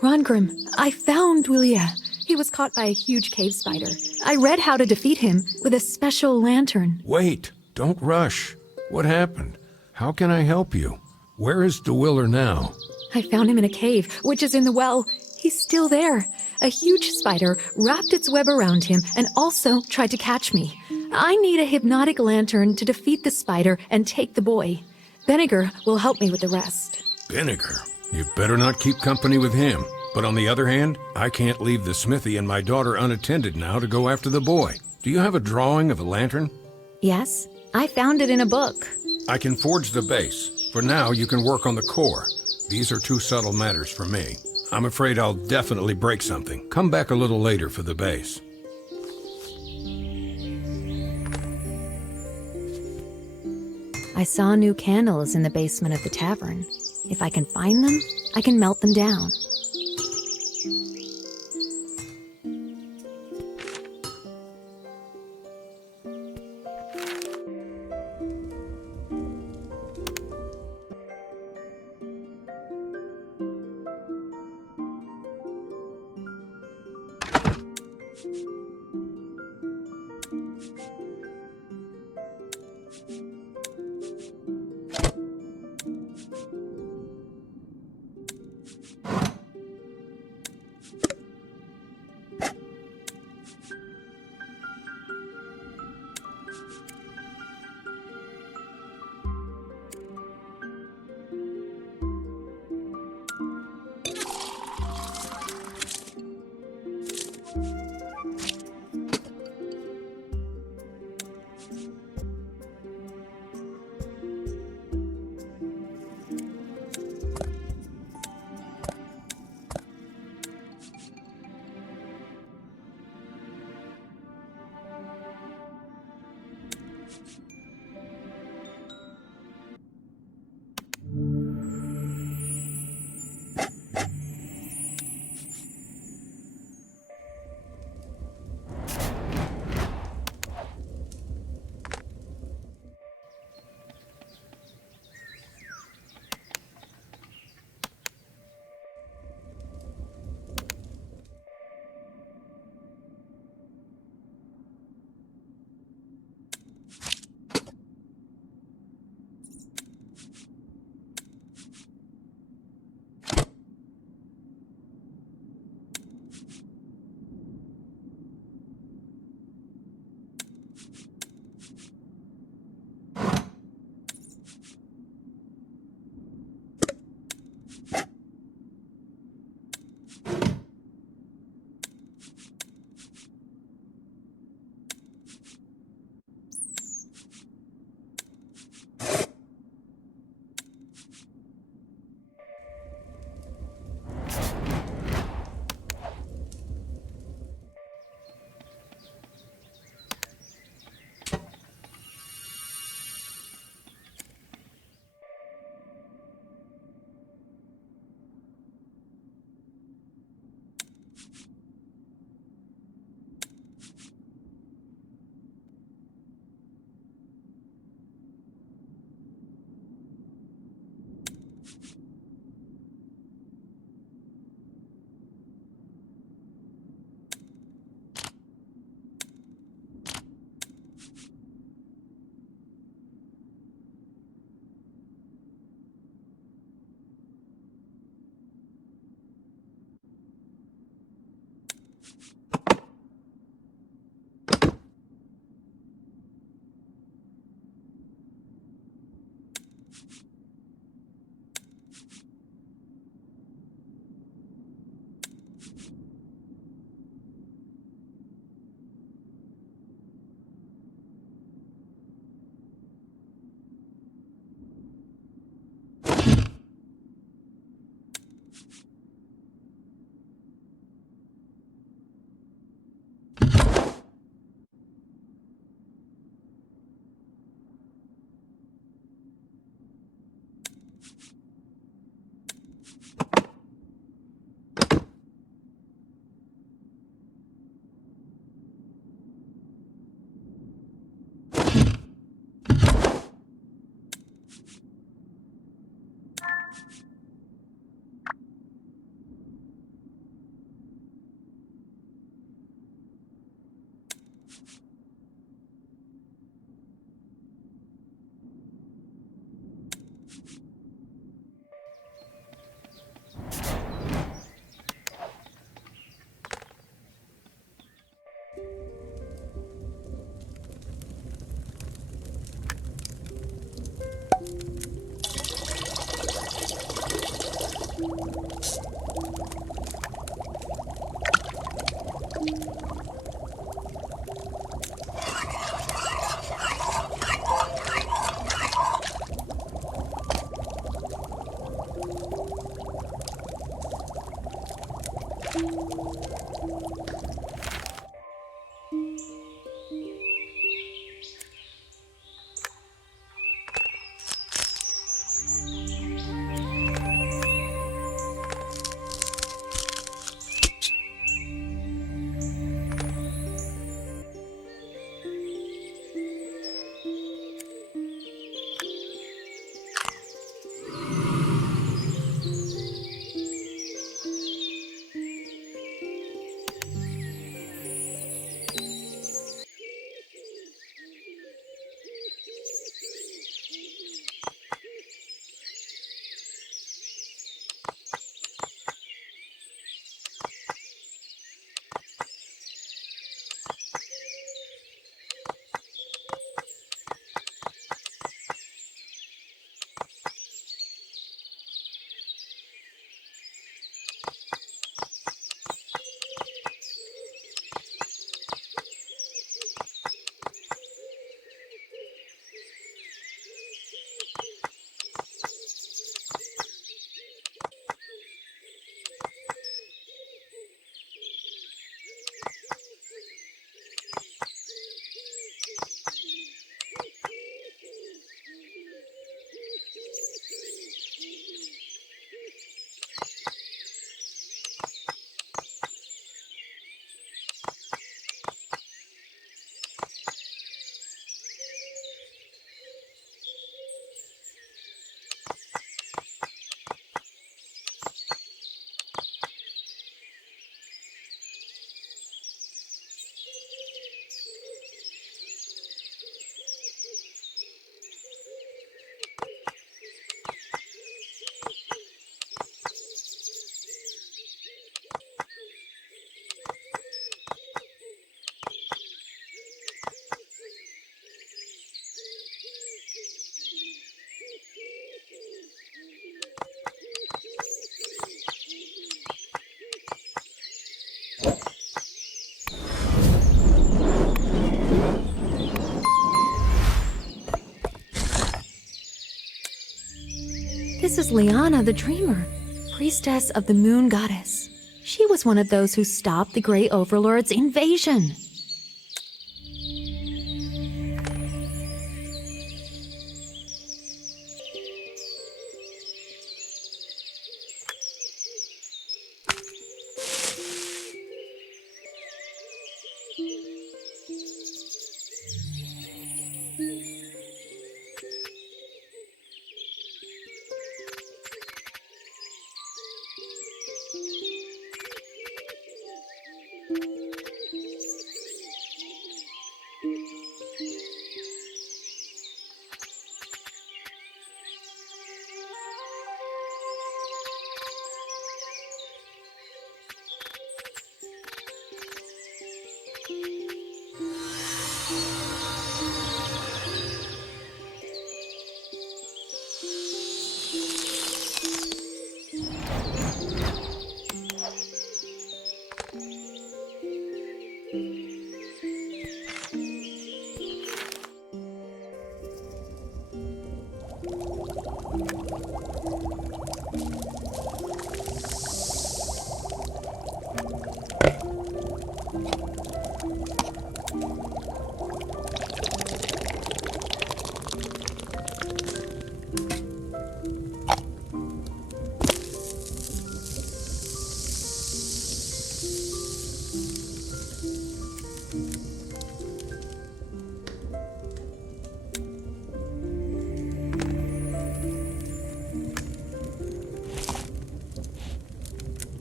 Rongrim, I found Dwillier. He was caught by a huge cave spider. I read how to defeat him with a special lantern. Wait, don't rush. What happened? How can I help you? Where is DeWiller now? I found him in a cave, which is in the well. He's still there. A huge spider wrapped its web around him and also tried to catch me. I need a hypnotic lantern to defeat the spider and take the boy. Benniger will help me with the rest. Vinegar. You better not keep company with him. But on the other hand, I can't leave the smithy and my daughter unattended now to go after the boy. Do you have a drawing of a lantern? Yes, I found it in a book. I can forge the base. For now, you can work on the core. These are too subtle matters for me. I'm afraid I'll definitely break something. Come back a little later for the base. I saw new candles in the basement of the tavern. If I can find them, I can melt them down. This is Liana the Dreamer, priestess of the Moon Goddess. She was one of those who stopped the Grey Overlord's invasion.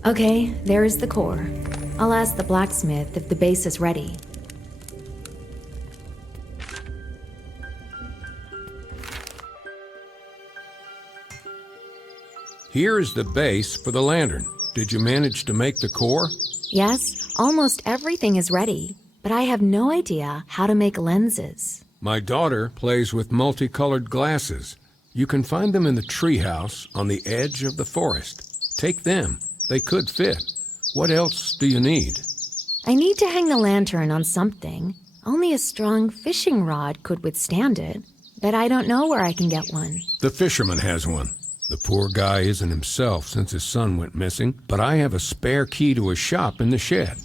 Okay, there is the core. I'll ask the blacksmith if the base is ready. Here is the base for the lantern. Did you manage to make the core? Yes, almost everything is ready, but I have no idea how to make lenses. My daughter plays with multicolored glasses. You can find them in the treehouse on the edge of the forest. Take them. They could fit. What else do you need? I need to hang the lantern on something. Only a strong fishing rod could withstand it, but I don't know where I can get one. The fisherman has one. The poor guy isn't himself since his son went missing, but I have a spare key to his shop in the shed.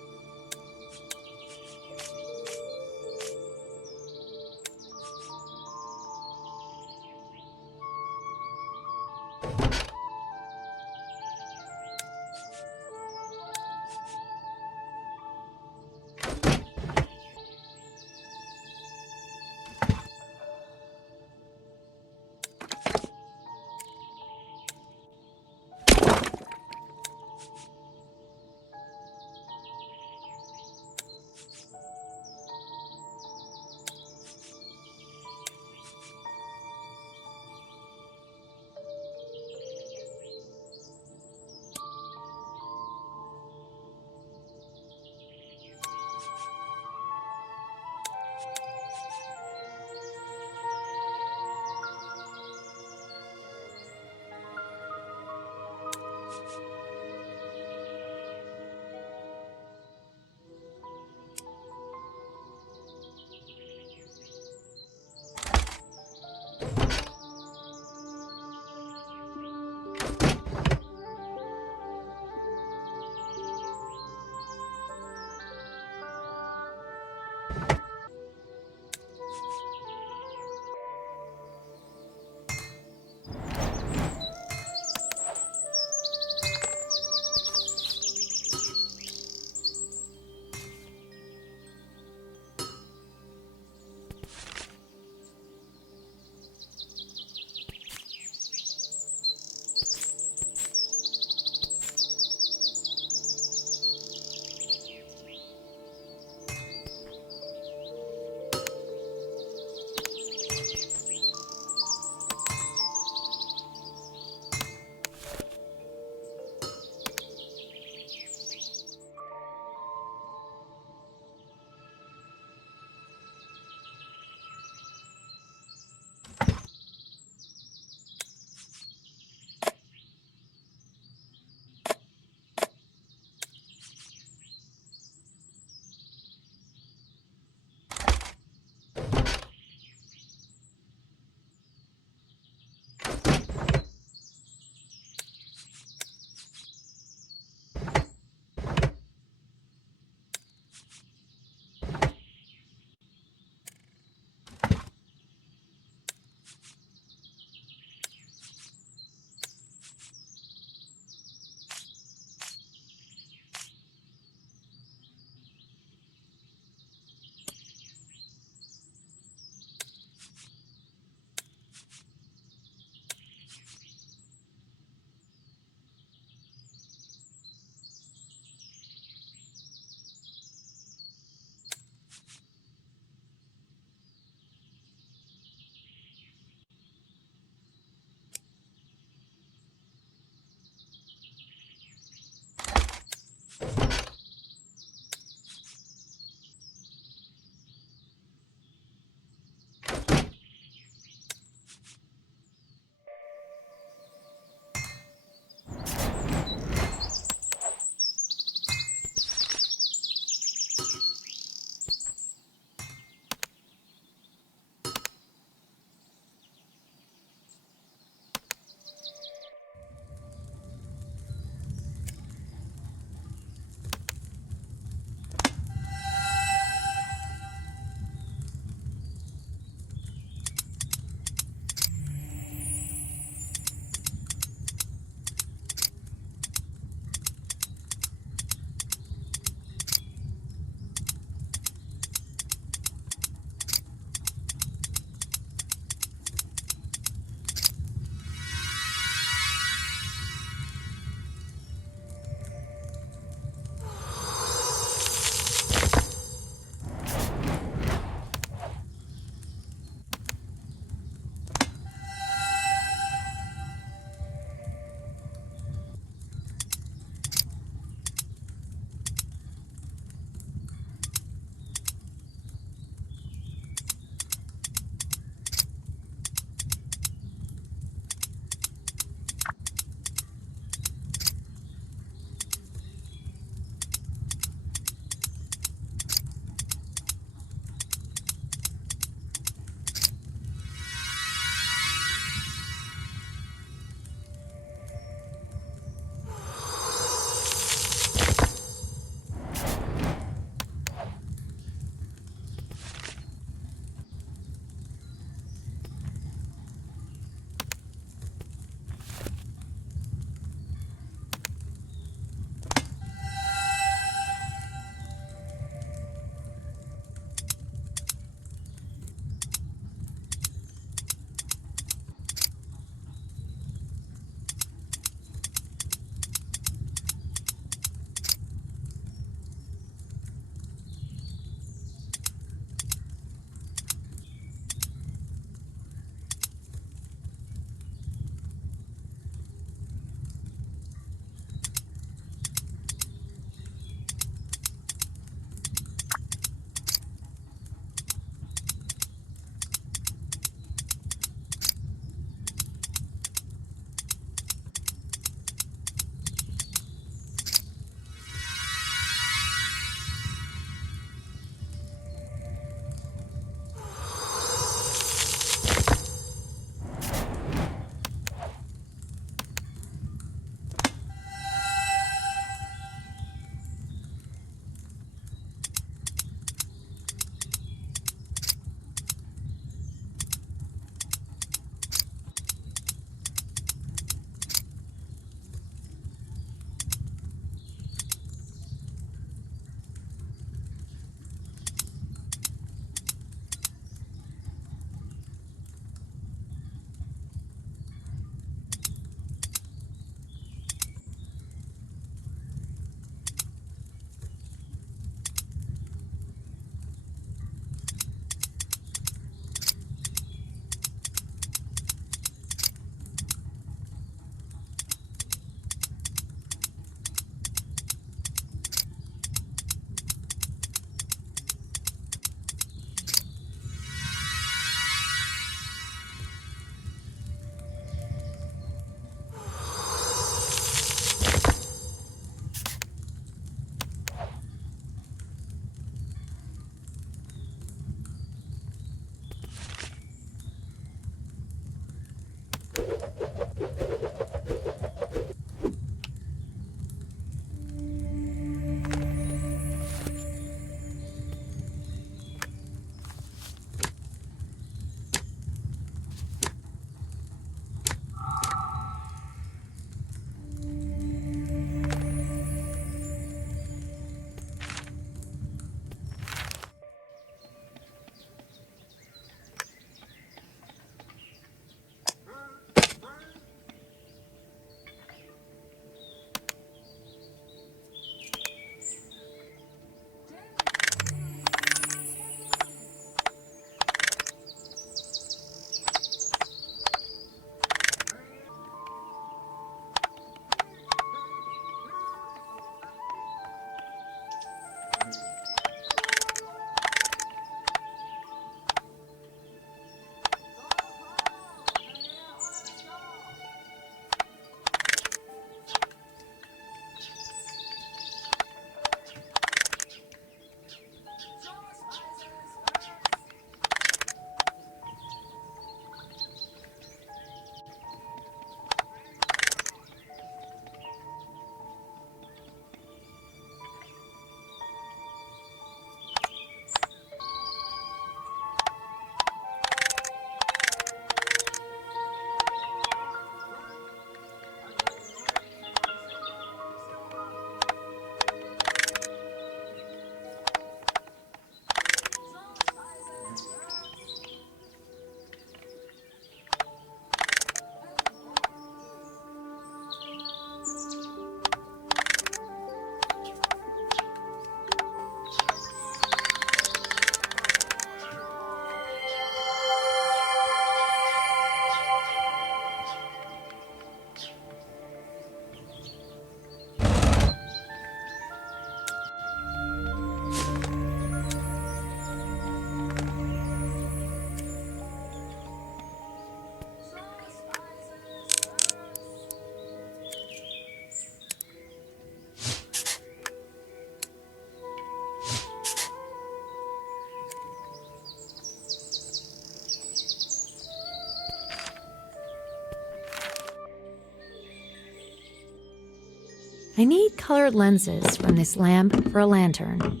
I need colored lenses from this lamp for a lantern.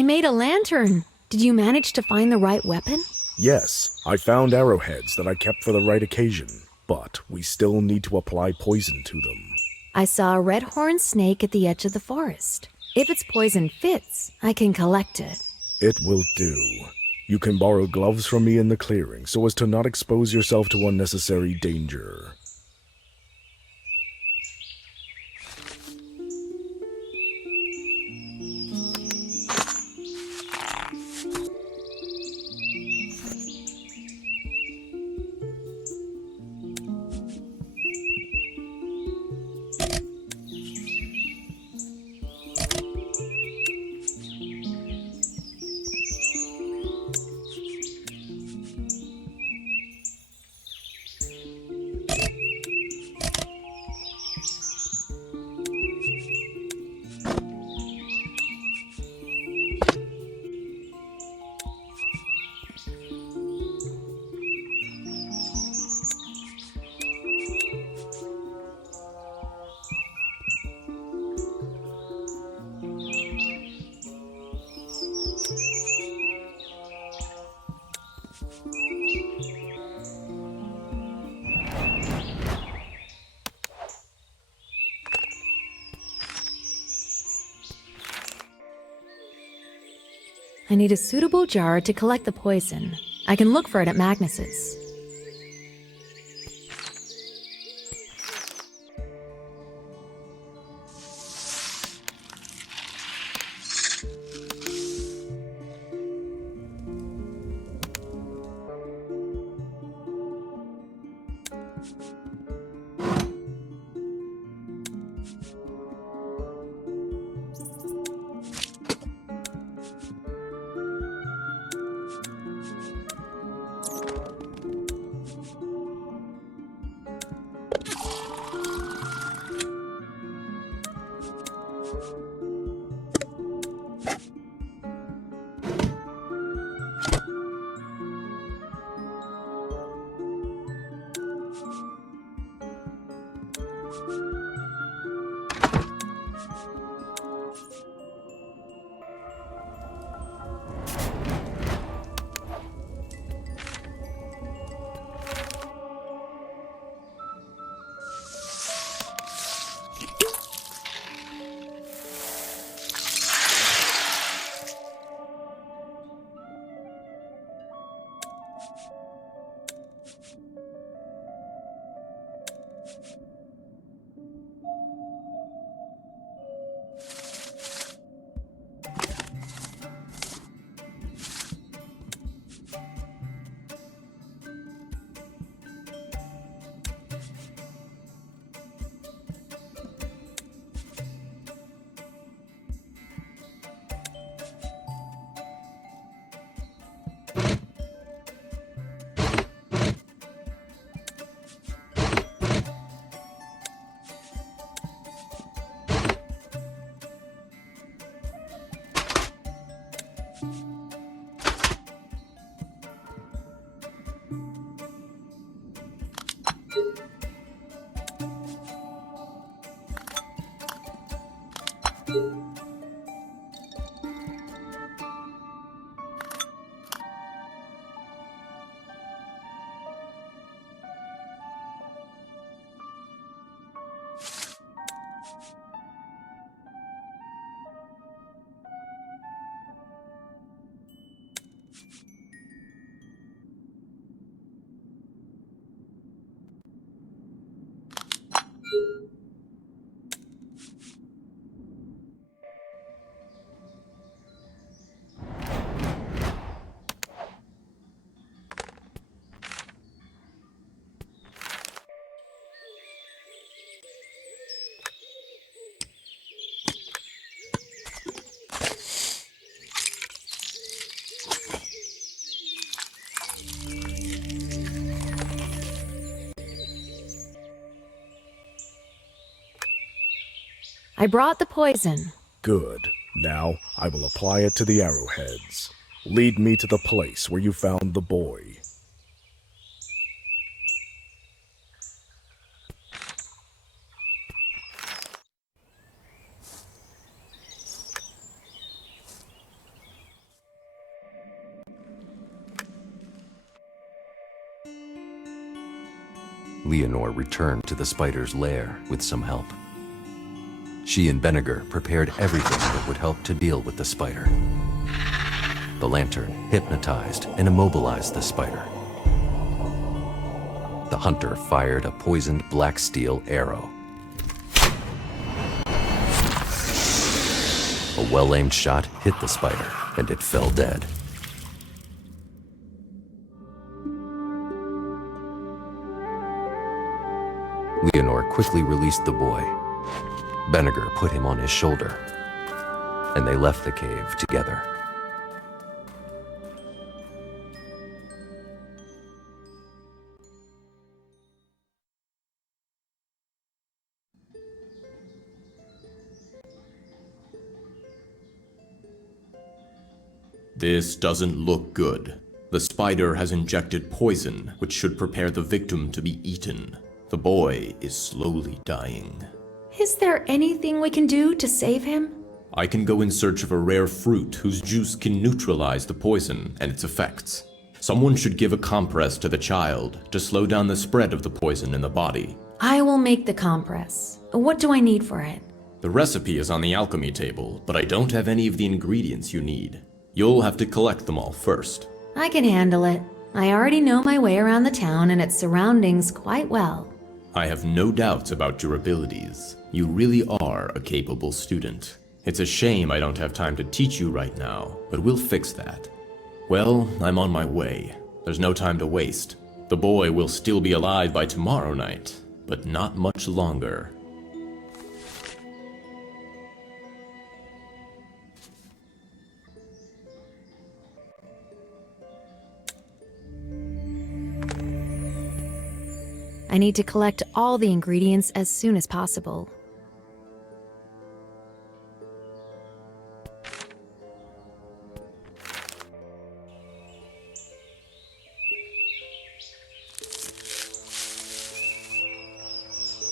I made a lantern. Did you manage to find the right weapon? Yes, I found arrowheads that I kept for the right occasion, but we still need to apply poison to them. I saw a red-horned snake at the edge of the forest. If its poison fits, I can collect it. It will do. You can borrow gloves from me in the clearing so as to not expose yourself to unnecessary danger. I need a suitable jar to collect the poison. I can look for it at Magnus's. I brought the poison. Good. Now I will apply it to the arrowheads. Lead me to the place where you found the boy. Leonore returned to the spider's lair with some help. She and Benniger prepared everything that would help to deal with the spider. The lantern hypnotized and immobilized the spider. The hunter fired a poisoned black steel arrow. A well-aimed shot hit the spider, and it fell dead. Leonore quickly released the boy. Benniger put him on his shoulder, and they left the cave together. This doesn't look good. The spider has injected poison, which should prepare the victim to be eaten. The boy is slowly dying. Is there anything we can do to save him? I can go in search of a rare fruit whose juice can neutralize the poison and its effects. Someone should give a compress to the child to slow down the spread of the poison in the body. I will make the compress. What do I need for it? The recipe is on the alchemy table, but I don't have any of the ingredients you need. You'll have to collect them all first. I can handle it. I already know my way around the town and its surroundings quite well. I have no doubts about your abilities. You really are a capable student. It's a shame I don't have time to teach you right now, but we'll fix that. Well, I'm on my way. There's no time to waste. The boy will still be alive by tomorrow night, but not much longer. I need to collect all the ingredients as soon as possible.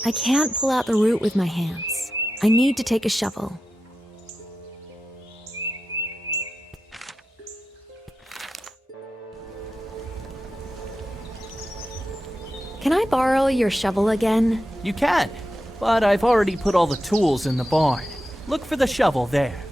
I can't pull out the root with my hands. I need to take a shovel. Can I borrow your shovel again? You can, but I've already put all the tools in the barn. Look for the shovel there.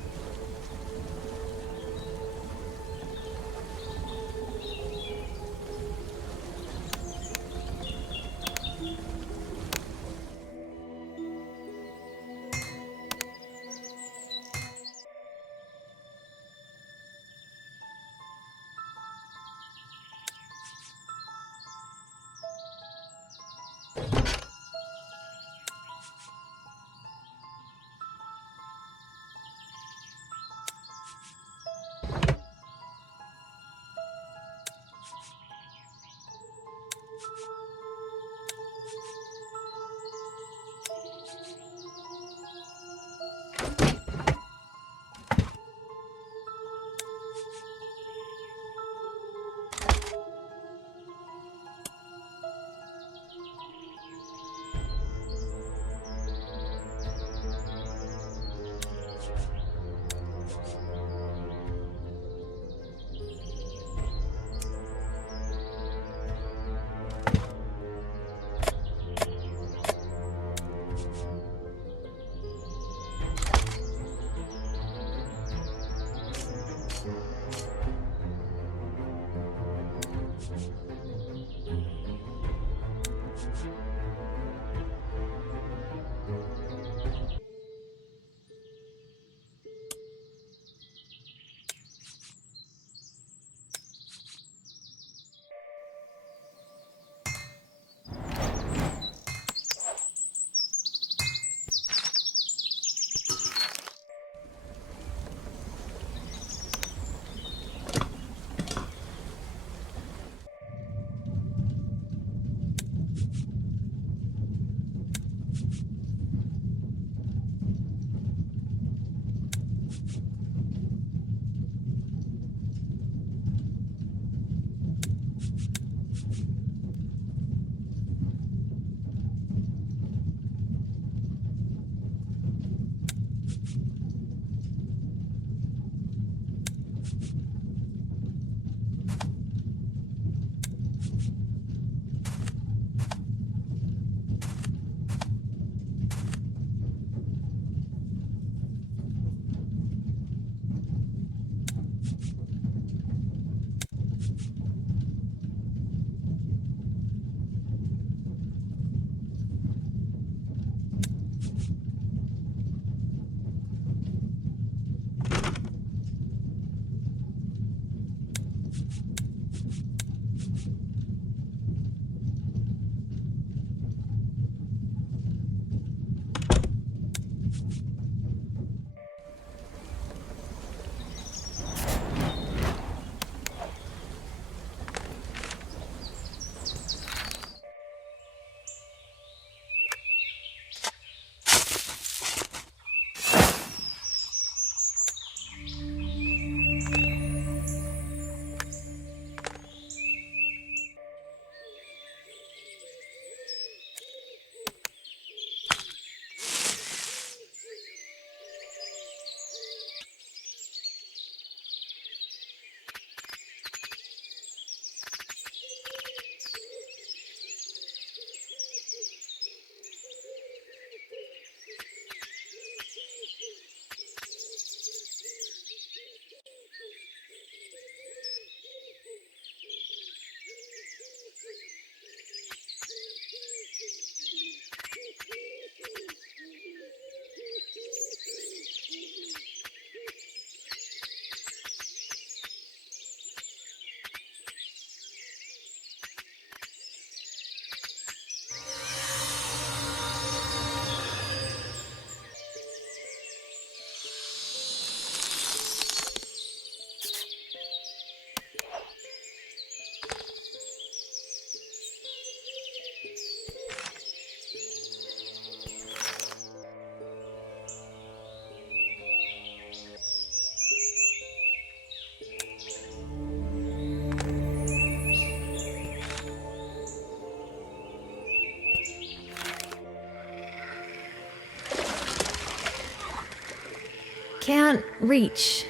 can't reach.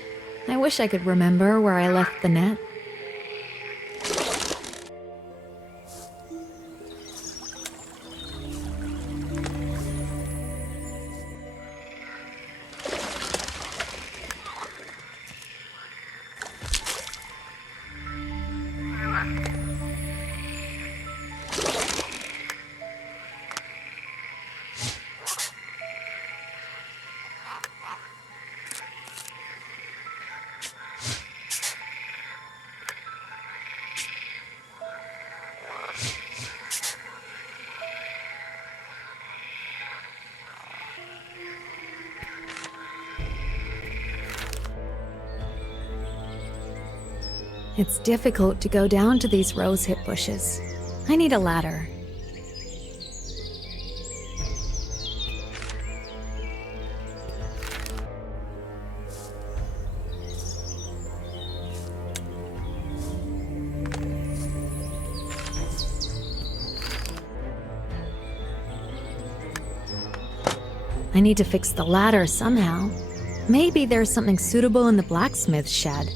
I wish I could remember where I left the net. It's difficult to go down to these rosehip bushes. I need a ladder. I need to fix the ladder somehow. Maybe there's something suitable in the blacksmith's shed.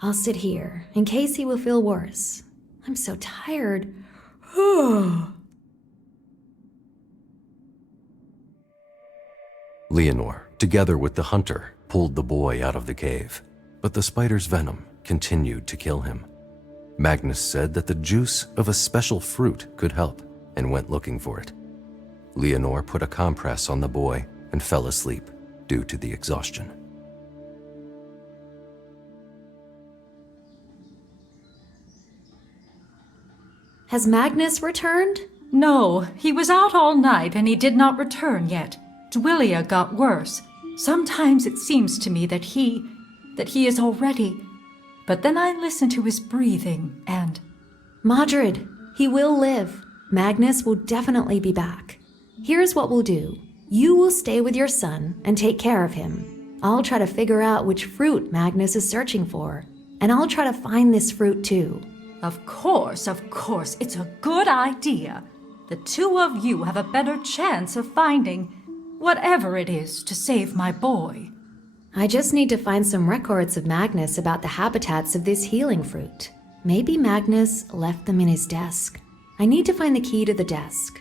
I'll sit here, in case he will feel worse. I'm so tired. Leonore, together with the hunter, pulled the boy out of the cave, but the spider's venom continued to kill him. Magnus said that the juice of a special fruit could help, and went looking for it. Leonore put a compress on the boy and fell asleep due to the exhaustion. Has Magnus returned? No, he was out all night and he did not return yet. Dwilia got worse. Sometimes it seems to me that he is already... But then I listen to his breathing and... Madrid, he will live. Magnus will definitely be back. Here's what we'll do. You will stay with your son and take care of him. I'll try to figure out which fruit Magnus is searching for. And I'll try to find this fruit too. Of course, it's a good idea. The two of you have a better chance of finding whatever it is to save my boy. I just need to find some records of Magnus about the habitats of this healing fruit. Maybe Magnus left them in his desk. I need to find the key to the desk.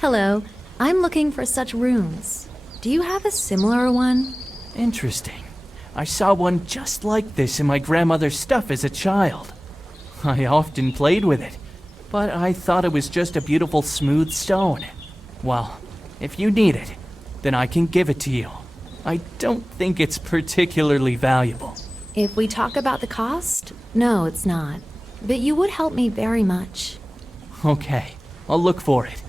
Hello, I'm looking for such rooms. Do you have a similar one? Interesting. I saw one just like this in my grandmother's stuff as a child. I often played with it, but I thought it was just a beautiful smooth stone. Well, if you need it, then I can give it to you. I don't think it's particularly valuable. If we talk about the cost, no, it's not. But you would help me very much. Okay, I'll look for it.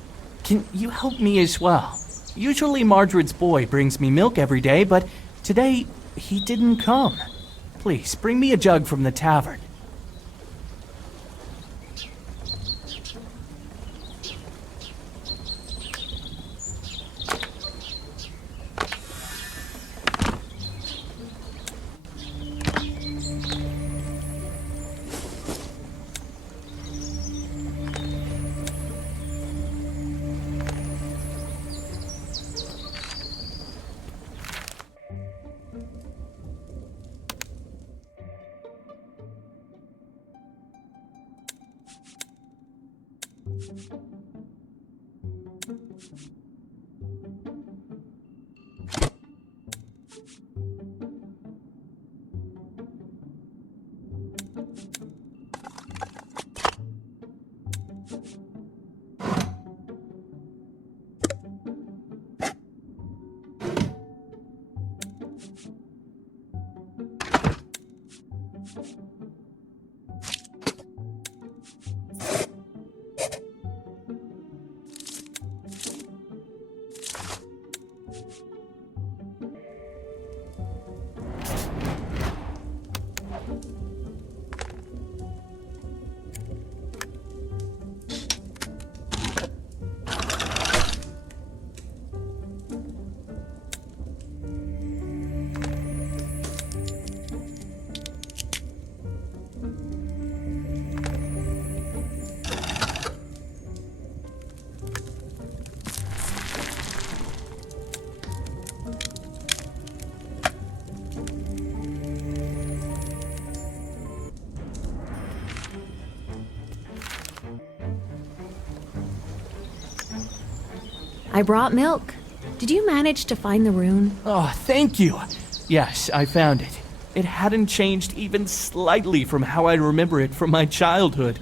Can you help me as well? Usually Margaret's boy brings me milk every day, but today he didn't come. Please, bring me a jug from the tavern. I brought milk. Did you manage to find the rune? Oh, thank you. Yes, I found it. It hadn't changed even slightly from how I remember it from my childhood.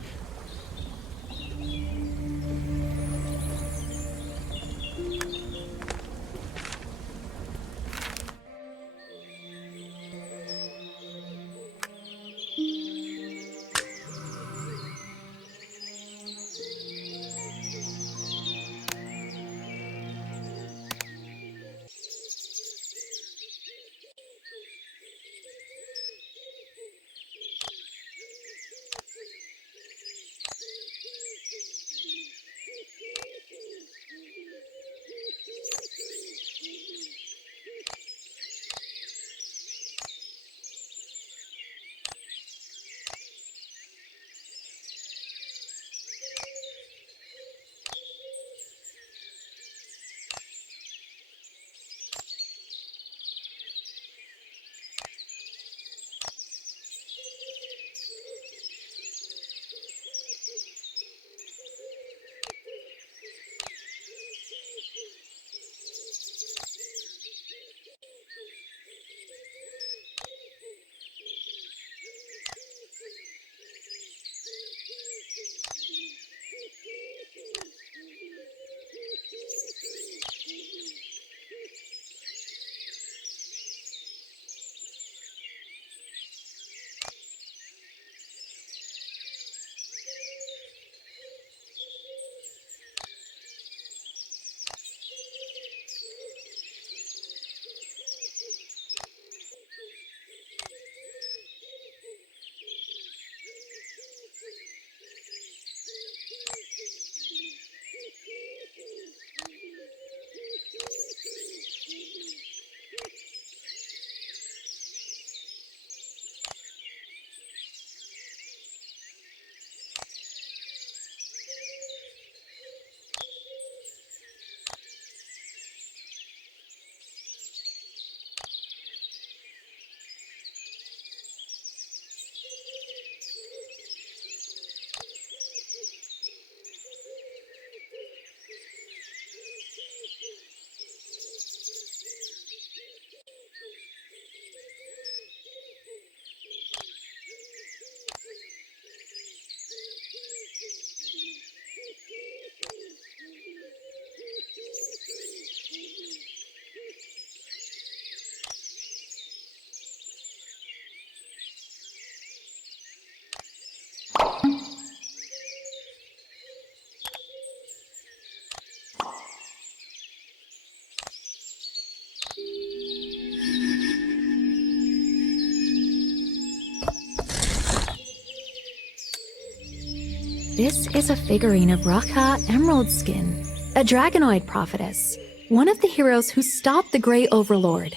This is a figurine of Rakha Emeraldskin, a dragonoid prophetess, one of the heroes who stopped the Grey Overlord.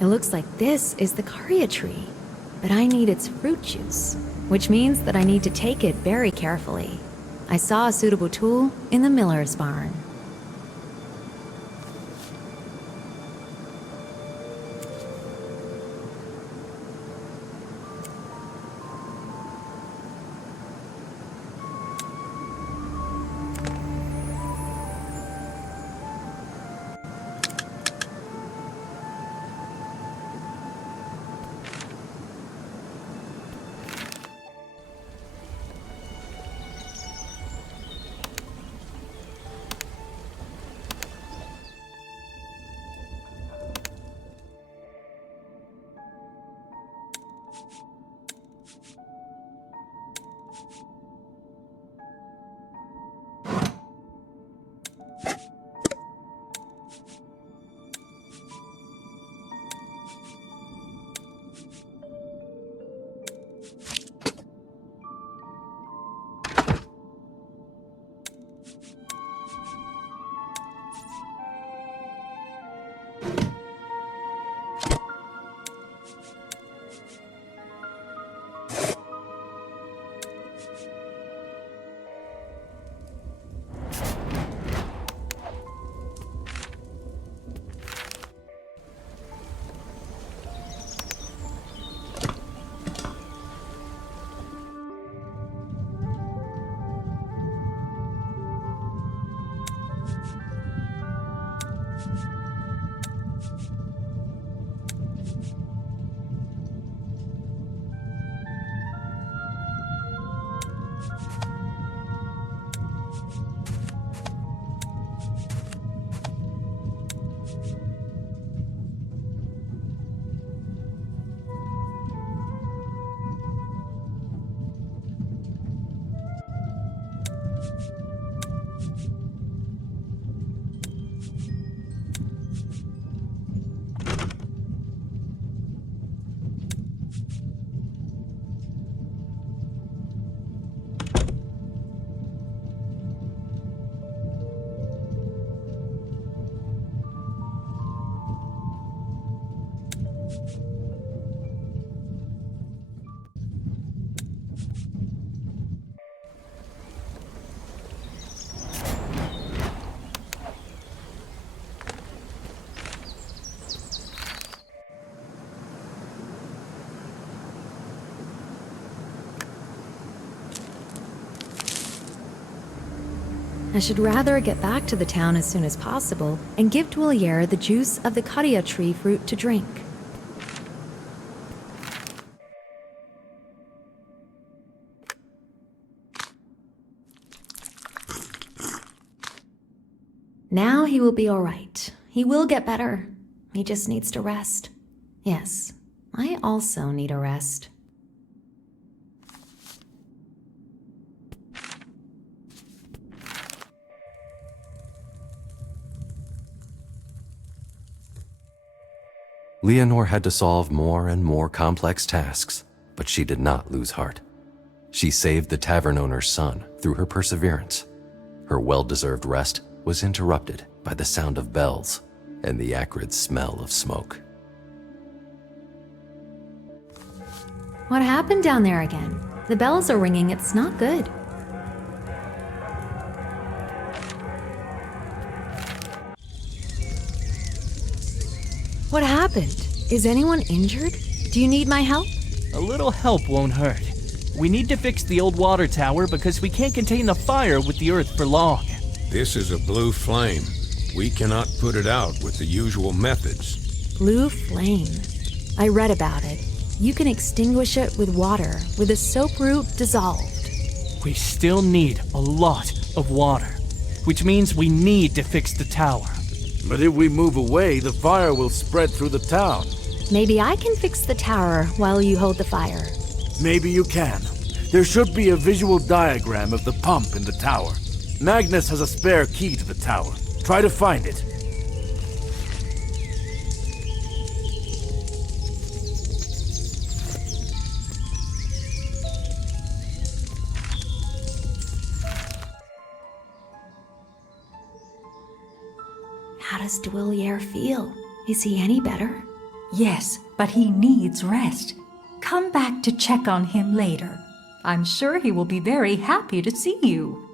It looks like this is the Karya tree, but I need its fruit juice, which means that I need to take it very carefully. I saw a suitable tool in the miller's barn. I should rather get back to the town as soon as possible and give Dwellier the juice of the Kadia tree fruit to drink. Now he will be all right. He will get better. He just needs to rest. Yes, I also need a rest. Leonore had to solve more and more complex tasks, but she did not lose heart. She saved the tavern owner's son through her perseverance. Her well-deserved rest was interrupted by the sound of bells and the acrid smell of smoke. What happened down there again? The bells are ringing. It's not good. What happened? Is anyone injured? Do you need my help? A little help won't hurt. We need to fix the old water tower because we can't contain the fire with the earth for long. This is a blue flame. We cannot put it out with the usual methods. Blue flame. I read about it. You can extinguish it with water, with a soap root dissolved. We still need a lot of water, which means we need to fix the tower. But if we move away, the fire will spread through the town. Maybe I can fix the tower while you hold the fire. Maybe you can. There should be a visual diagram of the pump in the tower. Magnus has a spare key to the tower. Try to find it. How does Dwellier feel? Is he any better? Yes, but he needs rest. Come back to check on him later. I'm sure he will be very happy to see you.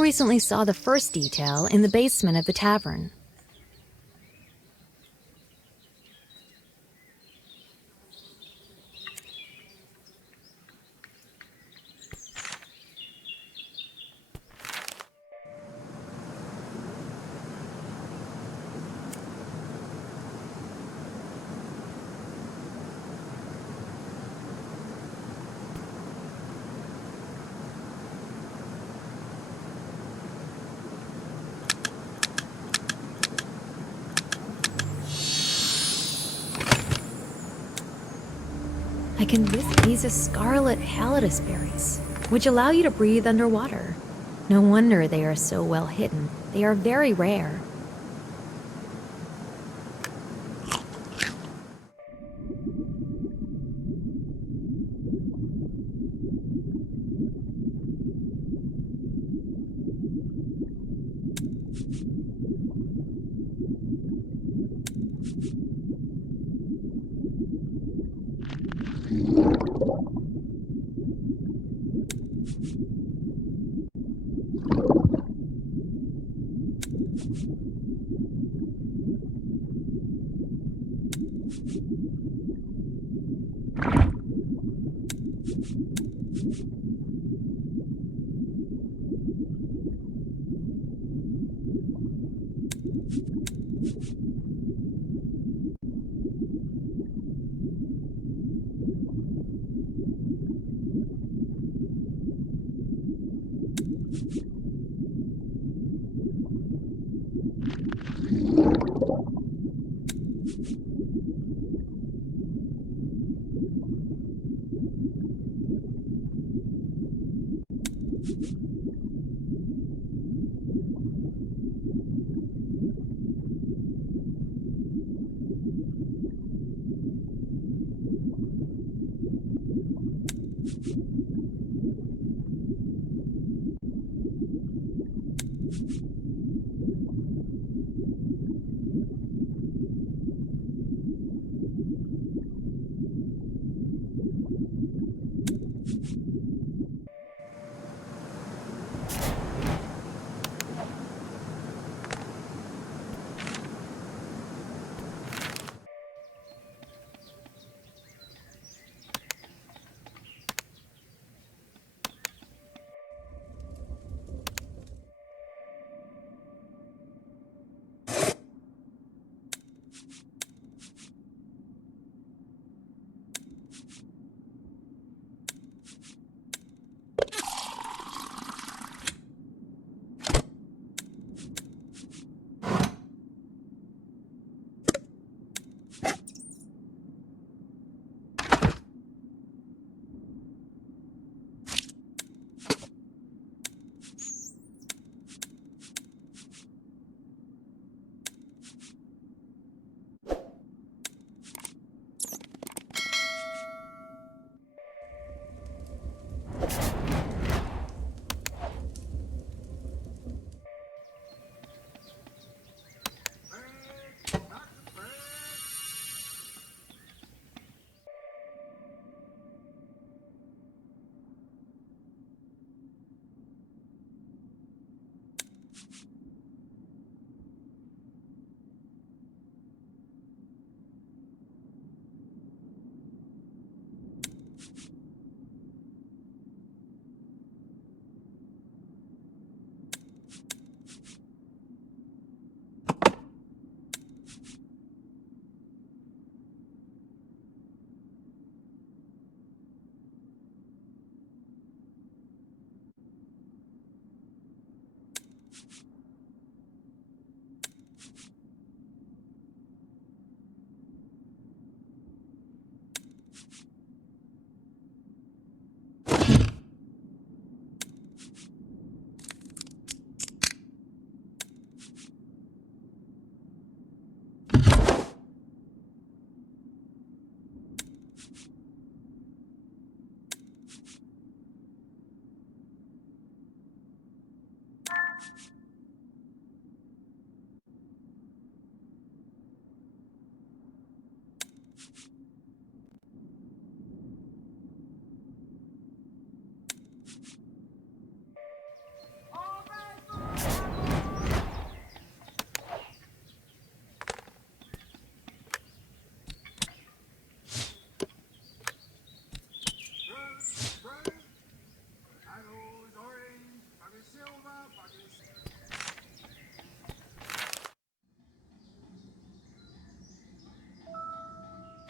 recently saw the first detail in the basement of the tavern. I can whisk these as scarlet halidus berries, which allow you to breathe underwater. No wonder they are so well hidden. They are very rare.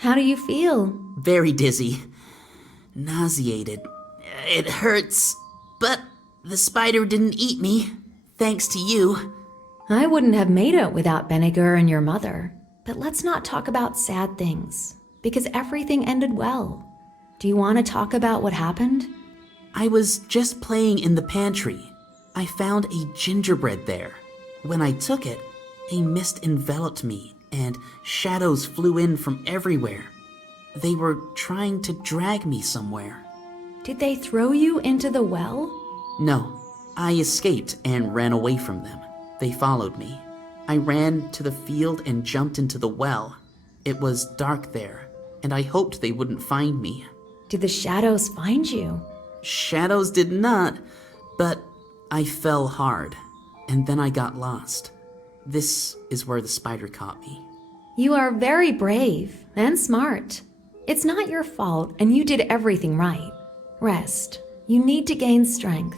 How do you feel? Very dizzy. Nauseated. It hurts. But the spider didn't eat me, thanks to you. I wouldn't have made it without Benniger and your mother. But let's not talk about sad things, because everything ended well. Do you want to talk about what happened? I was just playing in the pantry. I found a gingerbread there. When I took it, a mist enveloped me, and shadows flew in from everywhere. They were trying to drag me somewhere. Did they throw you into the well? No, I escaped and ran away from them. They followed me. I ran to the field and jumped into the well. It was dark there, and I hoped they wouldn't find me. Did the shadows find you? Shadows did not, but I fell hard, and then I got lost. This is where the spider caught me. You are very brave and smart. It's not your fault, and you did everything right. Rest. You need to gain strength.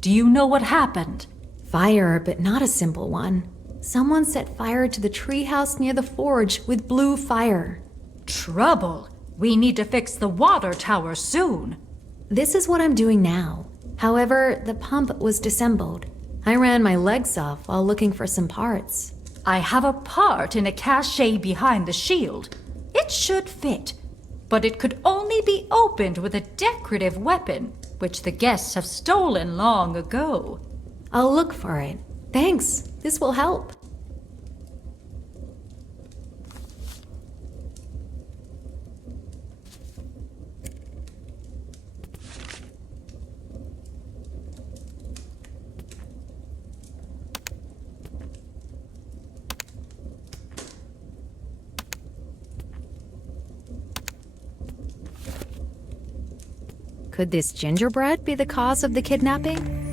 Do you know what happened? Fire, but not a simple one. Someone set fire to the treehouse near the forge with blue fire. Trouble. We need to fix the water tower soon. This is what I'm doing now. However, the pump was disassembled. I ran my legs off while looking for some parts. I have a part in a cache behind the shield. It should fit, but it could only be opened with a decorative weapon, which the guests have stolen long ago. I'll look for it. Thanks. This will help. Could this gingerbread be the cause of the kidnapping?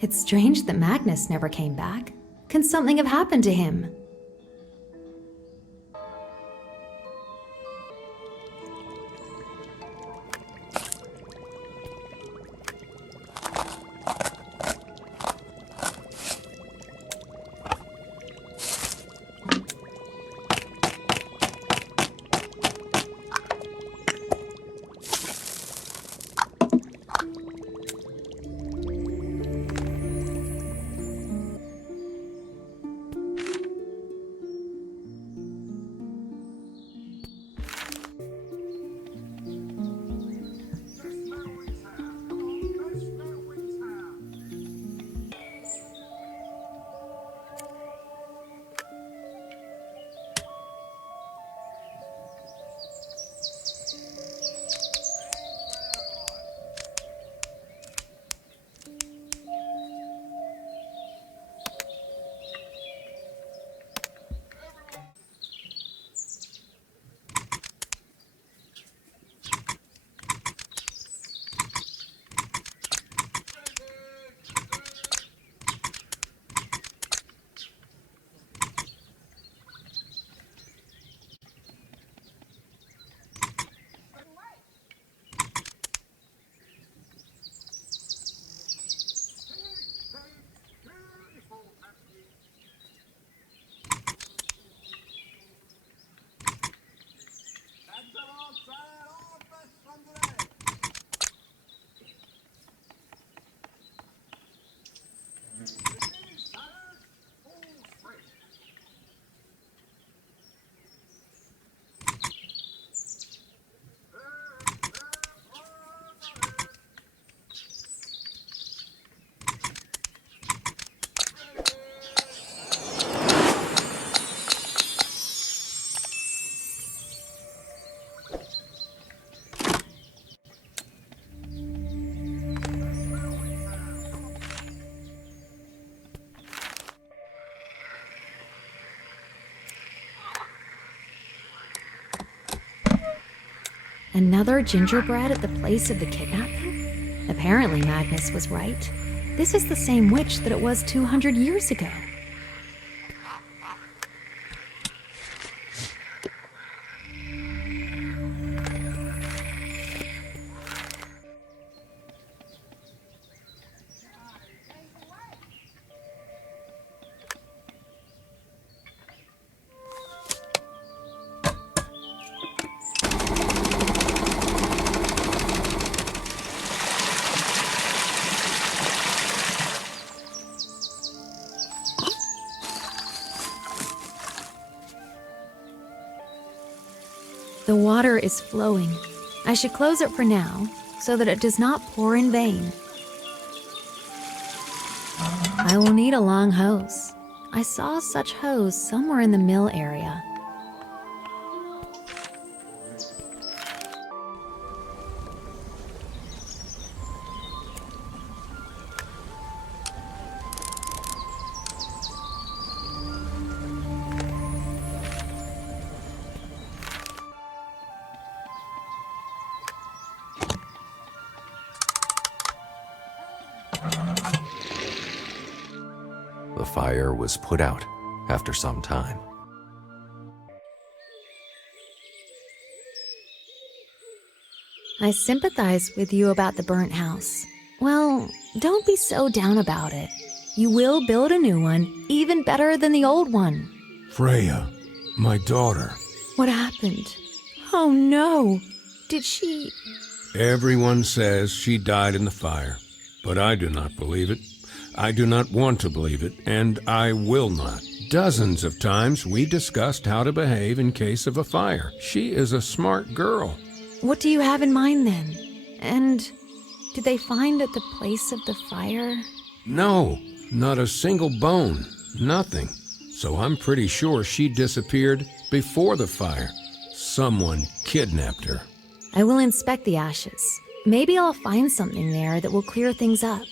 It's strange that Magnus never came back. Can something have happened to him? Another gingerbread at the place of the kidnapping? Apparently Magnus was right. This is the same witch that it was 200 years ago. The water is flowing. I should close it for now, so that it does not pour in vain. I will need a long hose. I saw such hose somewhere in the mill area. The fire was put out after some time. I sympathize with you about the burnt house. Well, don't be so down about it. You will build a new one, even better than the old one. Freya, my daughter. What happened? Oh no! Did she... Everyone says she died in the fire, but I do not believe it. I do not want to believe it, and I will not. Dozens of times we discussed how to behave in case of a fire. She is a smart girl. What do you have in mind then? And did they find at the place of the fire? No, not a single bone, nothing. So I'm pretty sure she disappeared before the fire. Someone kidnapped her. I will inspect the ashes. Maybe I'll find something there that will clear things up.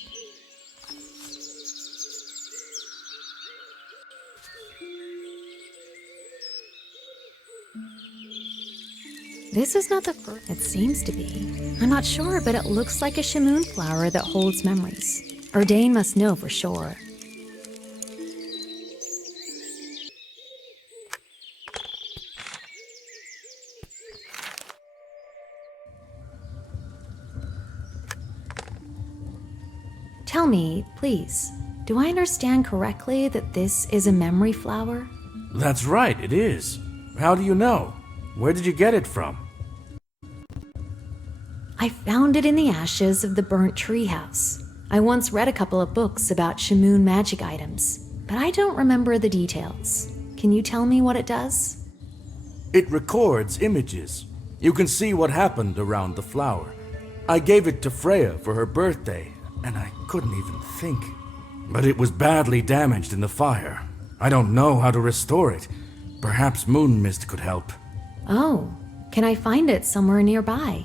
This is not the first. It seems to be. I'm not sure, but it looks like a shamoon flower that holds memories. Erdane must know for sure. Tell me, please, do I understand correctly that this is a memory flower? That's right, it is. How do you know? Where did you get it from? I found it in the ashes of the burnt treehouse. I once read a couple of books about shamoon magic items, but I don't remember the details. Can you tell me what it does? It records images. You can see what happened around the flower. I gave it to Freya for her birthday, and I couldn't even think. But it was badly damaged in the fire. I don't know how to restore it. Perhaps Moon Mist could help. Oh, can I find it somewhere nearby?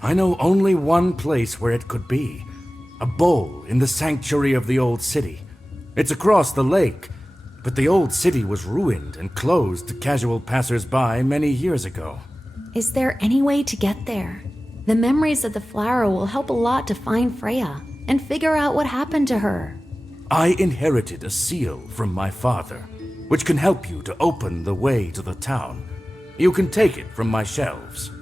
I know only one place where it could be. A bowl in the sanctuary of the old city. It's across the lake, but the old city was ruined and closed to casual passers-by many years ago. Is there any way to get there? The memories of the flower will help a lot to find Freya and figure out what happened to her. I inherited a seal from my father, which can help you to open the way to the town. You can take it from my shelves.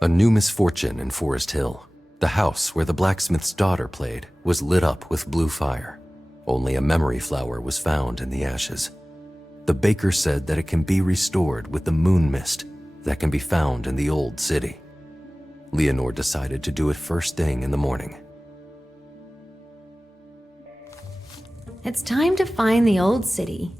A new misfortune in Forest Hill. The house where the blacksmith's daughter played was lit up with blue fire. Only a memory flower was found in the ashes. The baker said that it can be restored with the moon mist that can be found in the old city. Leonore decided to do it first thing in the morning. It's time to find the old city.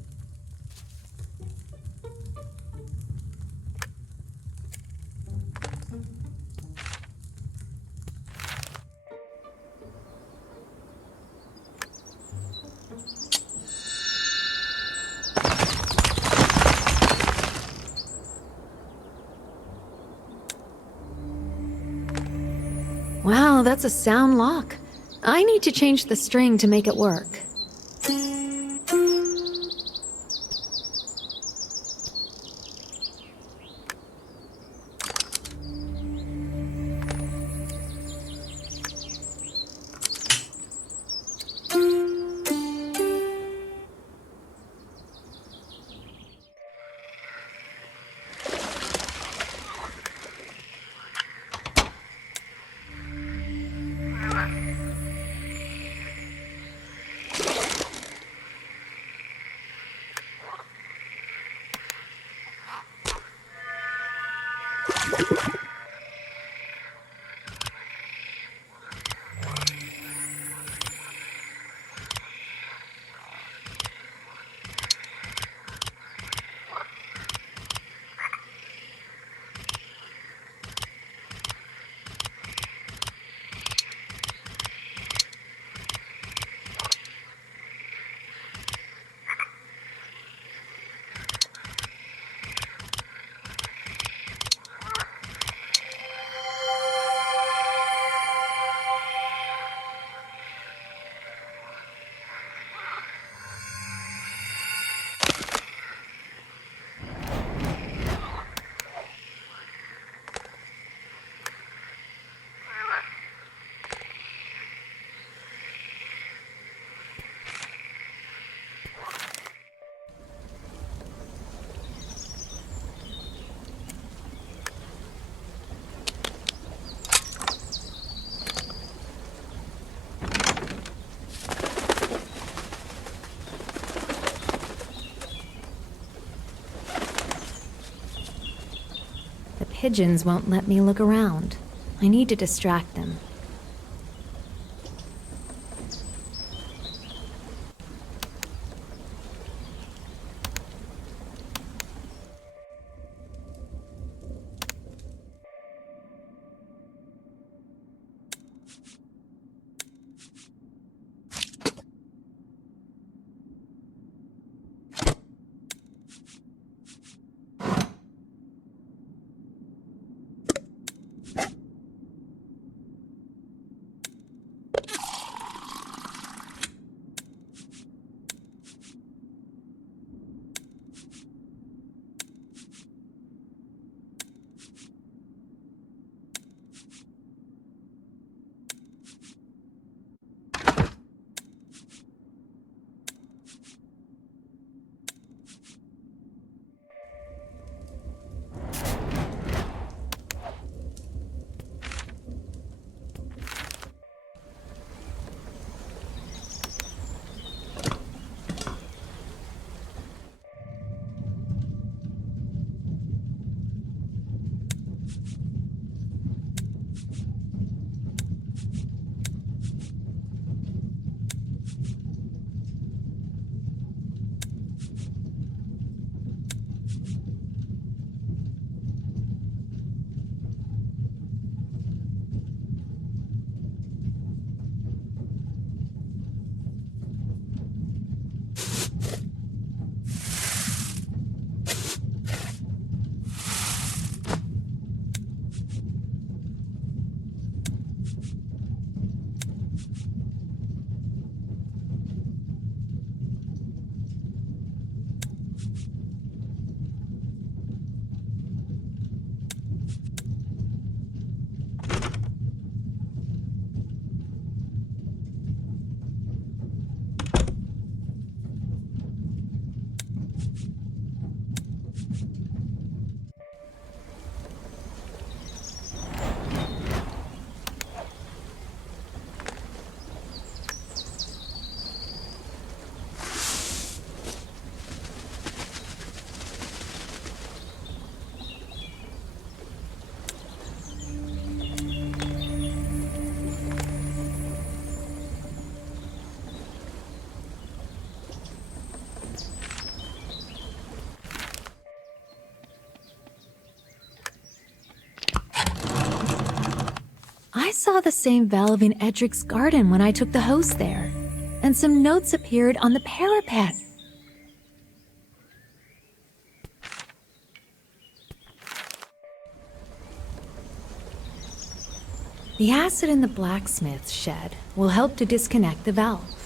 Wow, that's a sound lock. I need to change the string to make it work. pigeons won't let me look around. I need to distract them. I saw the same valve in Edric's garden when I took the hose there, and some notes appeared on the parapet. The acid in the blacksmith's shed will help to disconnect the valve.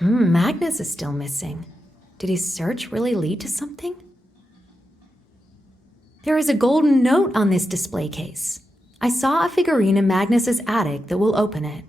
Magnus is still missing. Did his search really lead to something? There is a golden note on this display case. I saw a figurine in Magnus's attic that will open it.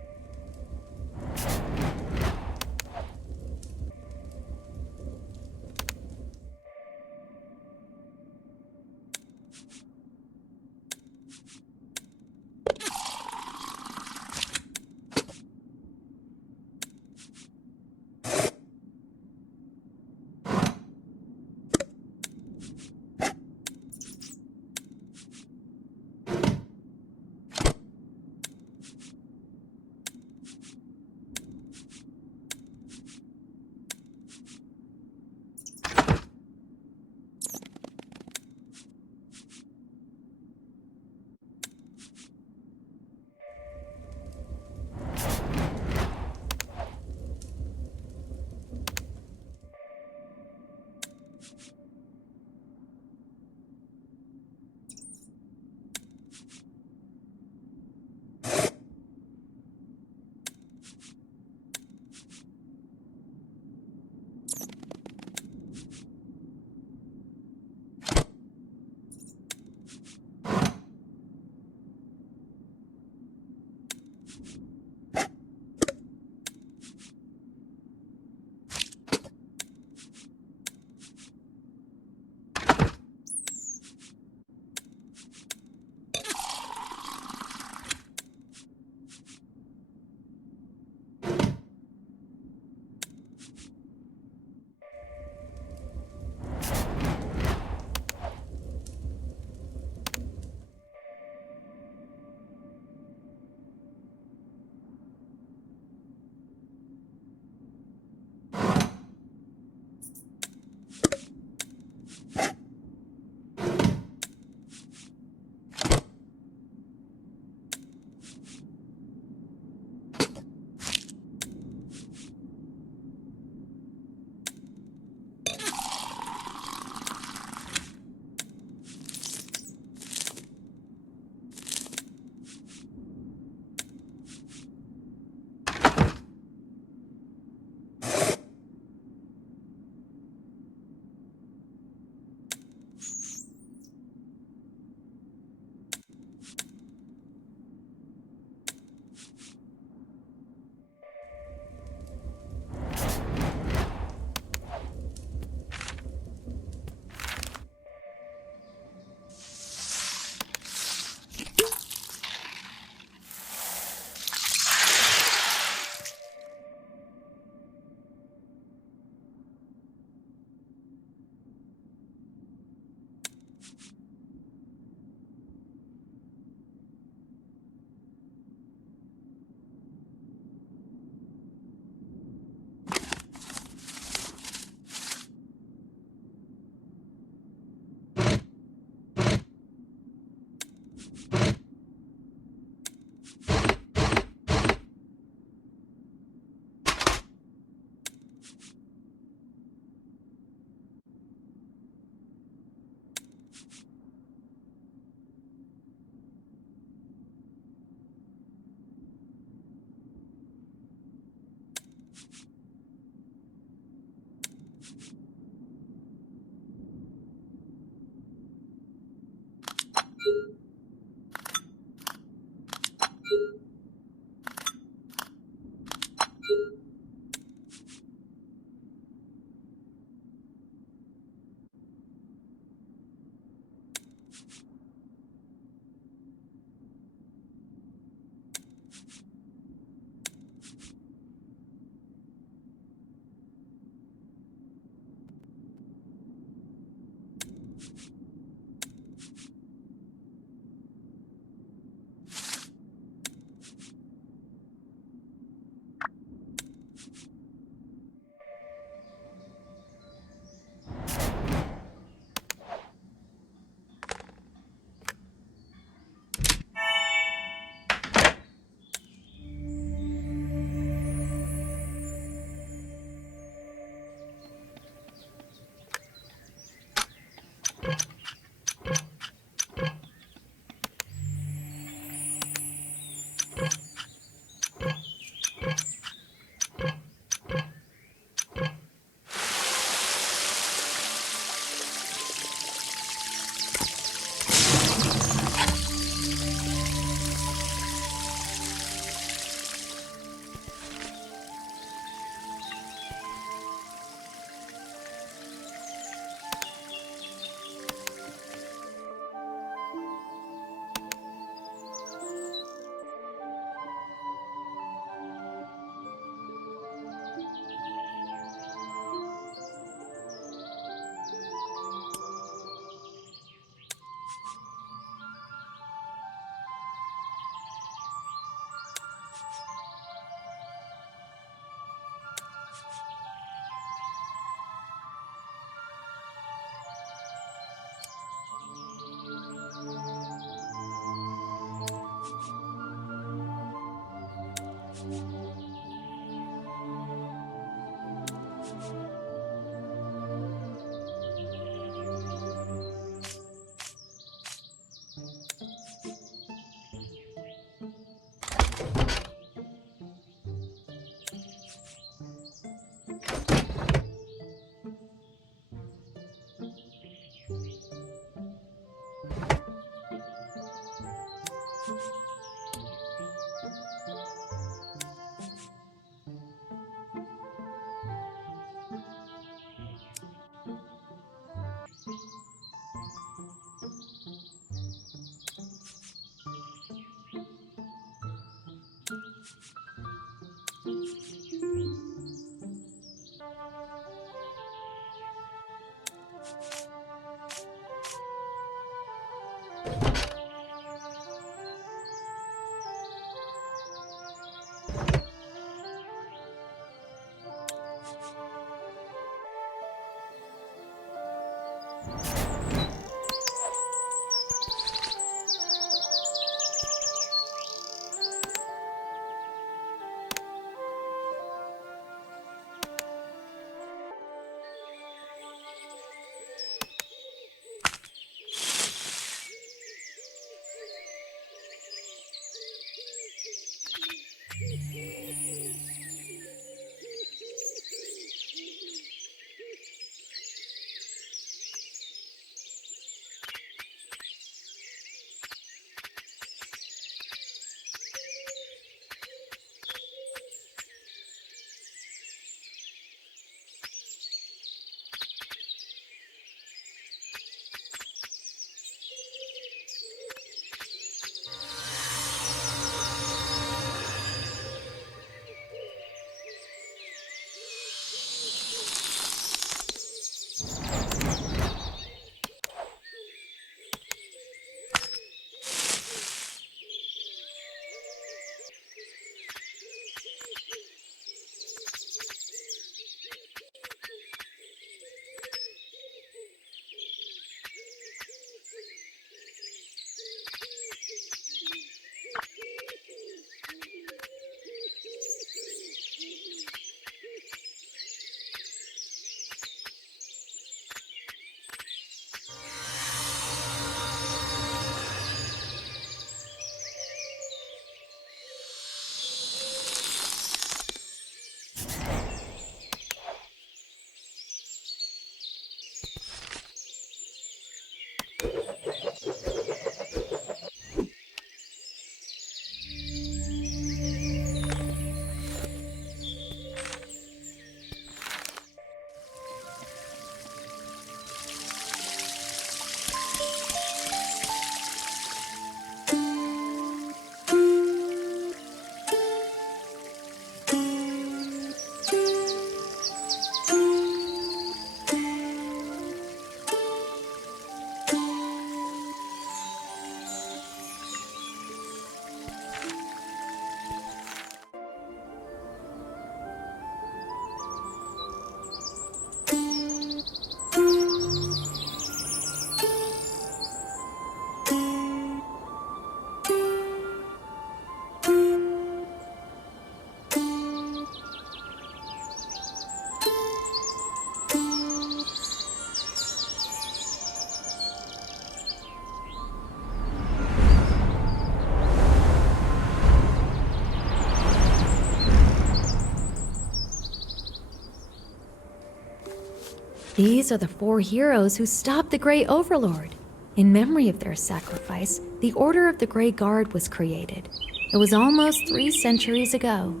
These are the 4 heroes who stopped the Grey Overlord. In memory of their sacrifice, the Order of the Grey Guard was created. It was almost 3 centuries ago.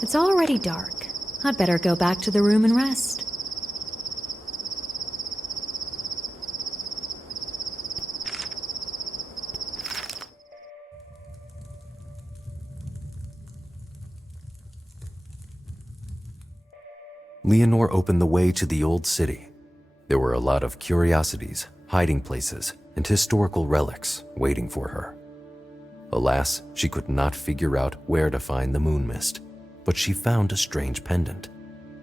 It's already dark. I'd better go back to the room and rest. Leonore opened the way to the old city. There were a lot of curiosities, hiding places, and historical relics waiting for her. Alas, she could not figure out where to find the moon mist, but she found a strange pendant.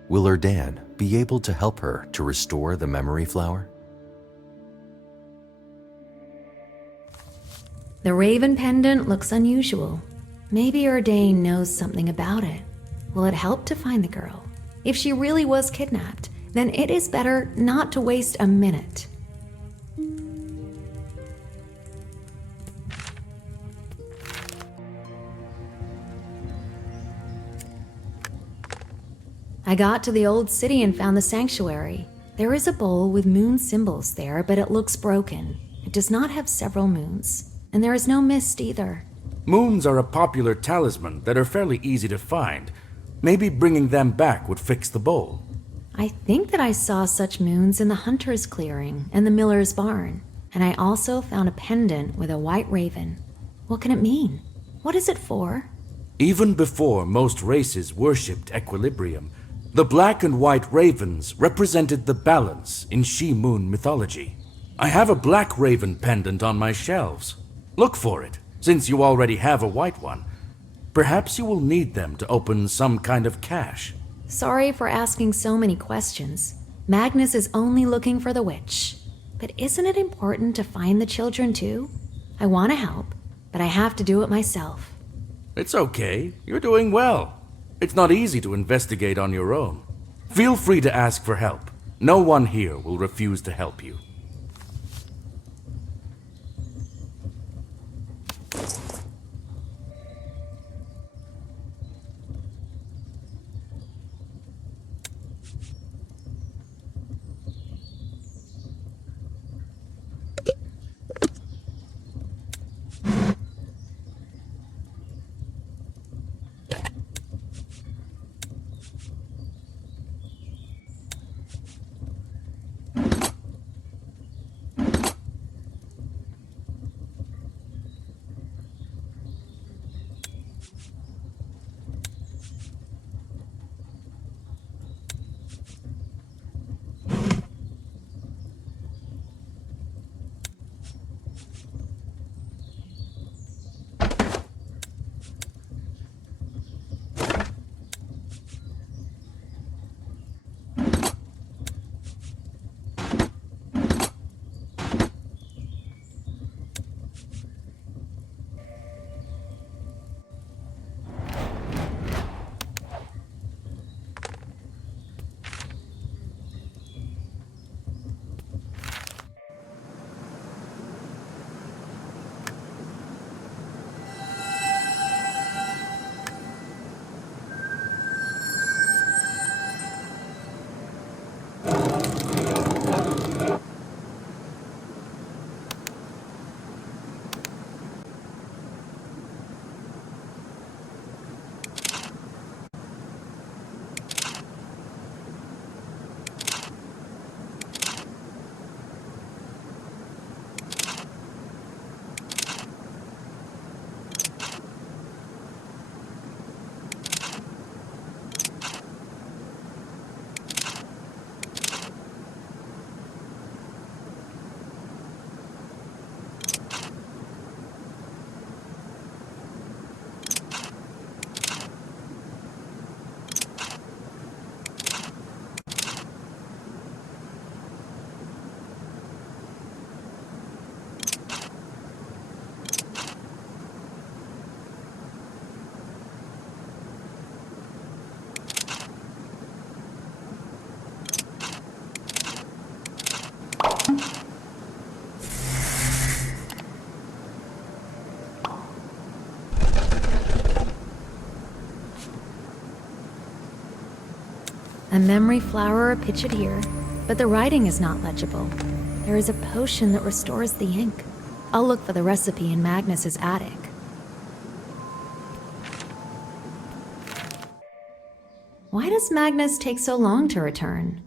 Will her Dan be able to help her to restore the memory flower? The raven pendant looks unusual. Maybe Erdane knows something about it. Will it help to find the girl? If she really was kidnapped, then it is better not to waste a minute. I got to the old city and found the sanctuary. There is a bowl with moon symbols there, but it looks broken. It does not have several moons, and there is no mist either. Moons are a popular talisman that are fairly easy to find. Maybe bringing them back would fix the bowl. I think that I saw such moons in the hunter's clearing and the miller's barn, and I also found a pendant with a white raven. What can it mean? What is it for? Even before most races worshipped equilibrium, the black and white ravens represented the balance in she-moon mythology. I have a black raven pendant on my shelves. Look for it, since you already have a white one. Perhaps you will need them to open some kind of cache. Sorry for asking so many questions. Magnus is only looking for the witch. But isn't it important to find the children too? I want to help, but I have to do it myself. It's okay. You're doing well. It's not easy to investigate on your own. Feel free to ask for help. No one here will refuse to help you. A memory flower or pitch it here, but the writing is not legible. There is a potion that restores the ink. I'll look for the recipe in Magnus's attic. Why does Magnus take so long to return?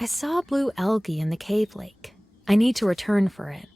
I saw blue algae in the cave lake. I need to return for it.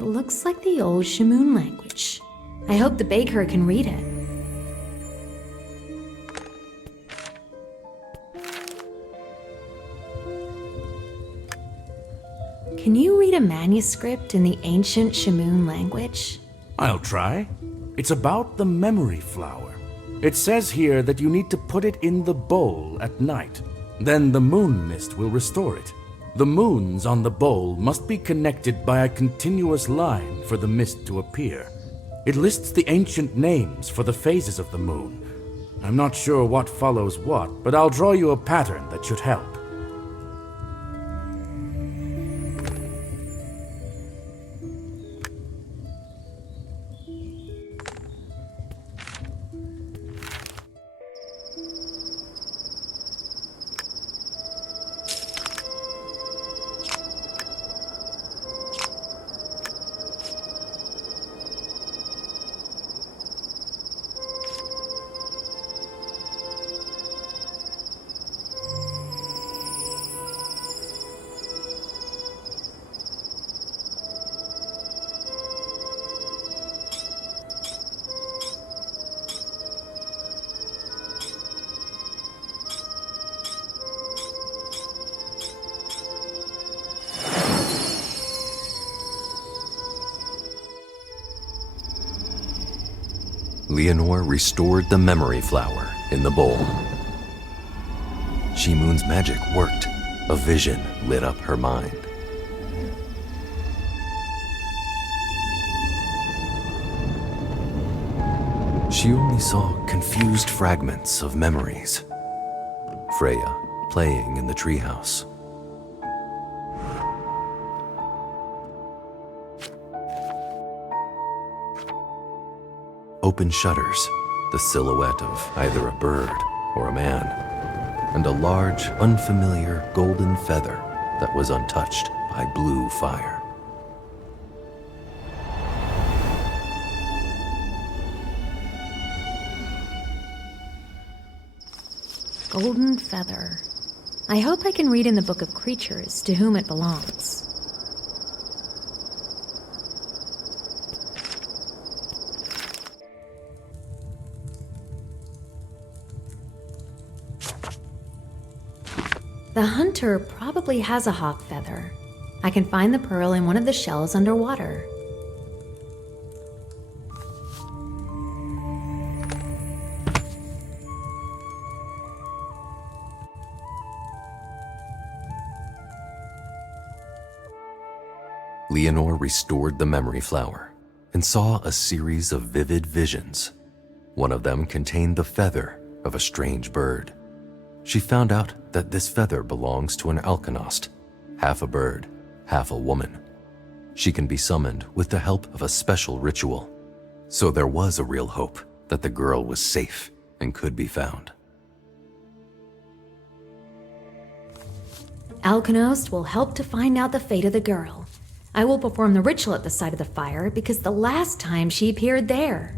It looks like the old Shamoon language. I hope the baker can read it. Can you read a manuscript in the ancient Shamoon language? I'll try. It's about the memory flower. It says here that you need to put it in the bowl at night. Then the moon mist will restore it. The moons on the bowl must be connected by a continuous line for the mist to appear. It lists the ancient names for the phases of the moon. I'm not sure what follows what, but I'll draw you a pattern that should help. Leonore restored the memory flower in the bowl. She-Moon's magic worked. A vision lit up her mind. She only saw confused fragments of memories. Freya playing in the treehouse. Open shutters, the silhouette of either a bird or a man, and a large, unfamiliar golden feather that was untouched by blue fire. Golden feather. I hope I can read in the Book of Creatures to whom it belongs. The hunter probably has a hawk feather. I can find the pearl in one of the shells underwater. Leonore restored the memory flower and saw a series of vivid visions. One of them contained the feather of a strange bird. She found out that this feather belongs to an alkanost, half a bird, half a woman. She can be summoned with the help of a special ritual. So there was a real hope that the girl was safe and could be found. Alkanost will help to find out the fate of the girl. I will perform the ritual at the side of the fire because the last time she appeared there.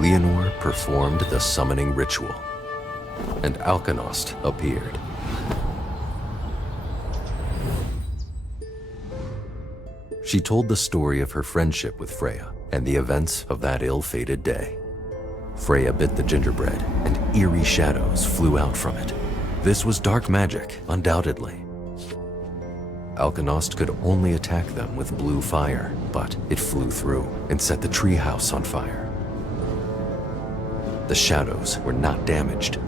Leonore performed the summoning ritual, and Alkahest appeared. She told the story of her friendship with Freya and the events of that ill-fated day. Freya bit the gingerbread, and eerie shadows flew out from it. This was dark magic, undoubtedly. Alkahest could only attack them with blue fire, but it flew through and set the treehouse on fire. The shadows were not damaged.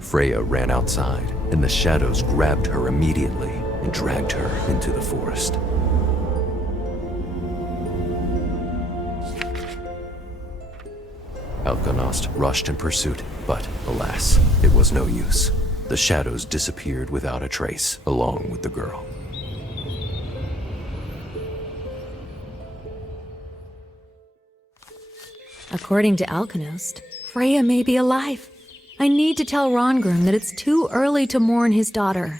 Freya ran outside, and the shadows grabbed her immediately and dragged her into the forest. Alkahest rushed in pursuit, but alas, it was no use. The shadows disappeared without a trace, along with the girl. According to Alkahest, Freya may be alive. I need to tell Rangrim that it's too early to mourn his daughter.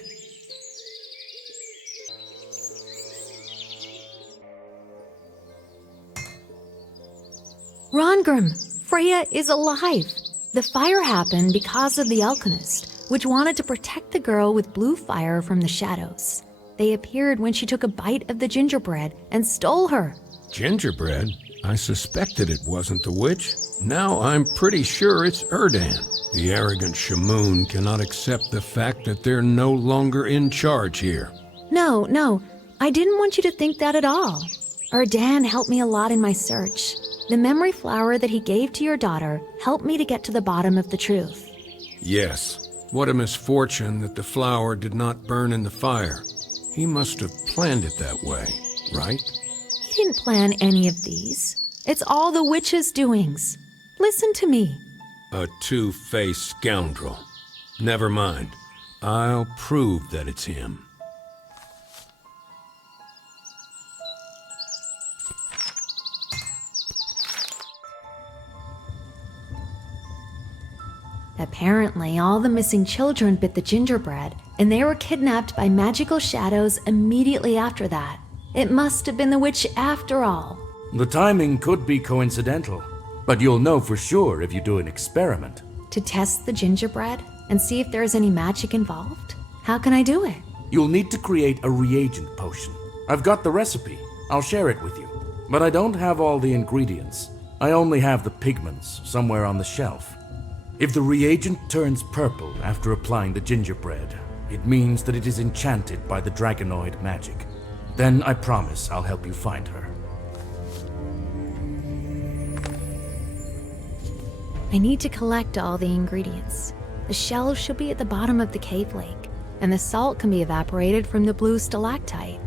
Rangrim, Freya is alive. The fire happened because of the Alkahest, which wanted to protect the girl with blue fire from the shadows. They appeared when she took a bite of the gingerbread and stole her. Gingerbread? I suspected it wasn't the witch. Now I'm pretty sure it's Erdan. The arrogant Shamoon cannot accept the fact that they're no longer in charge here. No, I didn't want you to think that at all. Erdan helped me a lot in my search. The memory flower that he gave to your daughter helped me to get to the bottom of the truth. Yes. What a misfortune that the flower did not burn in the fire. He must have planned it that way, right? He didn't plan any of these. It's all the witch's doings. Listen to me. A two-faced scoundrel. Never mind. I'll prove that it's him. Apparently, all the missing children bit the gingerbread, and they were kidnapped by magical shadows immediately after that. It must have been the witch after all. The timing could be coincidental, but you'll know for sure if you do an experiment. To test the gingerbread and see if there's any magic involved? How can I do it? You'll need to create a reagent potion. I've got the recipe. I'll share it with you. But I don't have all the ingredients. I only have the pigments somewhere on the shelf. If the reagent turns purple after applying the gingerbread, it means that it is enchanted by the dragonoid magic. Then I promise I'll help you find her. I need to collect all the ingredients. The shells should be at the bottom of the cave lake, and the salt can be evaporated from the blue stalactite.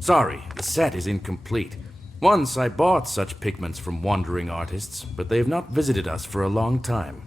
Sorry, the set is incomplete. Once I bought such pigments from wandering artists, but they have not visited us for a long time.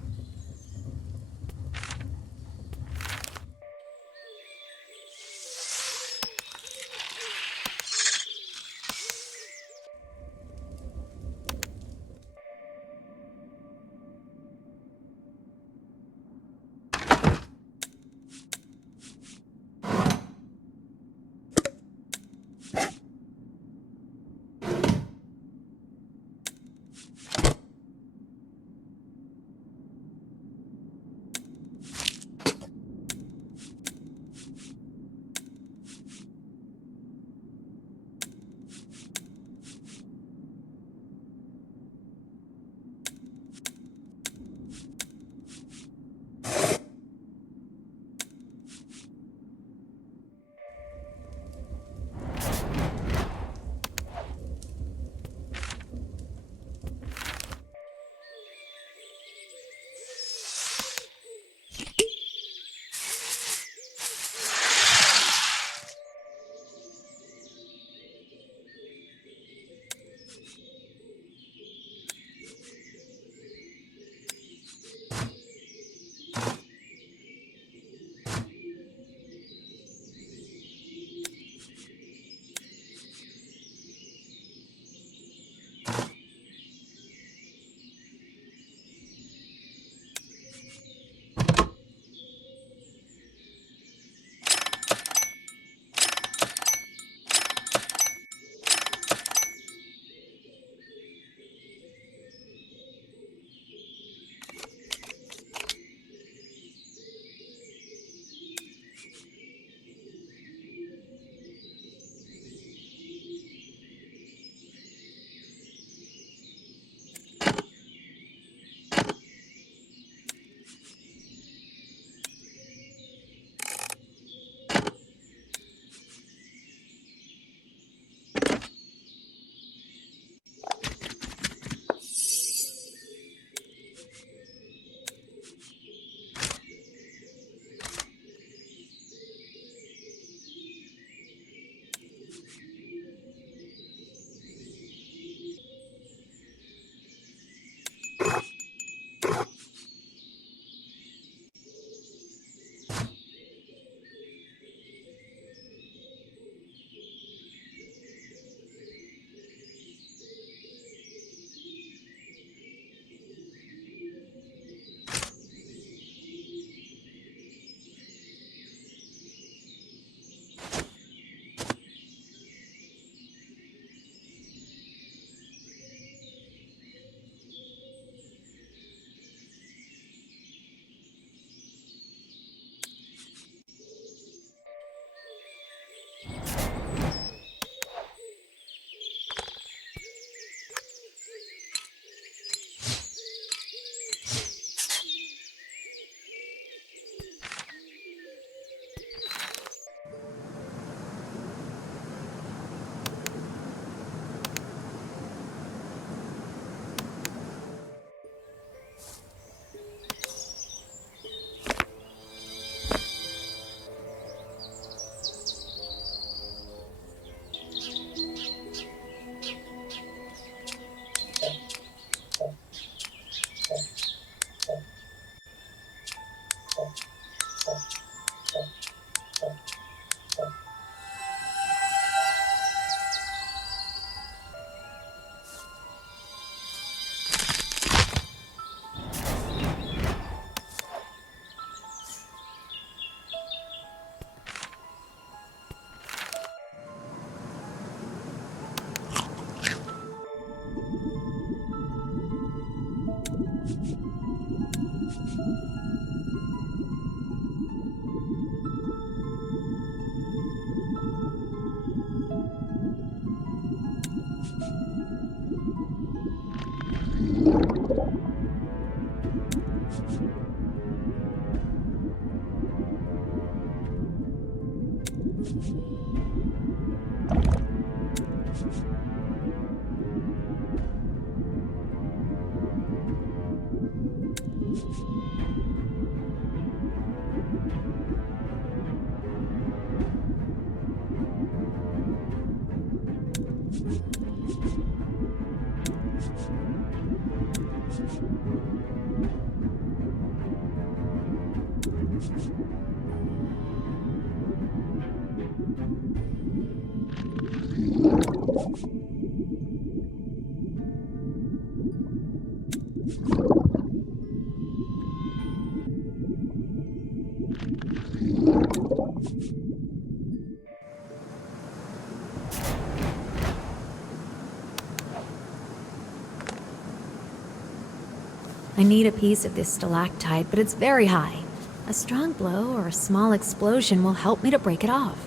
I need a piece of this stalactite, but it's very high. A strong blow or a small explosion will help me to break it off.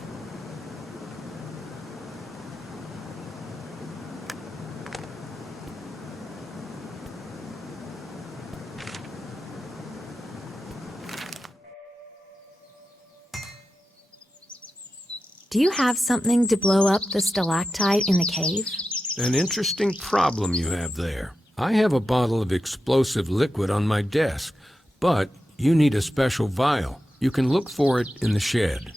Do you have something to blow up the stalactite in the cave? An interesting problem you have there. I have a bottle of explosive liquid on my desk, but you need a special vial. You can look for it in the shed.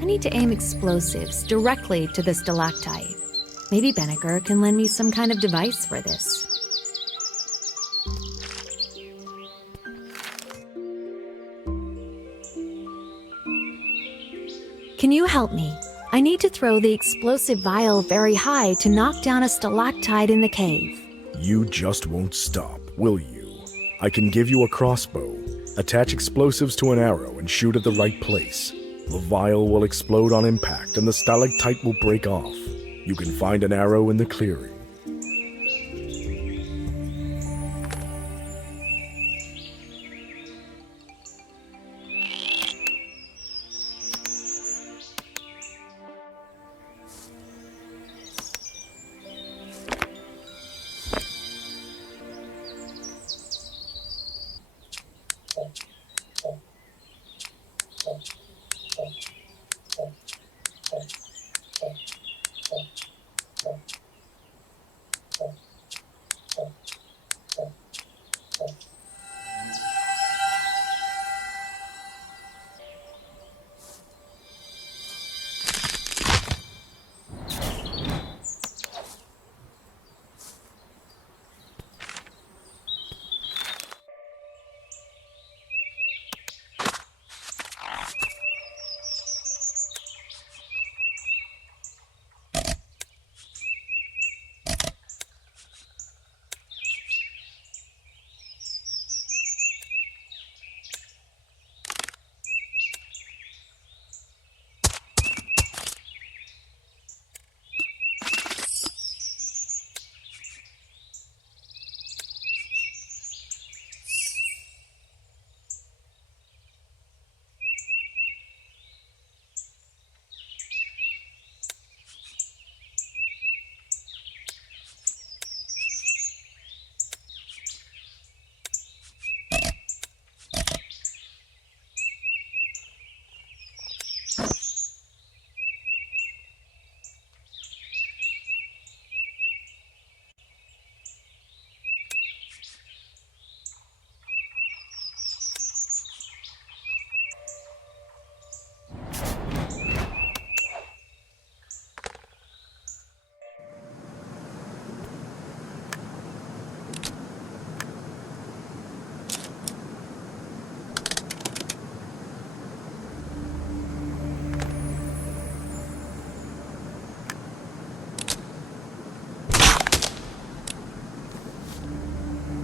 I need to aim explosives directly to the stalactite. Maybe Benneker can lend me some kind of device for this. Can you help me? I need to throw the explosive vial very high to knock down a stalactite in the cave. You just won't stop, will you? I can give you a crossbow. Attach explosives to an arrow and shoot at the right place. The vial will explode on impact and the stalactite will break off. You can find an arrow in the clearing.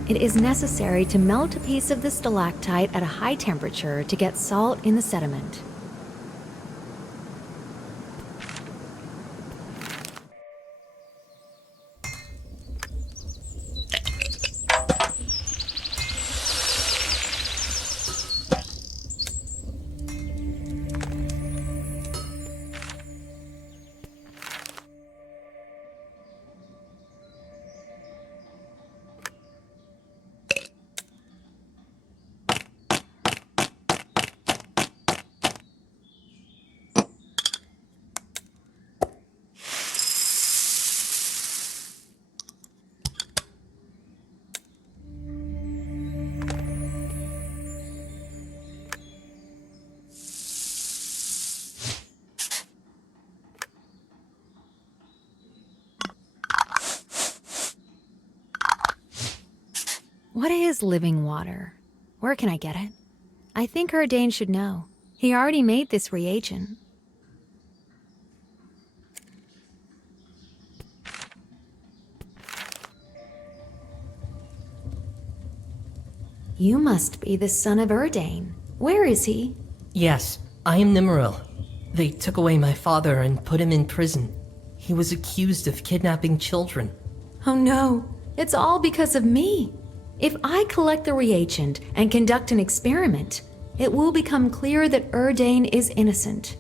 It is necessary to melt a piece of the stalactite at a high temperature to get salt in the sediment. What is living water? Where can I get it? I think Erdane should know. He already made this reagent. You must be the son of Erdane. Where is he? Yes, I am Nimril. They took away my father and put him in prison. He was accused of kidnapping children. Oh no, it's all because of me. If I collect the reagent and conduct an experiment, it will become clear that Erdane is innocent.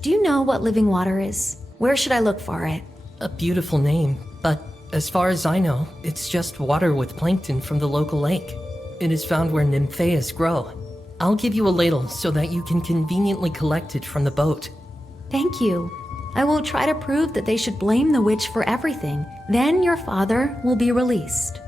Do you know what living water is? Where should I look for it? A beautiful name, but as far as I know, it's just water with plankton from the local lake. It is found where nymphaeas grow. I'll give you a ladle so that you can conveniently collect it from the boat. Thank you. I will try to prove that they should blame the witch for everything. Then your father will be released.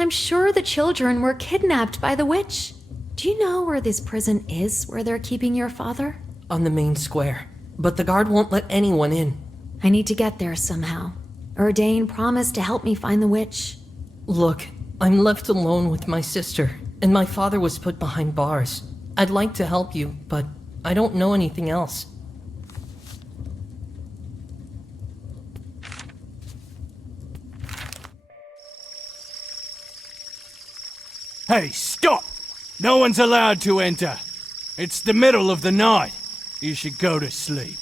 I'm sure the children were kidnapped by the witch. Do you know where this prison is where they're keeping your father? On the main square. But the guard won't let anyone in. I need to get there somehow. Erdane promised to help me find the witch. Look, I'm left alone with my sister, and my father was put behind bars. I'd like to help you, but I don't know anything else. Hey, stop! No one's allowed to enter. It's the middle of the night. You should go to sleep.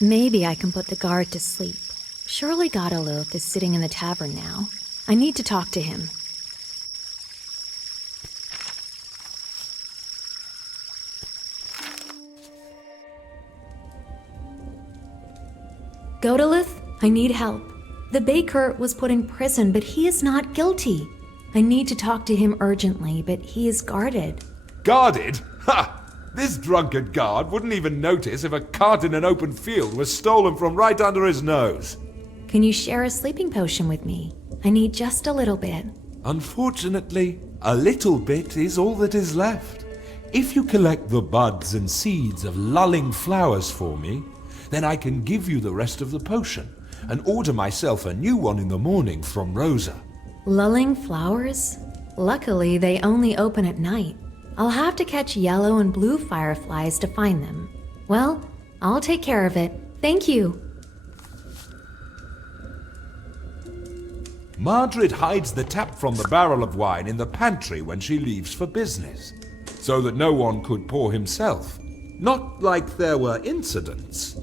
Maybe I can put the guard to sleep. Surely Godoluth is sitting in the tavern now. I need to talk to him. Godoluth, I need help. The baker was put in prison, but he is not guilty. I need to talk to him urgently, but he is guarded. Guarded? Ha! This drunkard guard wouldn't even notice if a cart in an open field was stolen from right under his nose. Can you share a sleeping potion with me? I need just a little bit. Unfortunately, a little bit is all that is left. If you collect the buds and seeds of lulling flowers for me, then I can give you the rest of the potion and order myself a new one in the morning from Rosa. Lulling flowers? Luckily, they only open at night. I'll have to catch yellow and blue fireflies to find them. Well, I'll take care of it. Thank you. Margaret hides the tap from the barrel of wine in the pantry when she leaves for business, so that no one could pour himself. Not like there were incidents.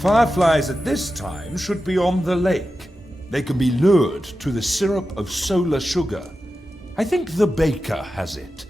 Fireflies at this time should be on the lake. They can be lured to the syrup of solar sugar. I think the baker has it.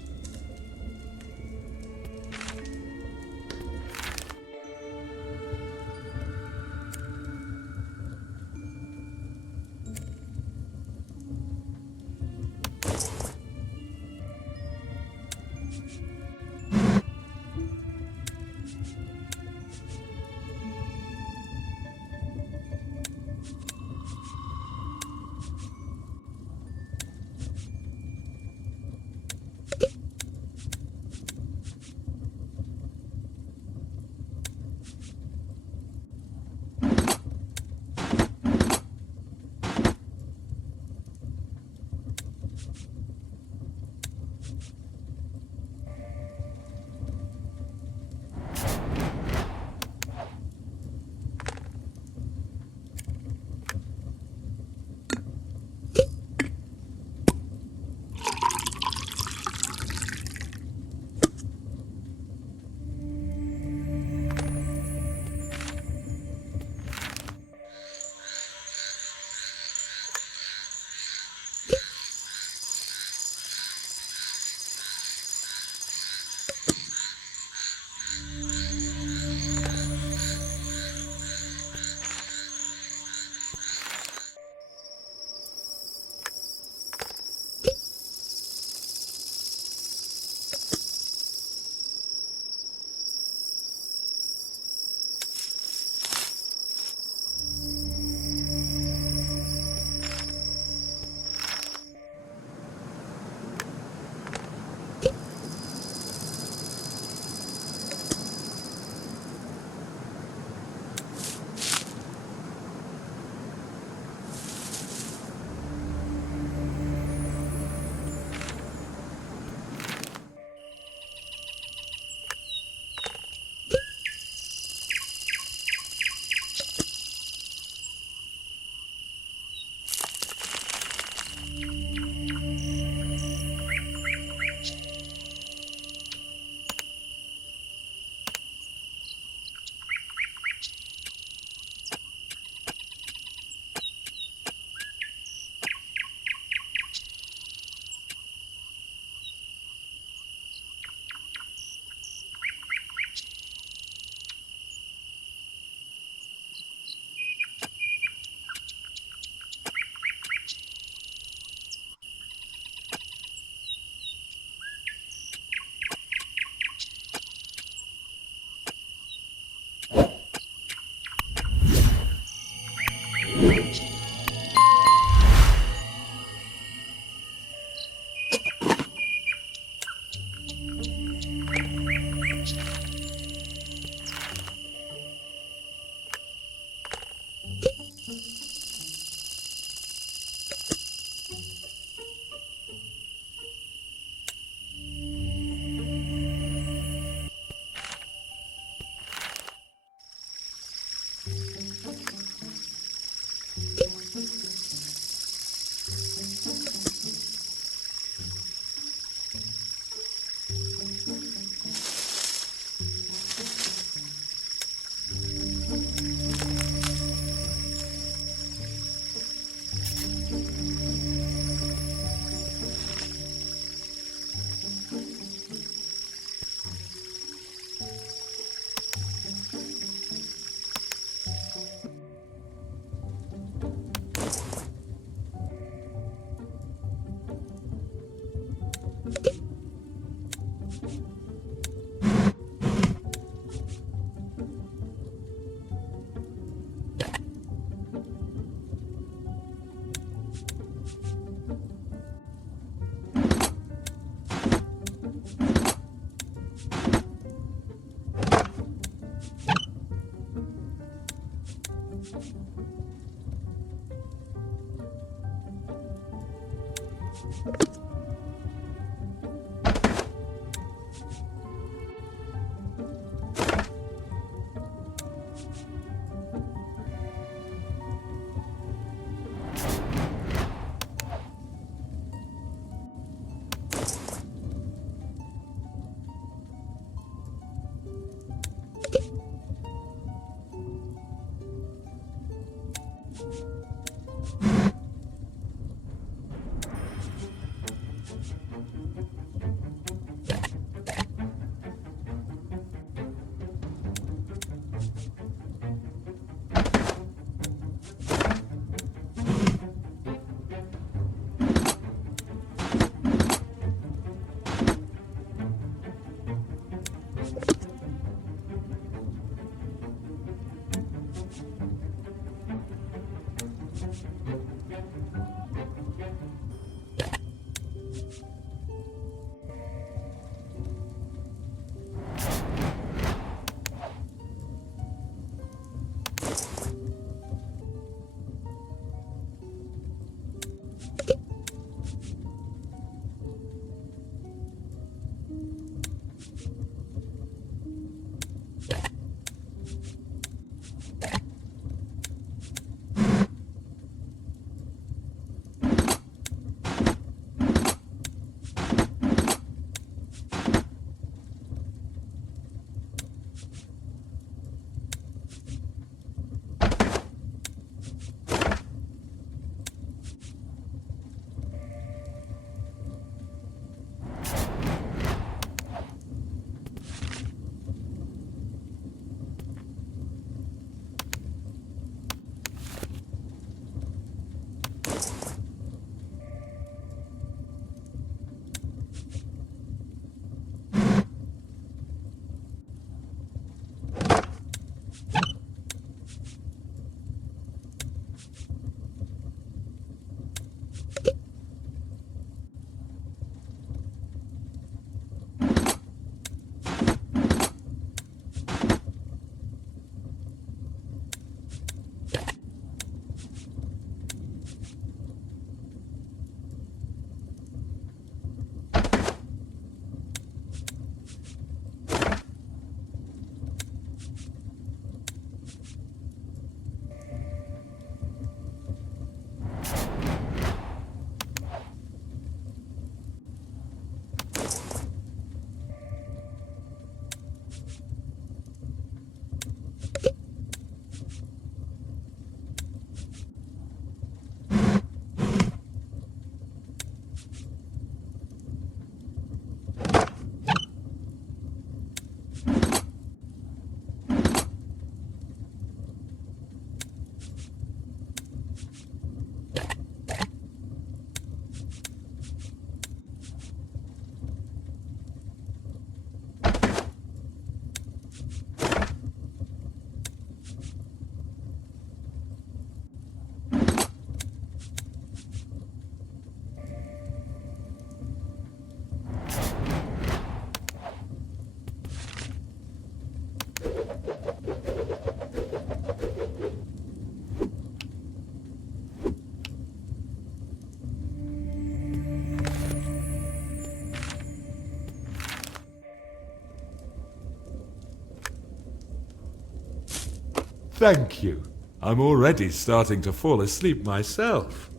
Thank you. I'm already starting to fall asleep myself.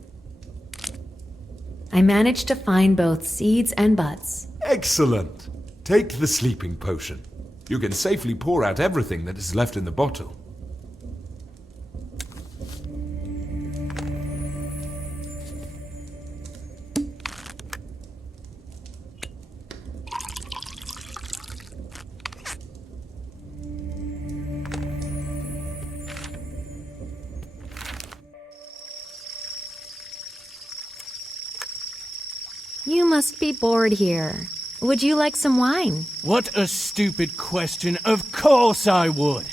I managed to find both seeds and butts. Excellent. Take the sleeping potion. You can safely pour out everything that is left in the bottle. You must be bored here. Would you like some wine? What a stupid question. Of course I would.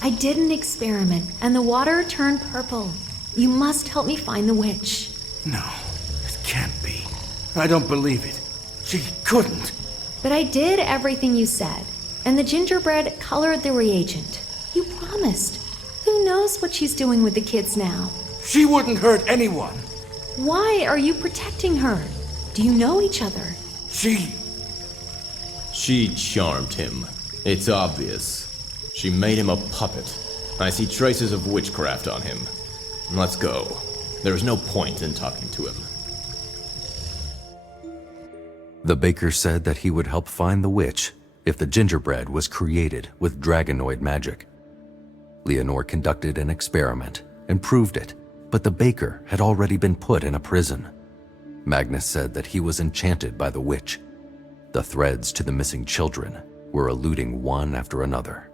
I did an experiment, and the water turned purple. You must help me find the witch. No, it can't be. I don't believe it. She couldn't. But I did everything you said, and the gingerbread colored the reagent. You promised. Who knows what she's doing with the kids now? She wouldn't hurt anyone. Why are you protecting her? Do you know each other? She charmed him. It's obvious. She made him a puppet. I see traces of witchcraft on him. Let's go. There is no point in talking to him. The baker said that he would help find the witch if the gingerbread was created with dragonoid magic. Leonore conducted an experiment and proved it, but the baker had already been put in a prison. Magnus said that he was enchanted by the witch. The threads to the missing children were eluding one after another.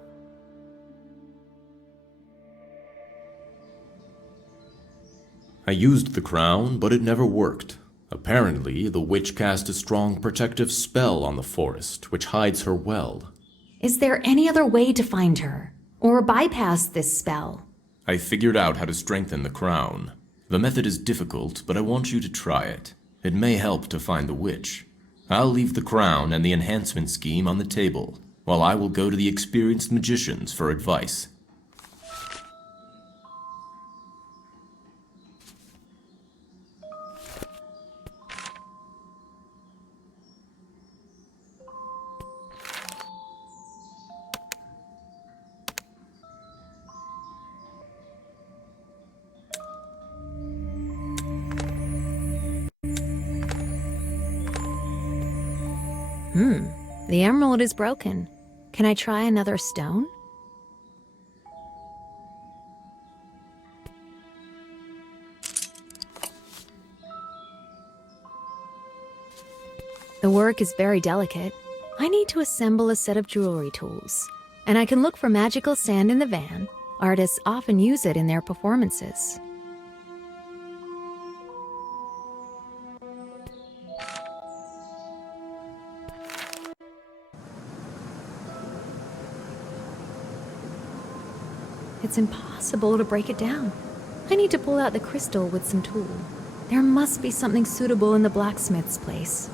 I used the crown, but it never worked. Apparently, the witch cast a strong protective spell on the forest, which hides her well. Is there any other way to find her? Or bypass this spell? I figured out how to strengthen the crown. The method is difficult, but I want you to try it. It may help to find the witch. I'll leave the crown and the enhancement scheme on the table, while I will go to the experienced magicians for advice. The emerald is broken. Can I try another stone? The work is very delicate. I need to assemble a set of jewelry tools, and I can look for magical sand in the van. Artists often use it in their performances. It's impossible to break it down. I need to pull out the crystal with some tool. There must be something suitable in the blacksmith's place.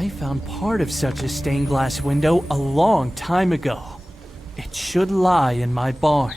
I found part of such a stained glass window a long time ago. It should lie in my barn.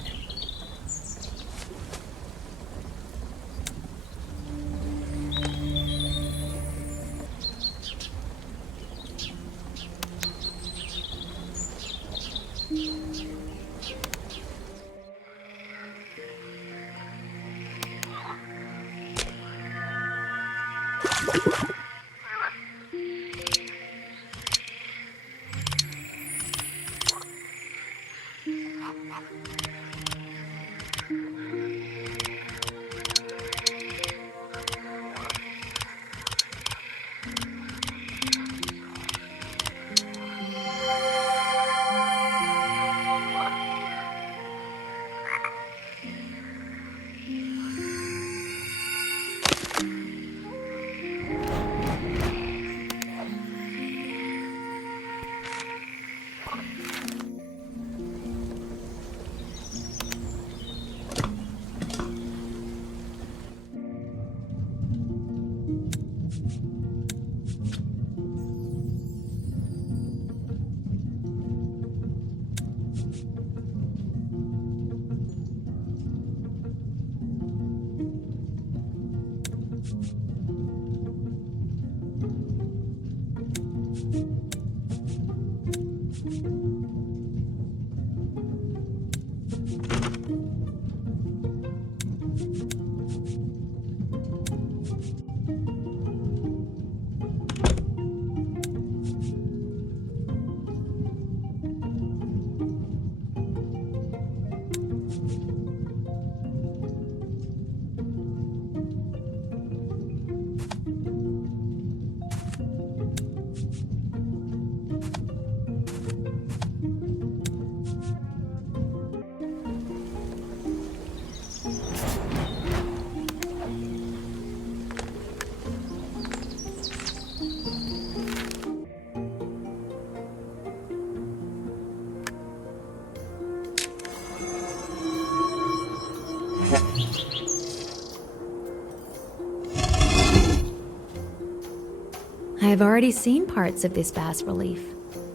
I have already seen parts of this bas-relief.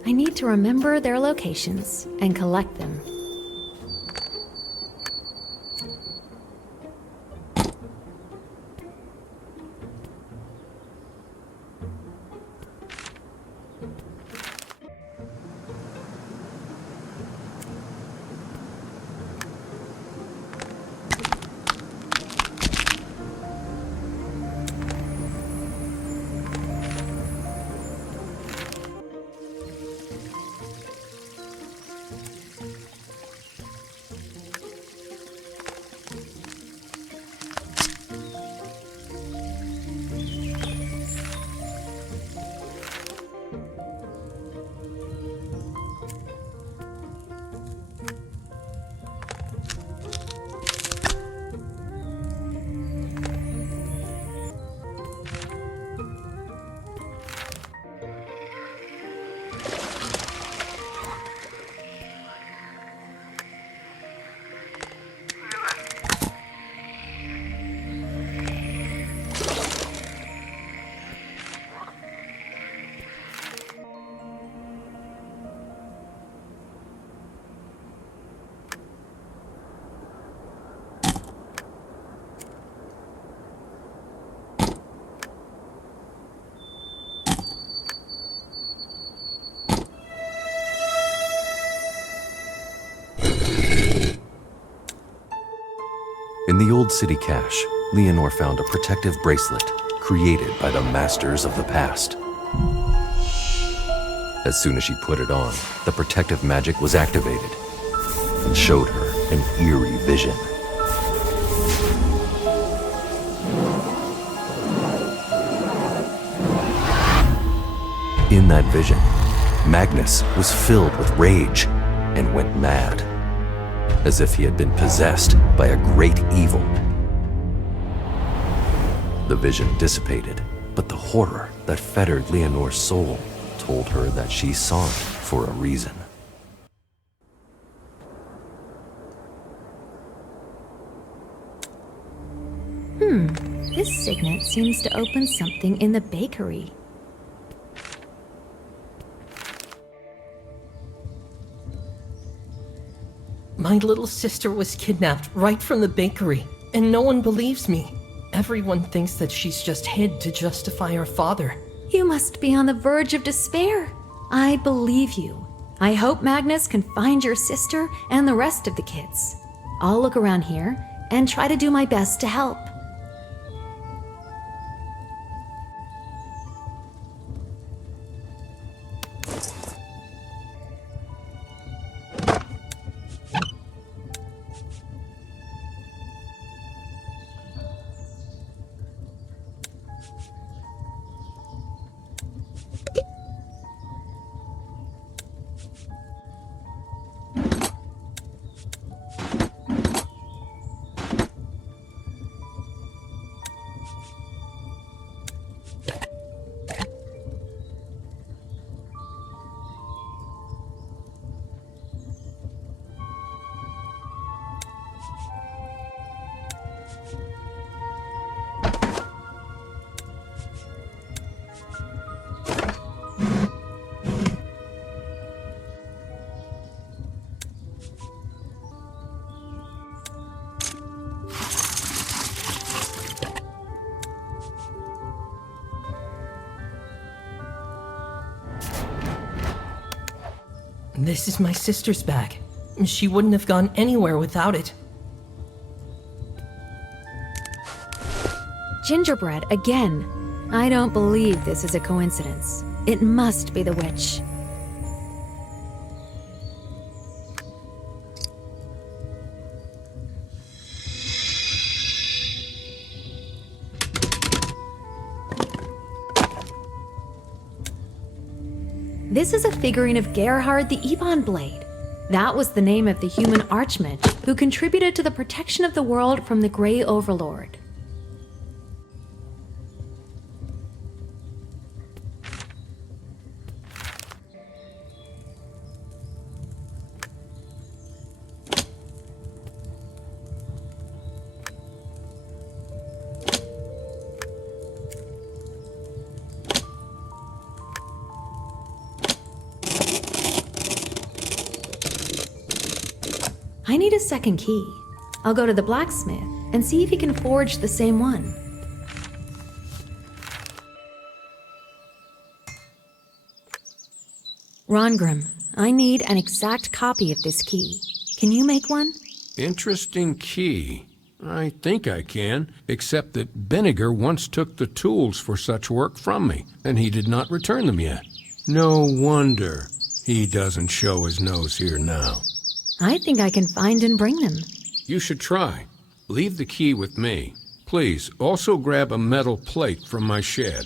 I need to remember their locations and collect them. In the old city cache, Leonore found a protective bracelet created by the masters of the past. As soon as she put it on, the protective magic was activated and showed her an eerie vision. In that vision, Magnus was filled with rage and went mad, as if he had been possessed by a great evil. The vision dissipated, but the horror that fettered Leonore's soul told her that she saw it for a reason. This signet seems to open something in the bakery. My little sister was kidnapped right from the bakery, and no one believes me. Everyone thinks that she's just hid to justify her father. You must be on the verge of despair. I believe you. I hope Magnus can find your sister and the rest of the kids. I'll look around here and try to do my best to help. This is my sister's bag. She wouldn't have gone anywhere without it. Gingerbread again. I don't believe this is a coincidence. It must be the witch. This is a figurine of Gerhard the Ebon Blade. That was the name of the human archmage who contributed to the protection of the world from the Grey Overlord. I need a second key. I'll go to the blacksmith and see if he can forge the same one. Rongrim, I need an exact copy of this key. Can you make one? Interesting key. I think I can, except that Beniger once took the tools for such work from me, and he did not return them yet. No wonder he doesn't show his nose here now. I think I can find and bring them. You should try. Leave the key with me. Please, also grab a metal plate from my shed.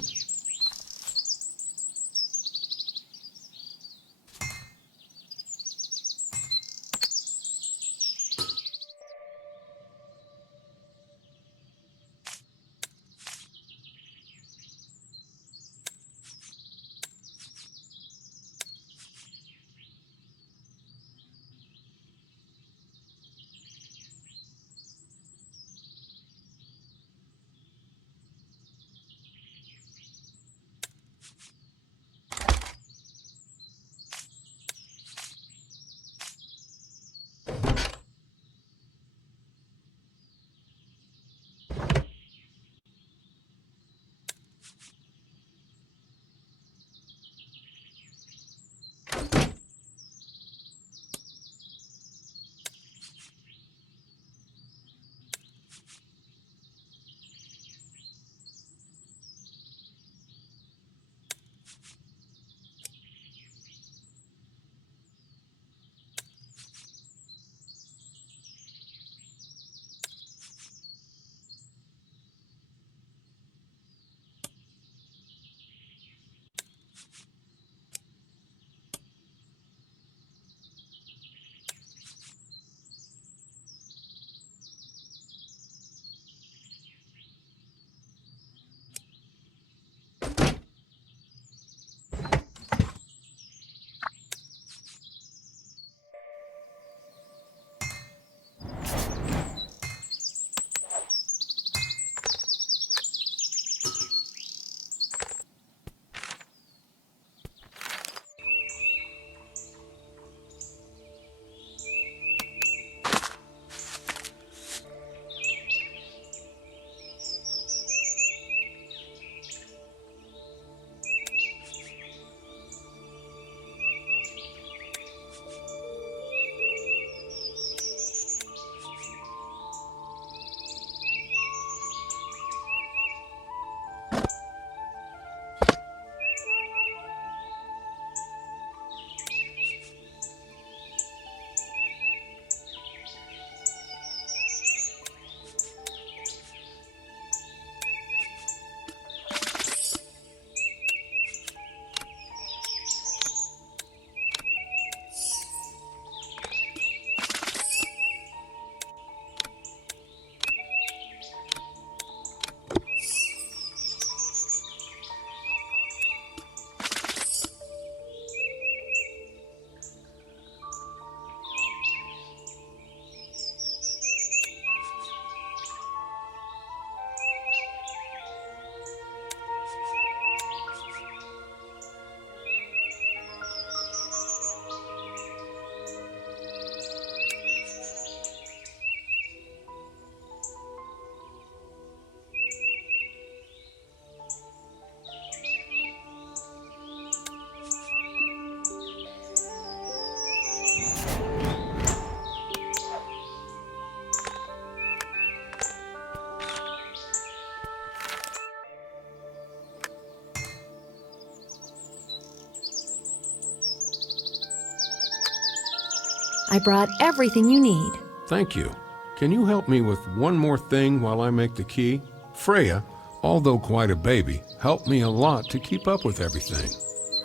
I brought everything you need. Thank you. Can you help me with one more thing while I make the key? Freya, although quite a baby, helped me a lot to keep up with everything.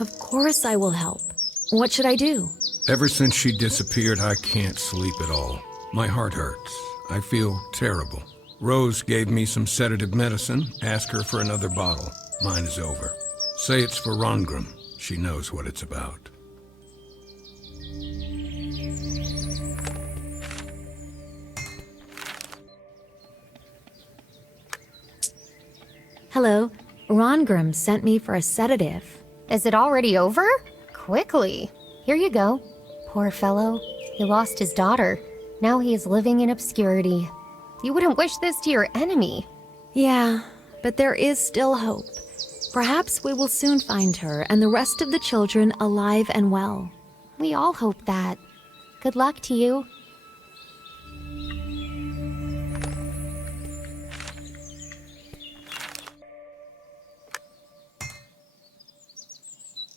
Of course I will help. What should I do? Ever since she disappeared, I can't sleep at all. My heart hurts. I feel terrible. Rose gave me some sedative medicine. Ask her for another bottle. Mine is over. Say it's for Rongrim. She knows what it's about. Hello. Rongrim sent me for a sedative. Is it already over? Quickly. Here you go. Poor fellow. He lost his daughter. Now he is living in obscurity. You wouldn't wish this to your enemy. Yeah, but there is still hope. Perhaps we will soon find her and the rest of the children alive and well. We all hope that. Good luck to you.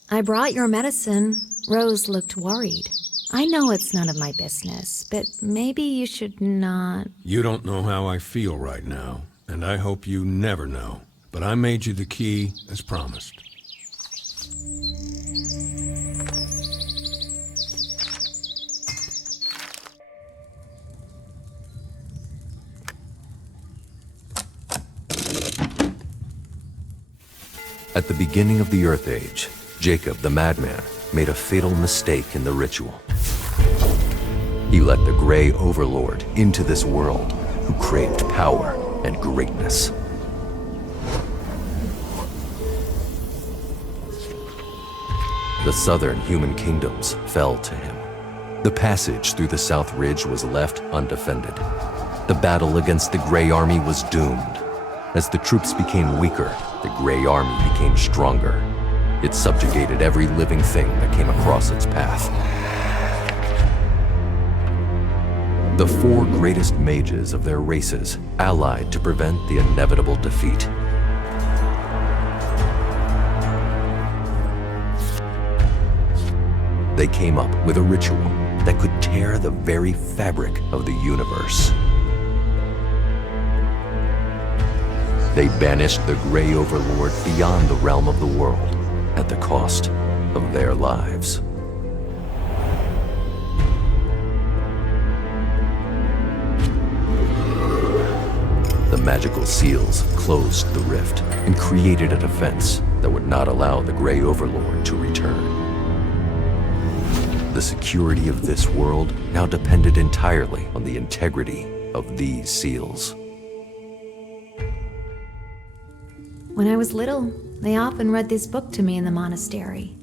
I brought your medicine. Rose looked worried. I know it's none of my business, but maybe you should not... You don't know how I feel right now, and I hope you never know. But I made you the key as promised. At the beginning of the Earth Age, Jacob the Madman made a fatal mistake in the ritual. He let the Grey Overlord into this world, who craved power and greatness. The southern human kingdoms fell to him. The passage through the South Ridge was left undefended. The battle against the Grey Army was doomed. As the troops became weaker, the Grey Army became stronger. It subjugated every living thing that came across its path. The four greatest mages of their races allied to prevent the inevitable defeat. They came up with a ritual that could tear the very fabric of the universe. They banished the Grey Overlord beyond the realm of the world at the cost of their lives. The magical seals closed the rift and created a defense that would not allow the Grey Overlord to return. The security of this world now depended entirely on the integrity of these seals. When I was little, they often read this book to me in the monastery.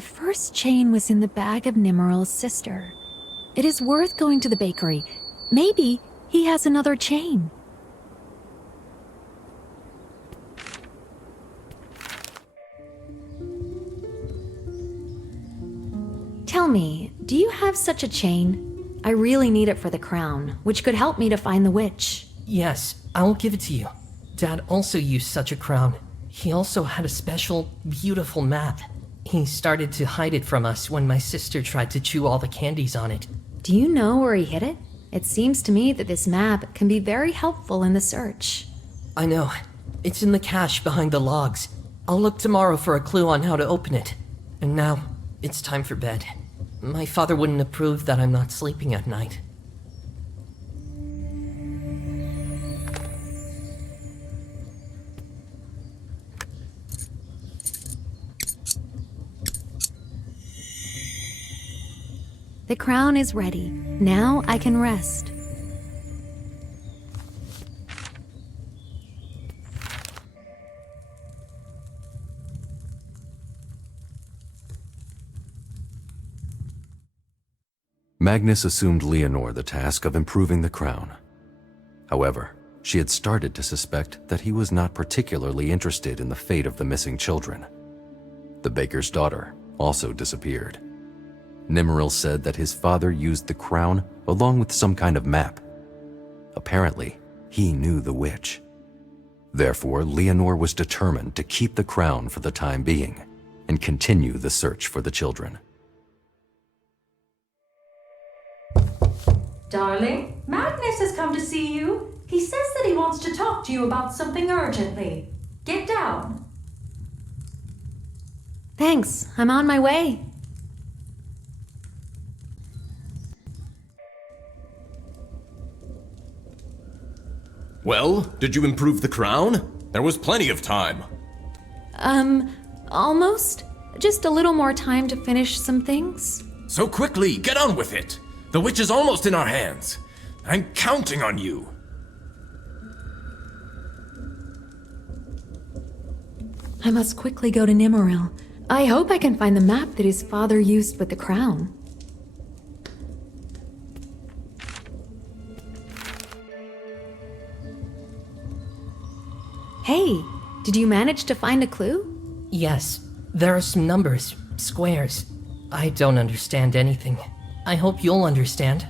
The first chain was in the bag of Nimmerl's sister. It is worth going to the bakery. Maybe he has another chain. Tell me, do you have such a chain? I really need it for the crown, which could help me to find the witch. Yes, I will give it to you. Dad also used such a crown. He also had a special, beautiful map. He started to hide it from us when my sister tried to chew all the candies on it. Do you know where he hid it? It seems to me that this map can be very helpful in the search. I know. It's in the cache behind the logs. I'll look tomorrow for a clue on how to open it. And now, it's time for bed. My father wouldn't approve that I'm not sleeping at night. The crown is ready. Now I can rest. Magnus assumed Leonore the task of improving the crown. However, she had started to suspect that he was not particularly interested in the fate of the missing children. The baker's daughter also disappeared. Nimmerl said that his father used the crown along with some kind of map. Apparently, he knew the witch. Therefore, Leonore was determined to keep the crown for the time being and continue the search for the children. Darling, Magnus has come to see you. He says that he wants to talk to you about something urgently. Get down. Thanks, I'm on my way. Well, did you improve the crown? There was plenty of time. Almost. Just a little more time to finish some things. So quickly, get on with it. The witch is almost in our hands. I'm counting on you. I must quickly go to Nimmerl. I hope I can find the map that his father used with the crown. Hey, did you manage to find a clue? Yes, there are some numbers, squares. I don't understand anything. I hope you'll understand.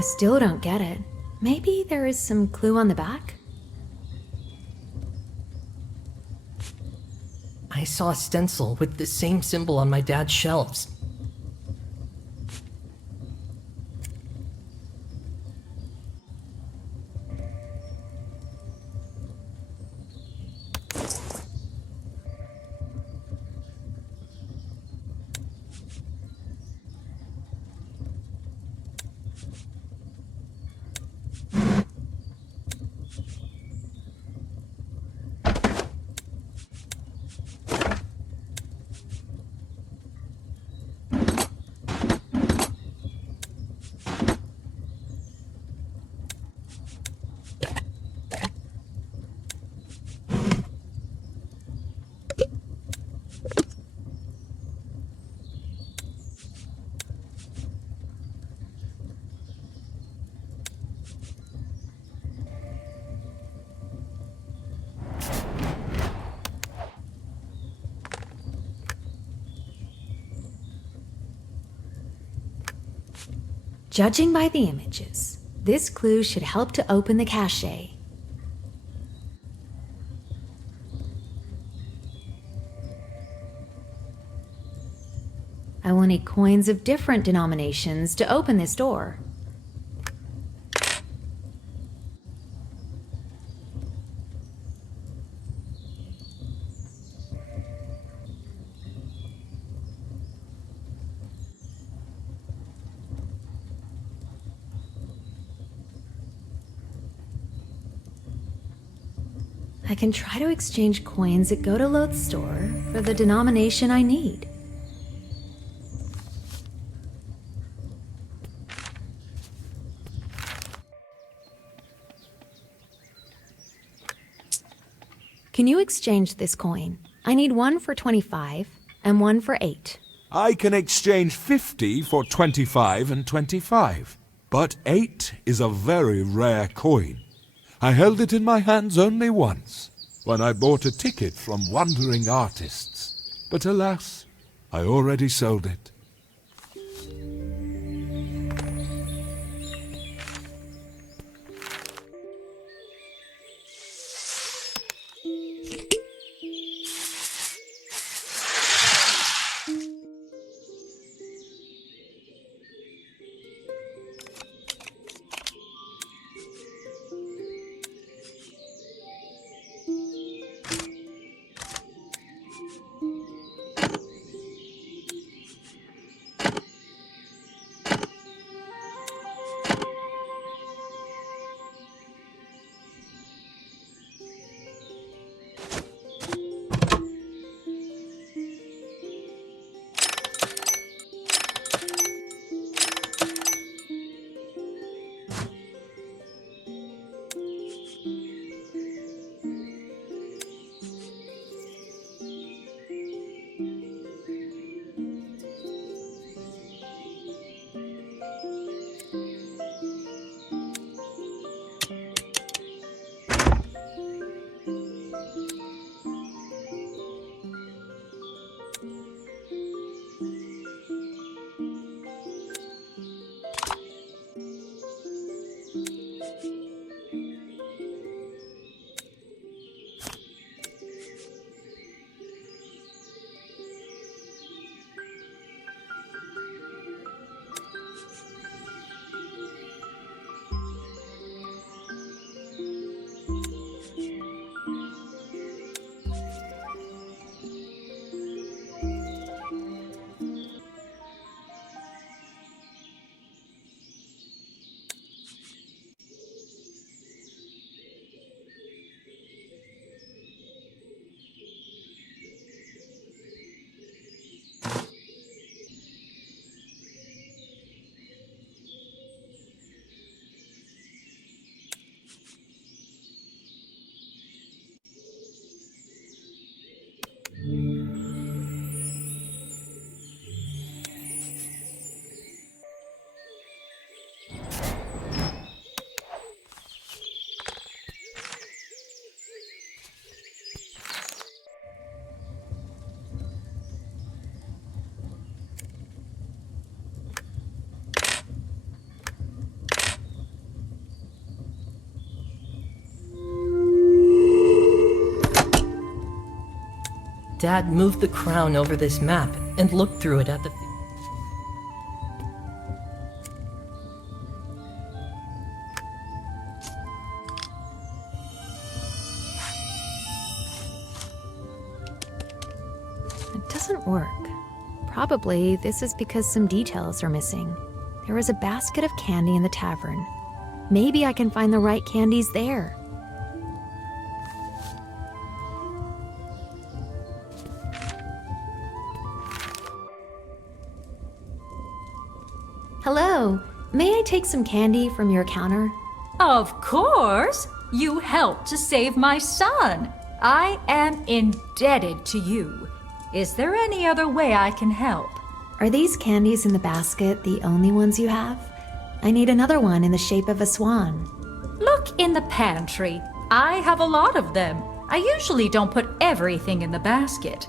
I still don't get it. Maybe there is some clue on the back? I saw a stencil with the same symbol on my dad's shelves. Judging by the images, this clue should help to open the cache. I will need coins of different denominations to open this door. I can try to exchange coins at Godoloth's store for the denomination I need. Can you exchange this coin? I need one for 25 and one for 8. I can exchange 50 for 25 and 25. But 8 is a very rare coin. I held it in my hands only once, when I bought a ticket from wandering artists. But alas, I already sold it. Dad moved the crown over this map and looked through it at the... It doesn't work. Probably this is because some details are missing. There is a basket of candy in the tavern. Maybe I can find the right candies there. Hello, may I take some candy from your counter? Of course! You helped to save my son. I am indebted to you. Is there any other way I can help? Are these candies in the basket the only ones you have? I need another one in the shape of a swan. Look in the pantry. I have a lot of them. I usually don't put everything in the basket.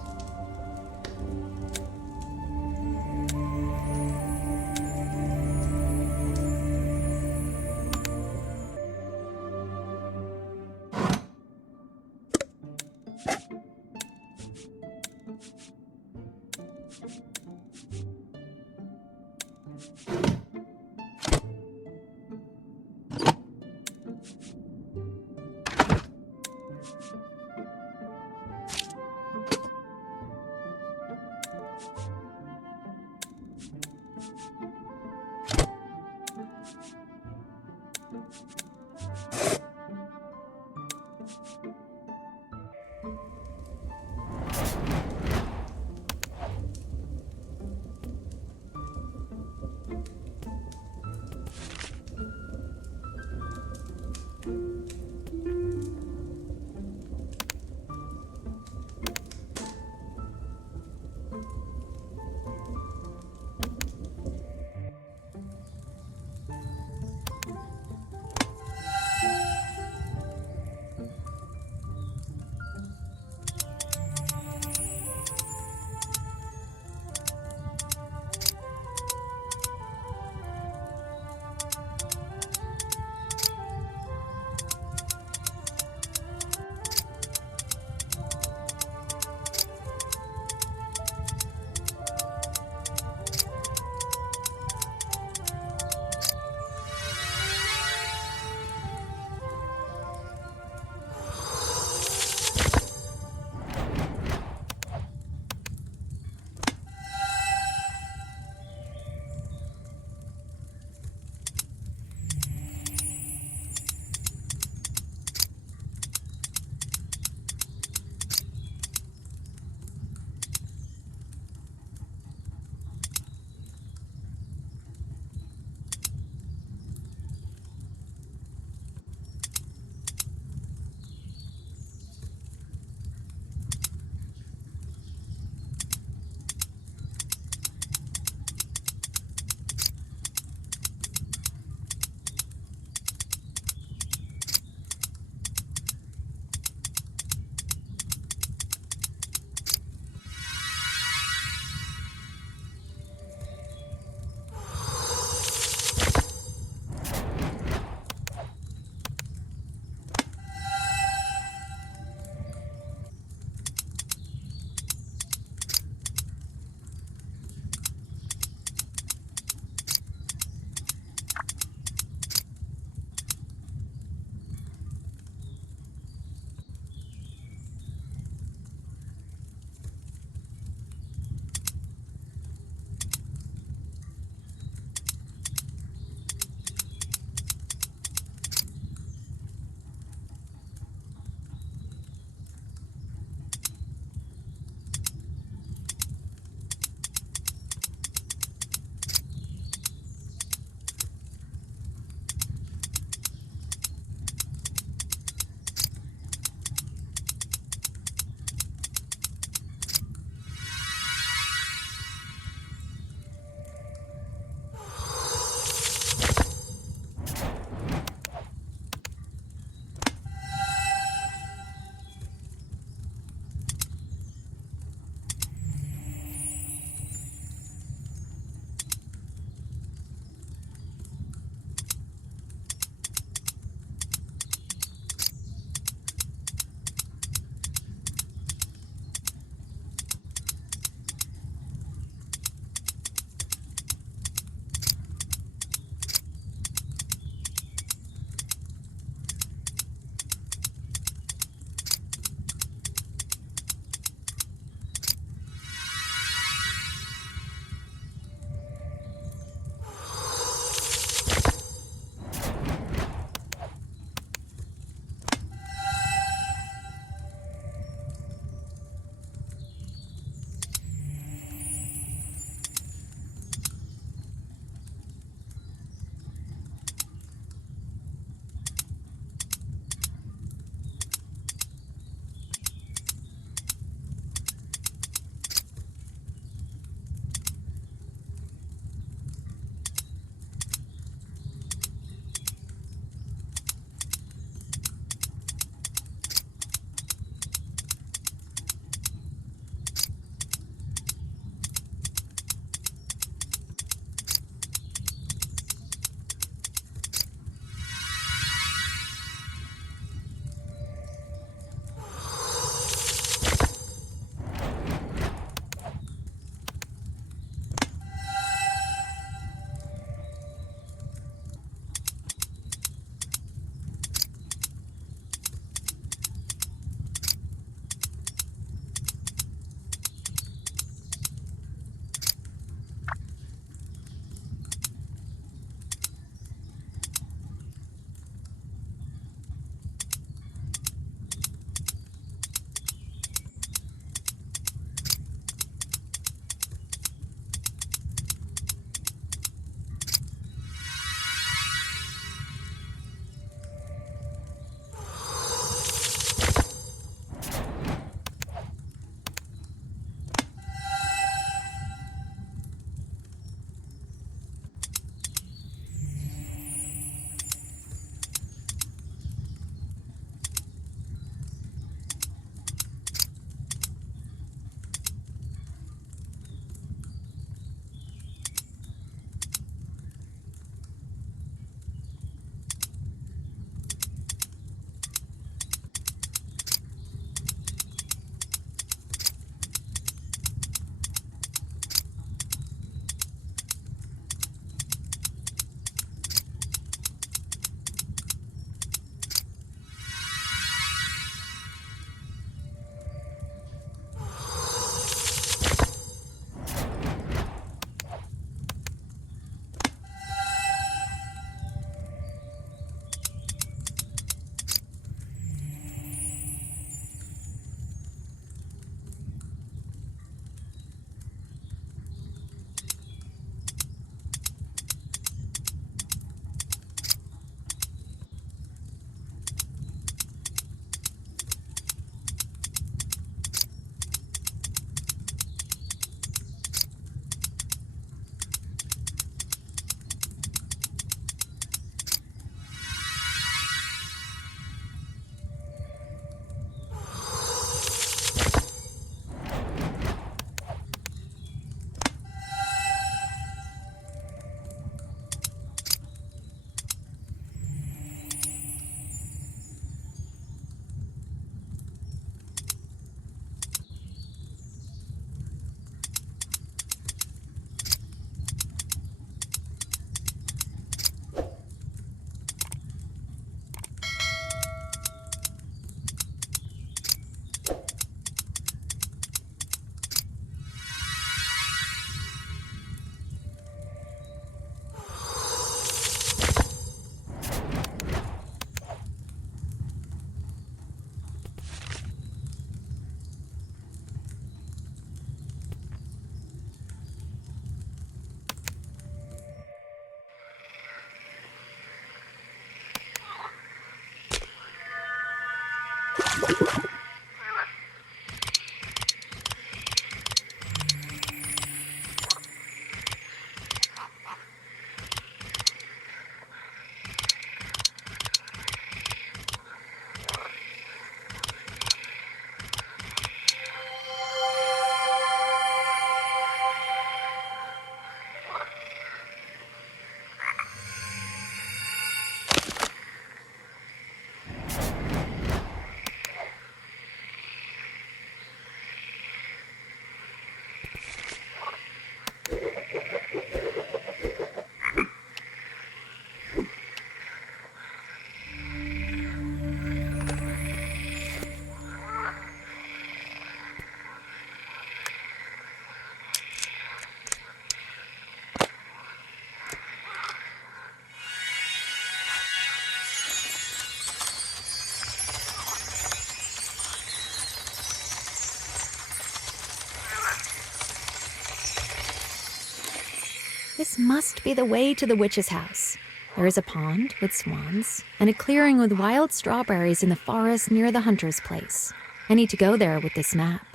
This must be the way to the witch's house. There is a pond with swans and a clearing with wild strawberries in the forest near the hunter's place. I need to go there with this map.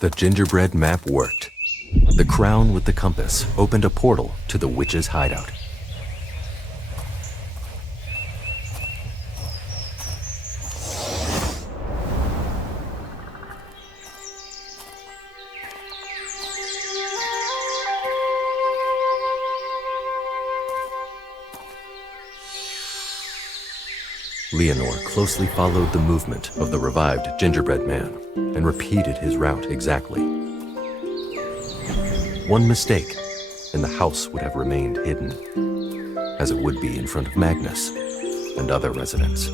The gingerbread map worked. The crown with the compass opened a portal to the witch's hideout. Leonore closely followed the movement of the revived gingerbread man and repeated his route exactly. One mistake, and the house would have remained hidden, as it would be in front of Magnus and other residents.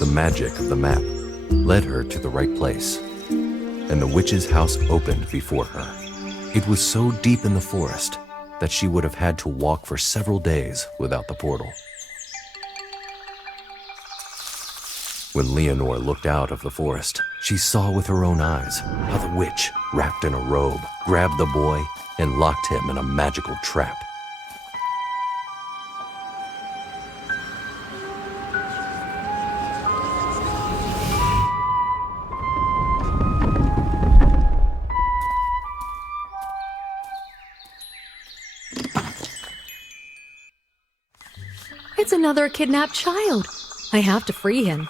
The magic of the map led her to the right place, and the witch's house opened before her. It was so deep in the forest that she would have had to walk for several days without the portal. When Leonore looked out of the forest, she saw with her own eyes how the witch, wrapped in a robe, grabbed the boy and locked him in a magical trap. It's another kidnapped child. I have to free him.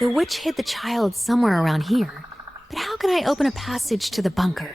The witch hid the child somewhere around here, but how can I open a passage to the bunker?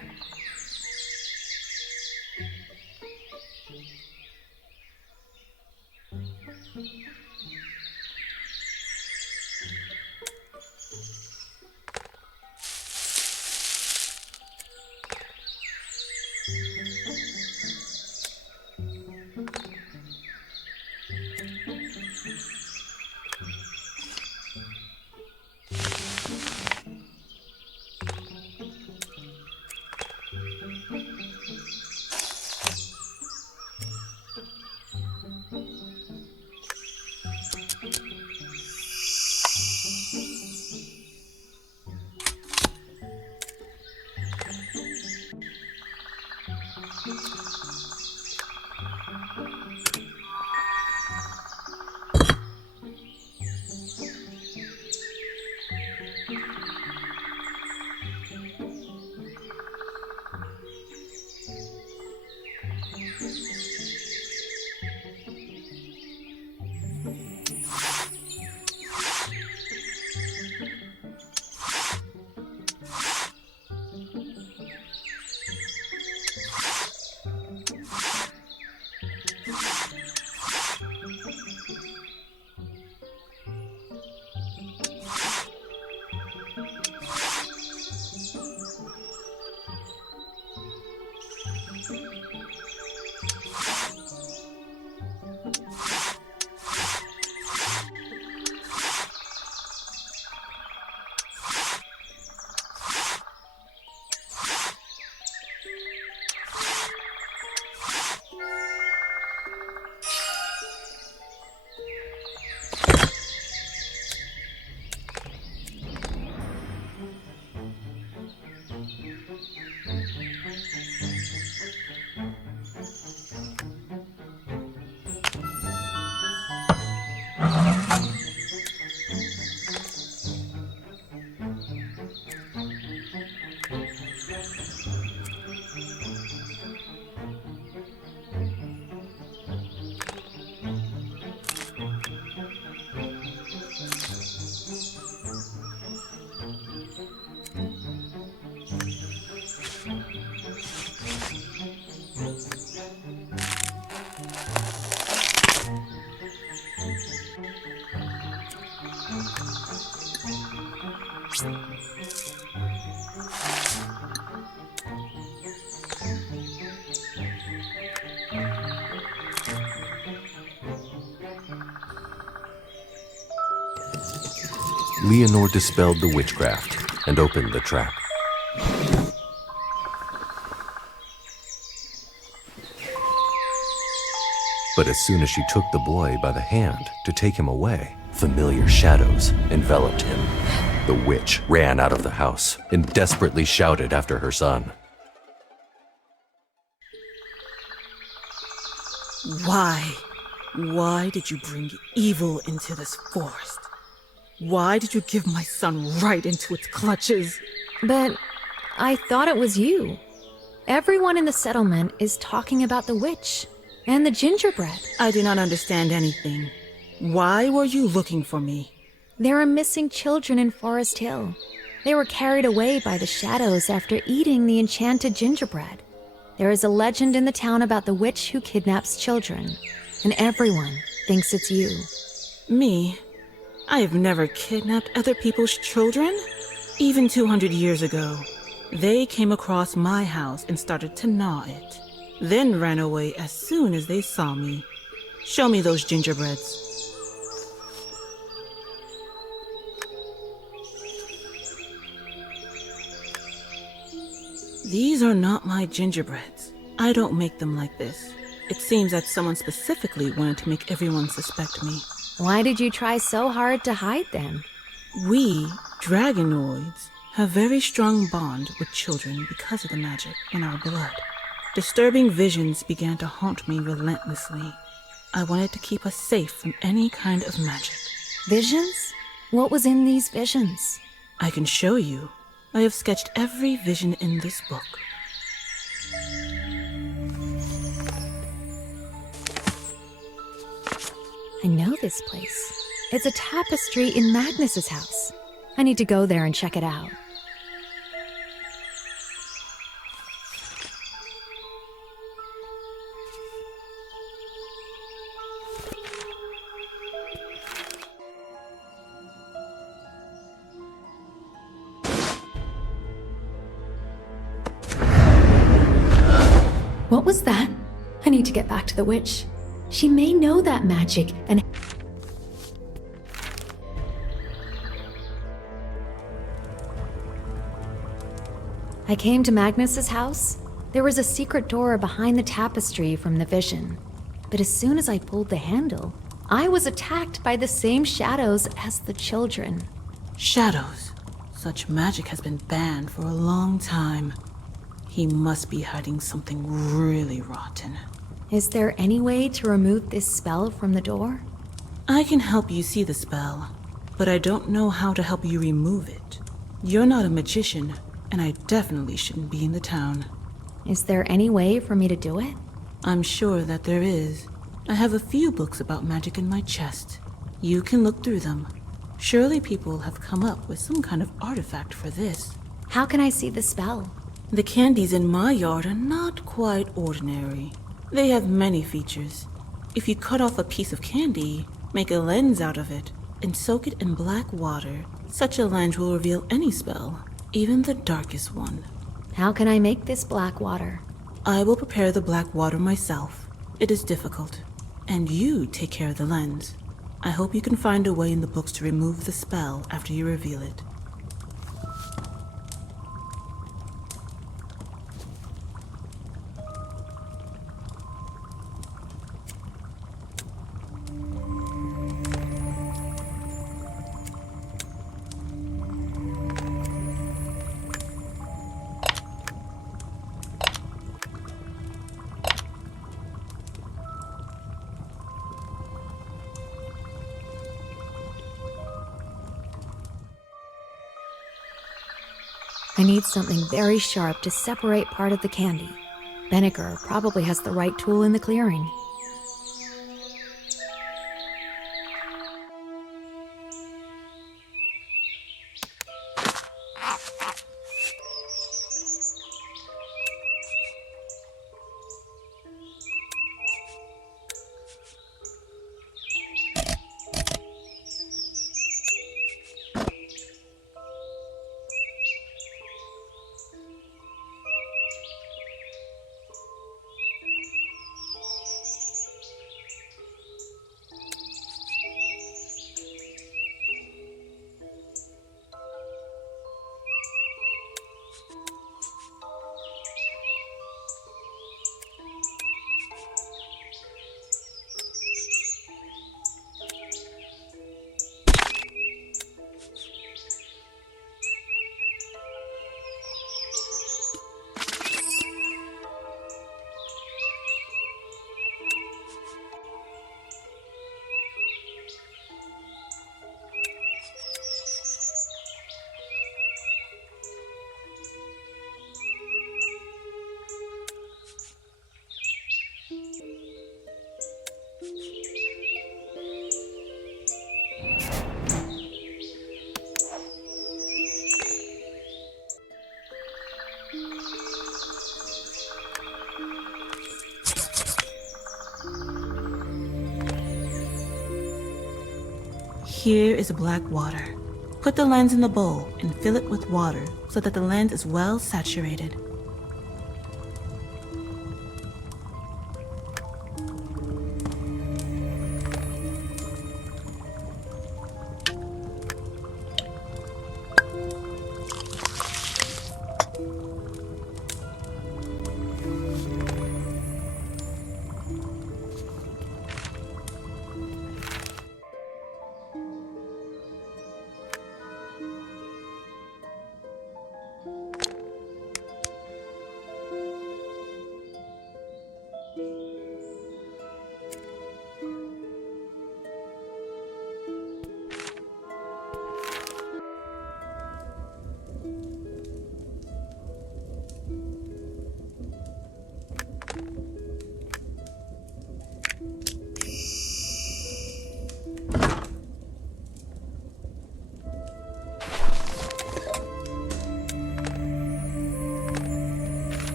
Leonore dispelled the witchcraft and opened the trap. But as soon as she took the boy by the hand to take him away, familiar shadows enveloped him. The witch ran out of the house and desperately shouted after her son. Why did you bring evil into this forest? Why did you give my son right into its clutches? But I thought it was you. Everyone in the settlement is talking about the witch and the gingerbread. I do not understand anything. Why were you looking for me? There are missing children in Forest Hill. They were carried away by the shadows after eating the enchanted gingerbread. There is a legend in the town about the witch who kidnaps children, and everyone thinks it's you. Me? I have never kidnapped other people's children. Even 200 years ago, they came across my house and started to gnaw it, then ran away as soon as they saw me. Show me those gingerbreads. These are not my gingerbreads. I don't make them like this. It seems that someone specifically wanted to make everyone suspect me. Why did you try so hard to hide them? We, dragonoids, have very strong bond with children because of the magic in our blood. Disturbing visions began to haunt me relentlessly. I wanted to keep us safe from any kind of magic. Visions? What was in these visions? I can show you. I have sketched every vision in this book. I know this place. It's a tapestry in Magnus's house. I need to go there and check it out. What was that? I need to get back to the witch. She may know that magic and... I came to Magnus's house. There was a secret door behind the tapestry from the vision. But as soon as I pulled the handle, I was attacked by the same shadows as the children. Shadows? Such magic has been banned for a long time. He must be hiding something really rotten. Is there any way to remove this spell from the door? I can help you see the spell, but I don't know how to help you remove it. You're not a magician, and I definitely shouldn't be in the town. Is there any way for me to do it? I'm sure that there is. I have a few books about magic in my chest. You can look through them. Surely people have come up with some kind of artifact for this. How can I see the spell? The candies in my yard are not quite ordinary. They have many features. If you cut off a piece of candy, make a lens out of it, and soak it in black water, such a lens will reveal any spell, even the darkest one. How can I make this black water? I will prepare the black water myself. It is difficult. And you take care of the lens. I hope you can find a way in the books to remove the spell after you reveal it. I need something very sharp to separate part of the candy. Benneker probably has the right tool in the clearing. Here is black water. Put the lens in the bowl and fill it with water so that the lens is well saturated.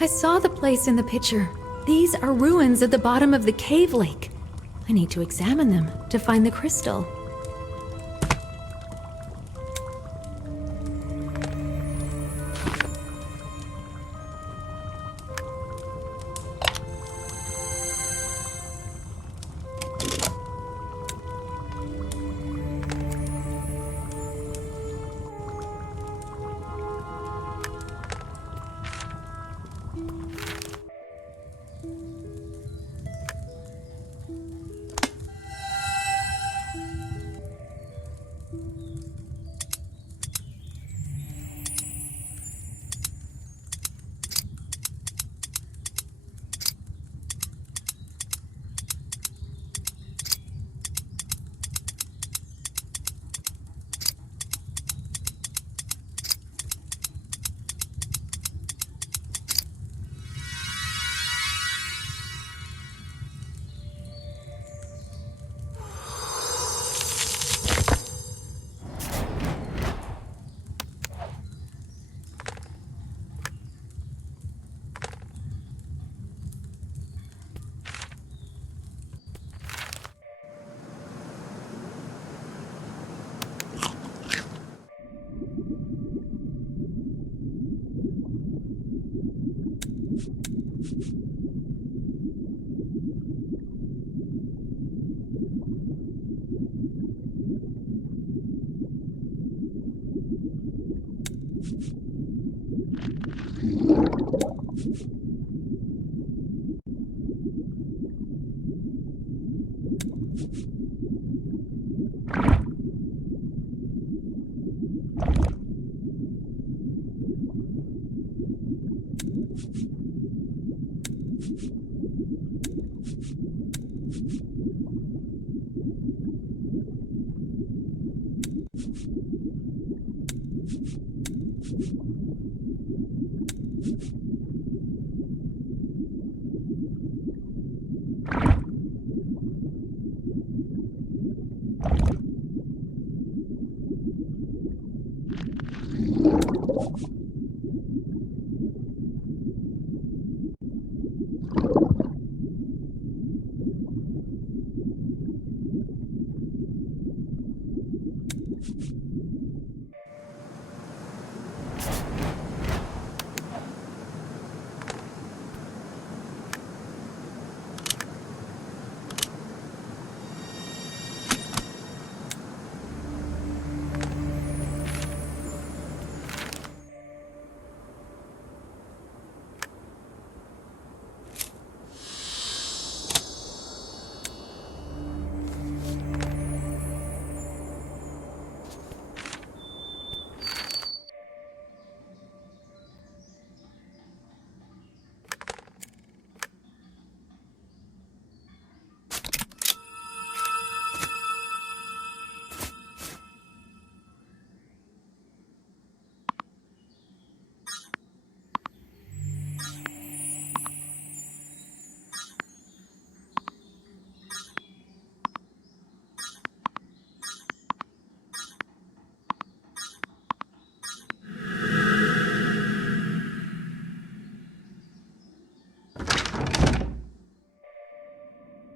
I saw the place in the picture. These are ruins at the bottom of the cave lake. I need to examine them to find the crystal.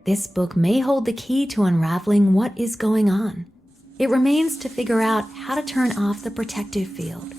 This book may hold the key to unraveling what is going on. It remains to figure out how to turn off the protective field.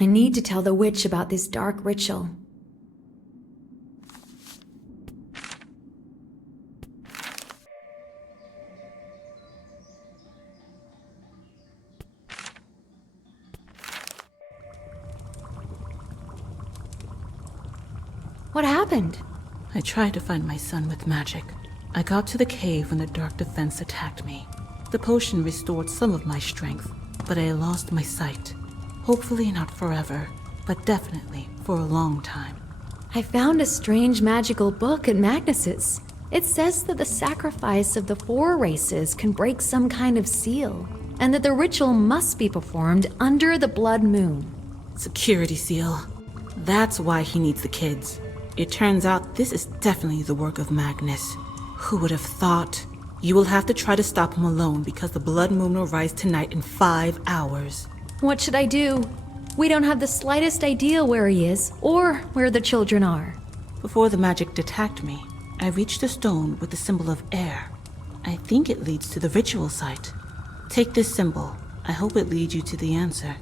I need to tell the witch about this dark ritual. What happened? I tried to find my son with magic. I got to the cave when the dark defense attacked me. The potion restored some of my strength, but I lost my sight. Hopefully not forever, but definitely for a long time. I found a strange magical book at Magnus's. It says that the sacrifice of the 4 races can break some kind of seal, and that the ritual must be performed under the blood moon. Security seal. That's why he needs the kids. It turns out this is definitely the work of Magnus. Who would have thought? You will have to try to stop him alone because the blood moon will rise tonight in 5 hours. What should I do? We don't have the slightest idea where he is or where the children are. Before the magic attacked me, I reached a stone with the symbol of air. I think it leads to the ritual site. Take this symbol. I hope it leads you to the answer.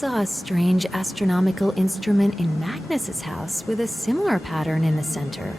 saw a strange astronomical instrument in Magnus's house with a similar pattern in the center.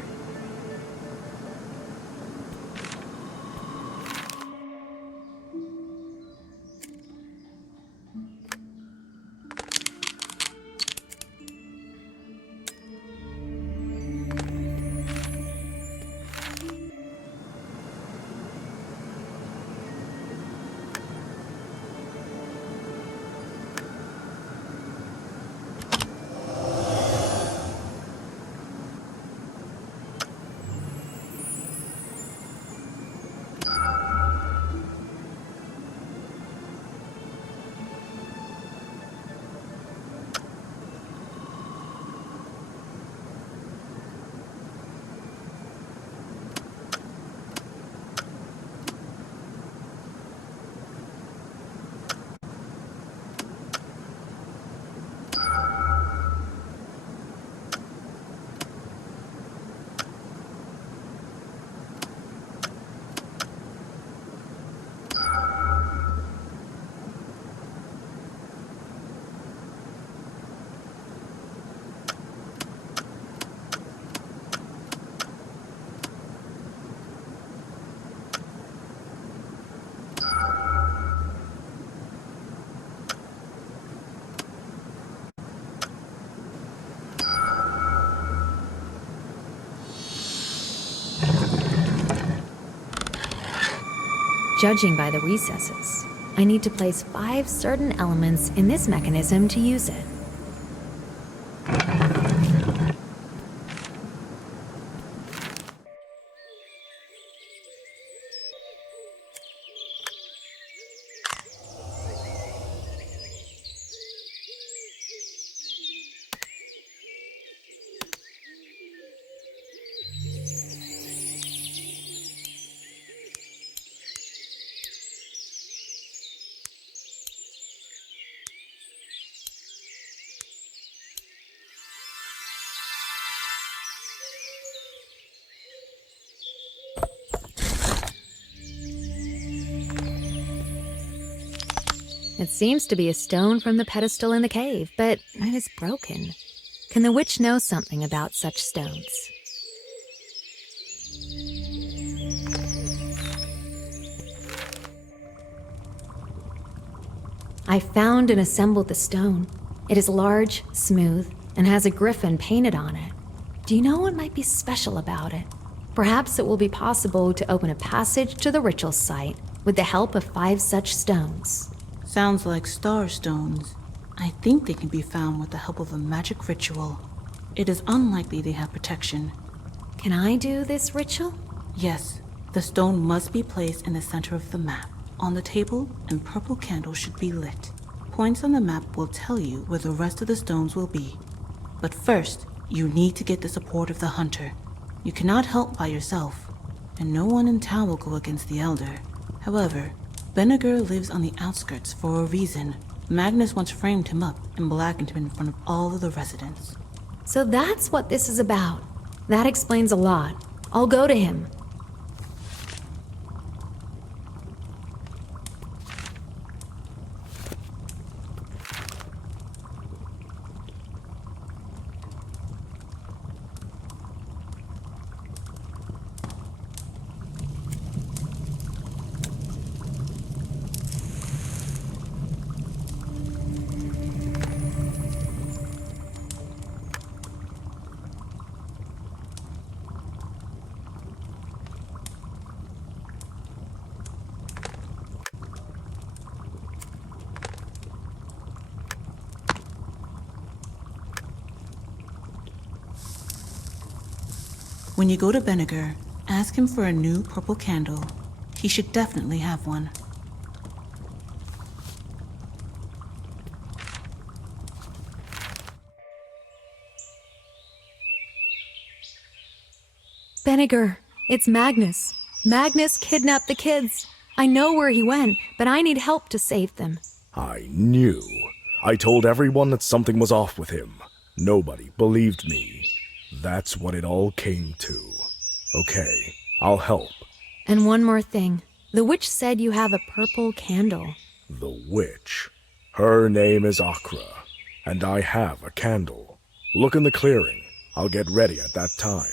Judging by the recesses, I need to place 5 certain elements in this mechanism to use it. It seems to be a stone from the pedestal in the cave, but it is broken. Can the witch know something about such stones? I found and assembled the stone. It is large, smooth, and has a griffin painted on it. Do you know what might be special about it? Perhaps it will be possible to open a passage to the ritual site with the help of 5 such stones. Sounds like star stones. I think they can be found with the help of a magic ritual. It is unlikely they have protection. Can I do this ritual? Yes. The stone must be placed in the center of the map. On the table, and purple candles should be lit. Points on the map will tell you where the rest of the stones will be. But first, you need to get the support of the hunter. You cannot help by yourself, and no one in town will go against the elder. However, Benniger lives on the outskirts for a reason. Magnus once framed him up and blackened him in front of all of the residents. So that's what this is about. That explains a lot. I'll go to him. When you go to Benniger, ask him for a new purple candle. He should definitely have one. Benniger, it's Magnus. Magnus kidnapped the kids. I know where he went, but I need help to save them. I knew. I told everyone that something was off with him. Nobody believed me. That's what it all came to. Okay, I'll help. And one more thing. The witch said you have a purple candle. The witch? Her name is Akra, and I have a candle. Look in the clearing. I'll get ready at that time.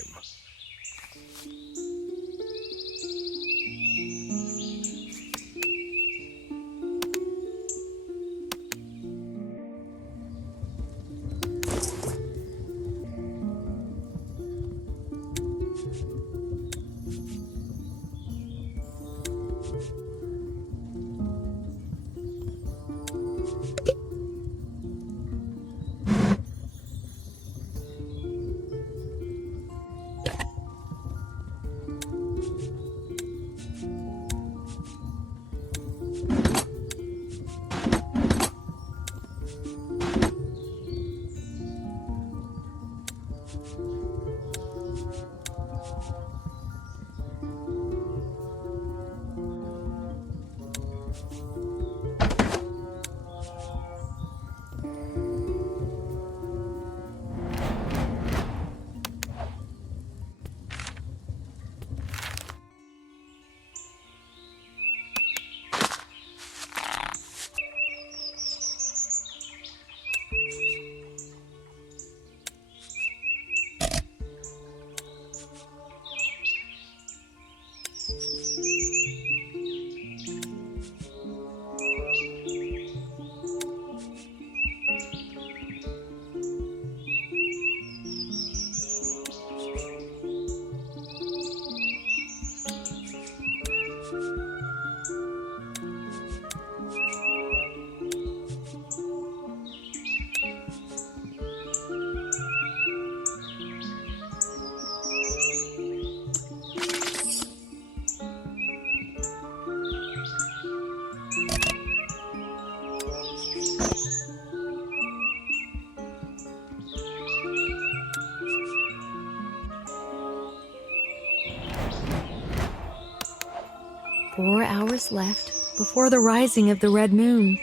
4 hours left before the rising of the red moon.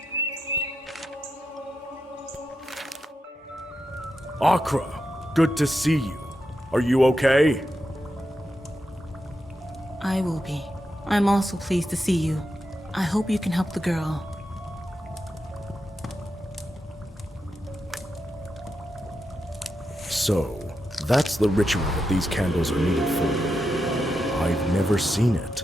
Akra, good to see you. Are you okay? I will be. I'm also pleased to see you. I hope you can help the girl. So, that's the ritual that these candles are needed for. I've never seen it.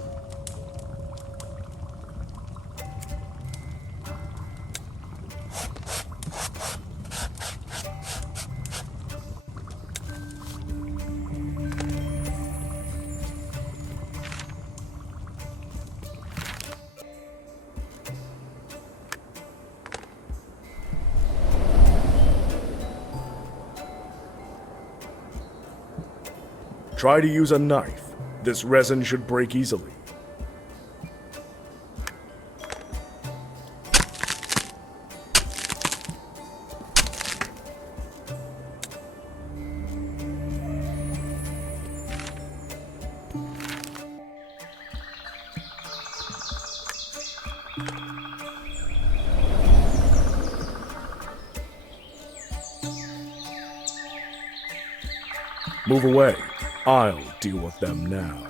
Try to use a knife. This resin should break easily. Move away. I'll deal with them now.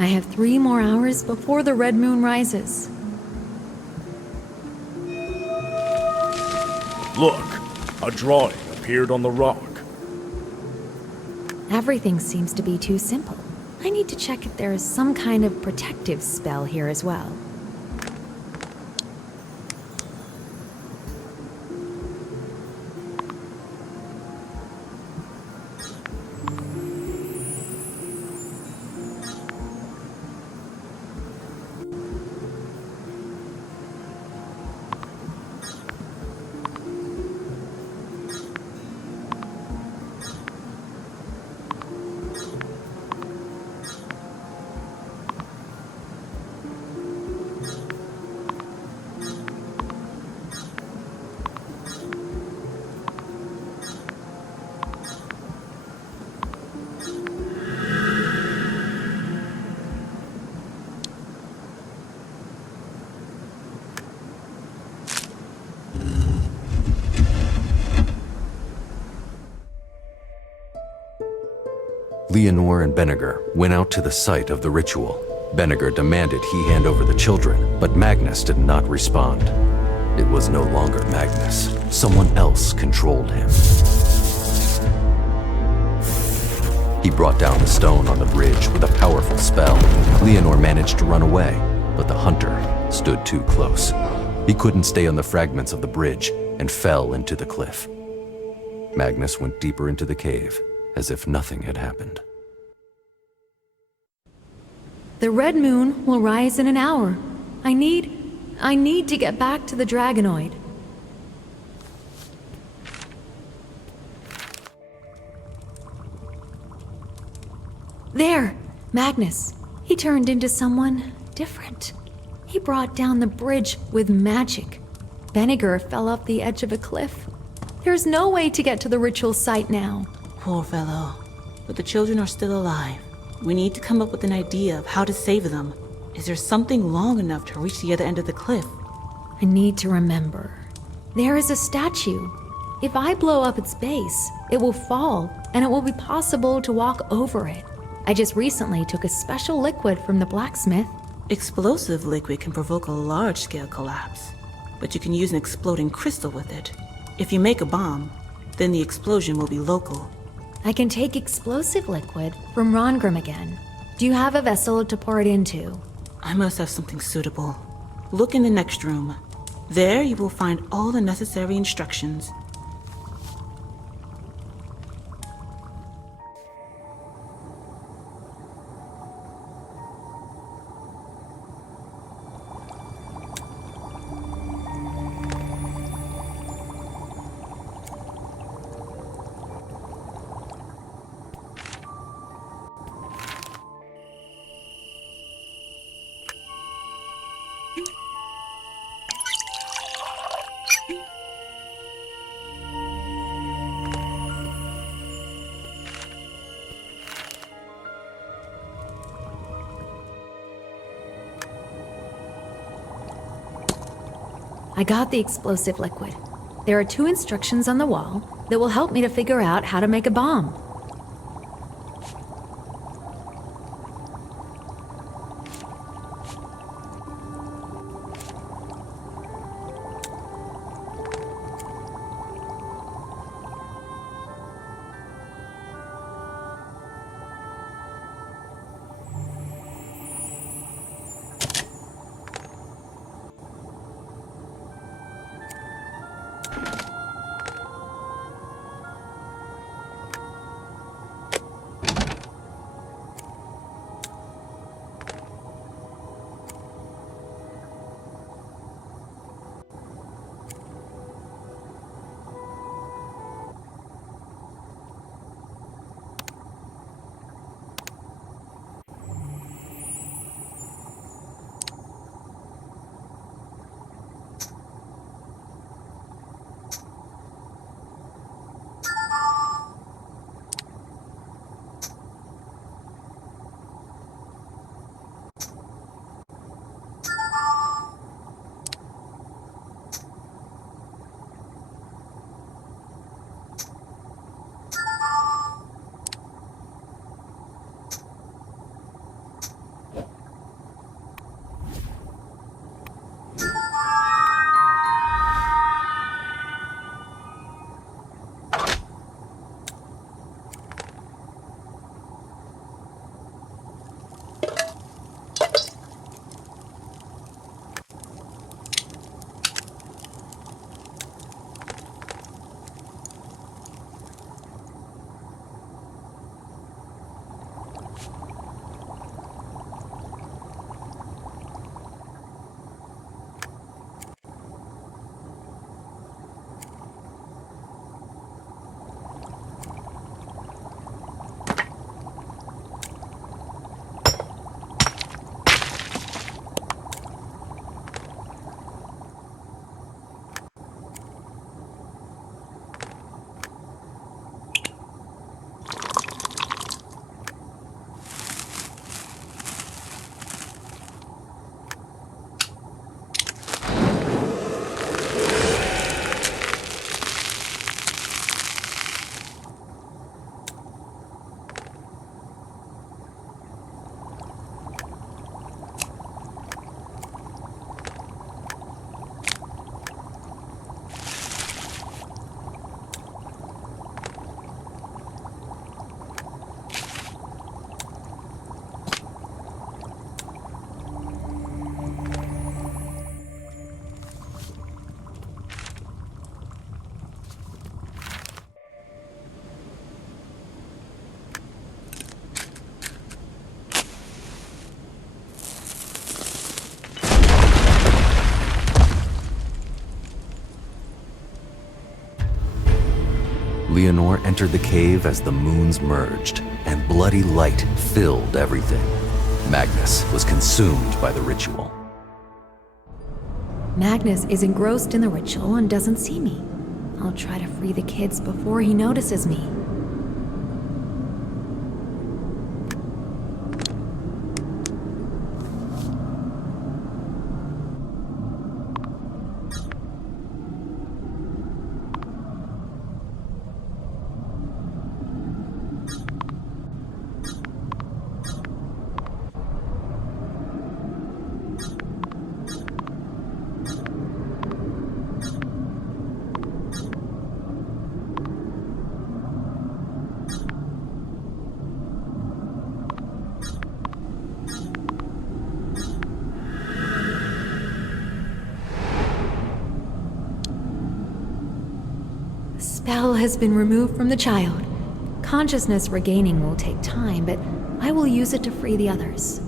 I have 3 more hours before the red moon rises. Look, a drawing appeared on the rock. Everything seems to be too simple. I need to check if there is some kind of protective spell here as well. Leonore and Benniger went out to the site of the ritual. Benniger demanded he hand over the children, but Magnus did not respond. It was no longer Magnus. Someone else controlled him. He brought down the stone on the bridge with a powerful spell. Leonor managed to run away, but the hunter stood too close. He couldn't stay on the fragments of the bridge and fell into the cliff. Magnus went deeper into the cave, as if nothing had happened. The red moon will rise in an hour. I need to get back to the Dragonoid. There! Magnus. He turned into someone different. He brought down the bridge with magic. Vinegar fell off the edge of a cliff. There's no way to get to the ritual site now. Poor fellow. But the children are still alive. We need to come up with an idea of how to save them. Is there something long enough to reach the other end of the cliff? I need to remember. There is a statue. If I blow up its base, it will fall, and it will be possible to walk over it. I just recently took a special liquid from the blacksmith. Explosive liquid can provoke a large-scale collapse, but you can use an exploding crystal with it. If you make a bomb, then the explosion will be local. I can take explosive liquid from Rongrim again. Do you have a vessel to pour it into? I must have something suitable. Look in the next room. There you will find all the necessary instructions. I got the explosive liquid. There are 2 instructions on the wall that will help me to figure out how to make a bomb. Leonore entered the cave as the moons merged, and bloody light filled everything. Magnus was consumed by the ritual. Magnus is engrossed in the ritual and doesn't see me. I'll try to free the kids before he notices me. The spell has been removed from the child. Consciousness regaining will take time, but I will use it to free the others.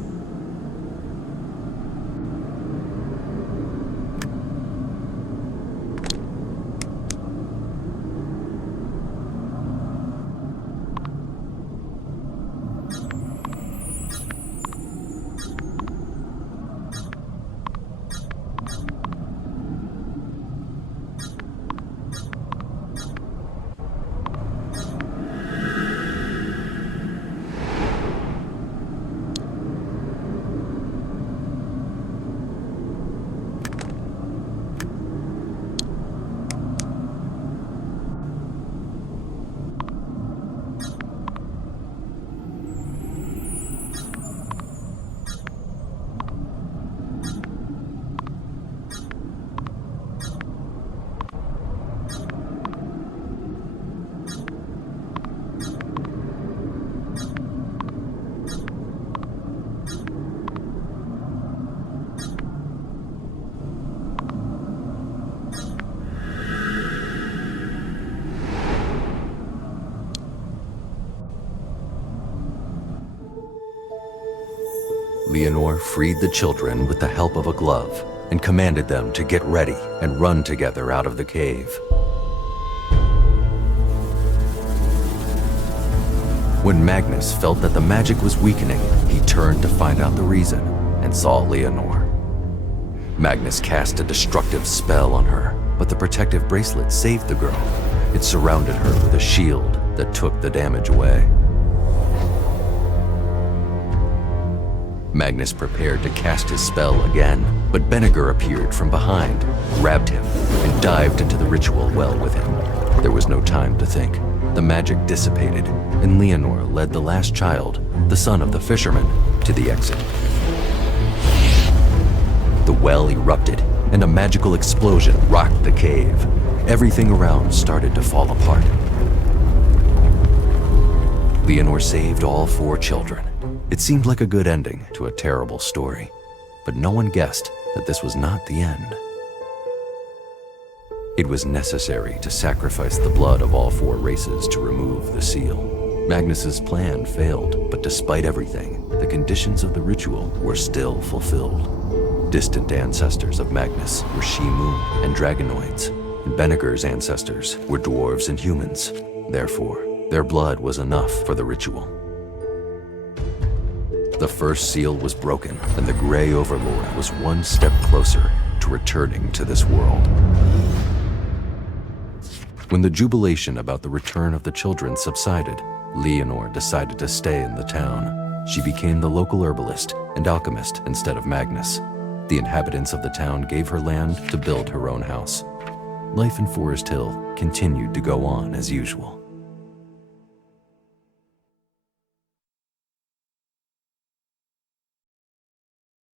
Leonore freed the children with the help of a glove and commanded them to get ready and run together out of the cave. When Magnus felt that the magic was weakening, he turned to find out the reason and saw Leonore. Magnus cast a destructive spell on her, but the protective bracelet saved the girl. It surrounded her with a shield that took the damage away. Magnus prepared to cast his spell again, but Benniger appeared from behind, grabbed him, and dived into the ritual well with him. There was no time to think. The magic dissipated, and Leonore led the last child, the son of the fisherman, to the exit. The well erupted, and a magical explosion rocked the cave. Everything around started to fall apart. Leonore saved all 4 children. It seemed like a good ending to a terrible story, but no one guessed that this was not the end. It was necessary to sacrifice the blood of all 4 races to remove the seal. Magnus's plan failed, but despite everything, the conditions of the ritual were still fulfilled. Distant ancestors of Magnus were She-Moon and Dragonoids, and Benniger's ancestors were dwarves and humans. Therefore, their blood was enough for the ritual. The first seal was broken, and the Grey Overlord was one step closer to returning to this world. When the jubilation about the return of the children subsided, Leonore decided to stay in the town. She became the local herbalist and alchemist instead of Magnus. The inhabitants of the town gave her land to build her own house. Life in Forest Hill continued to go on as usual.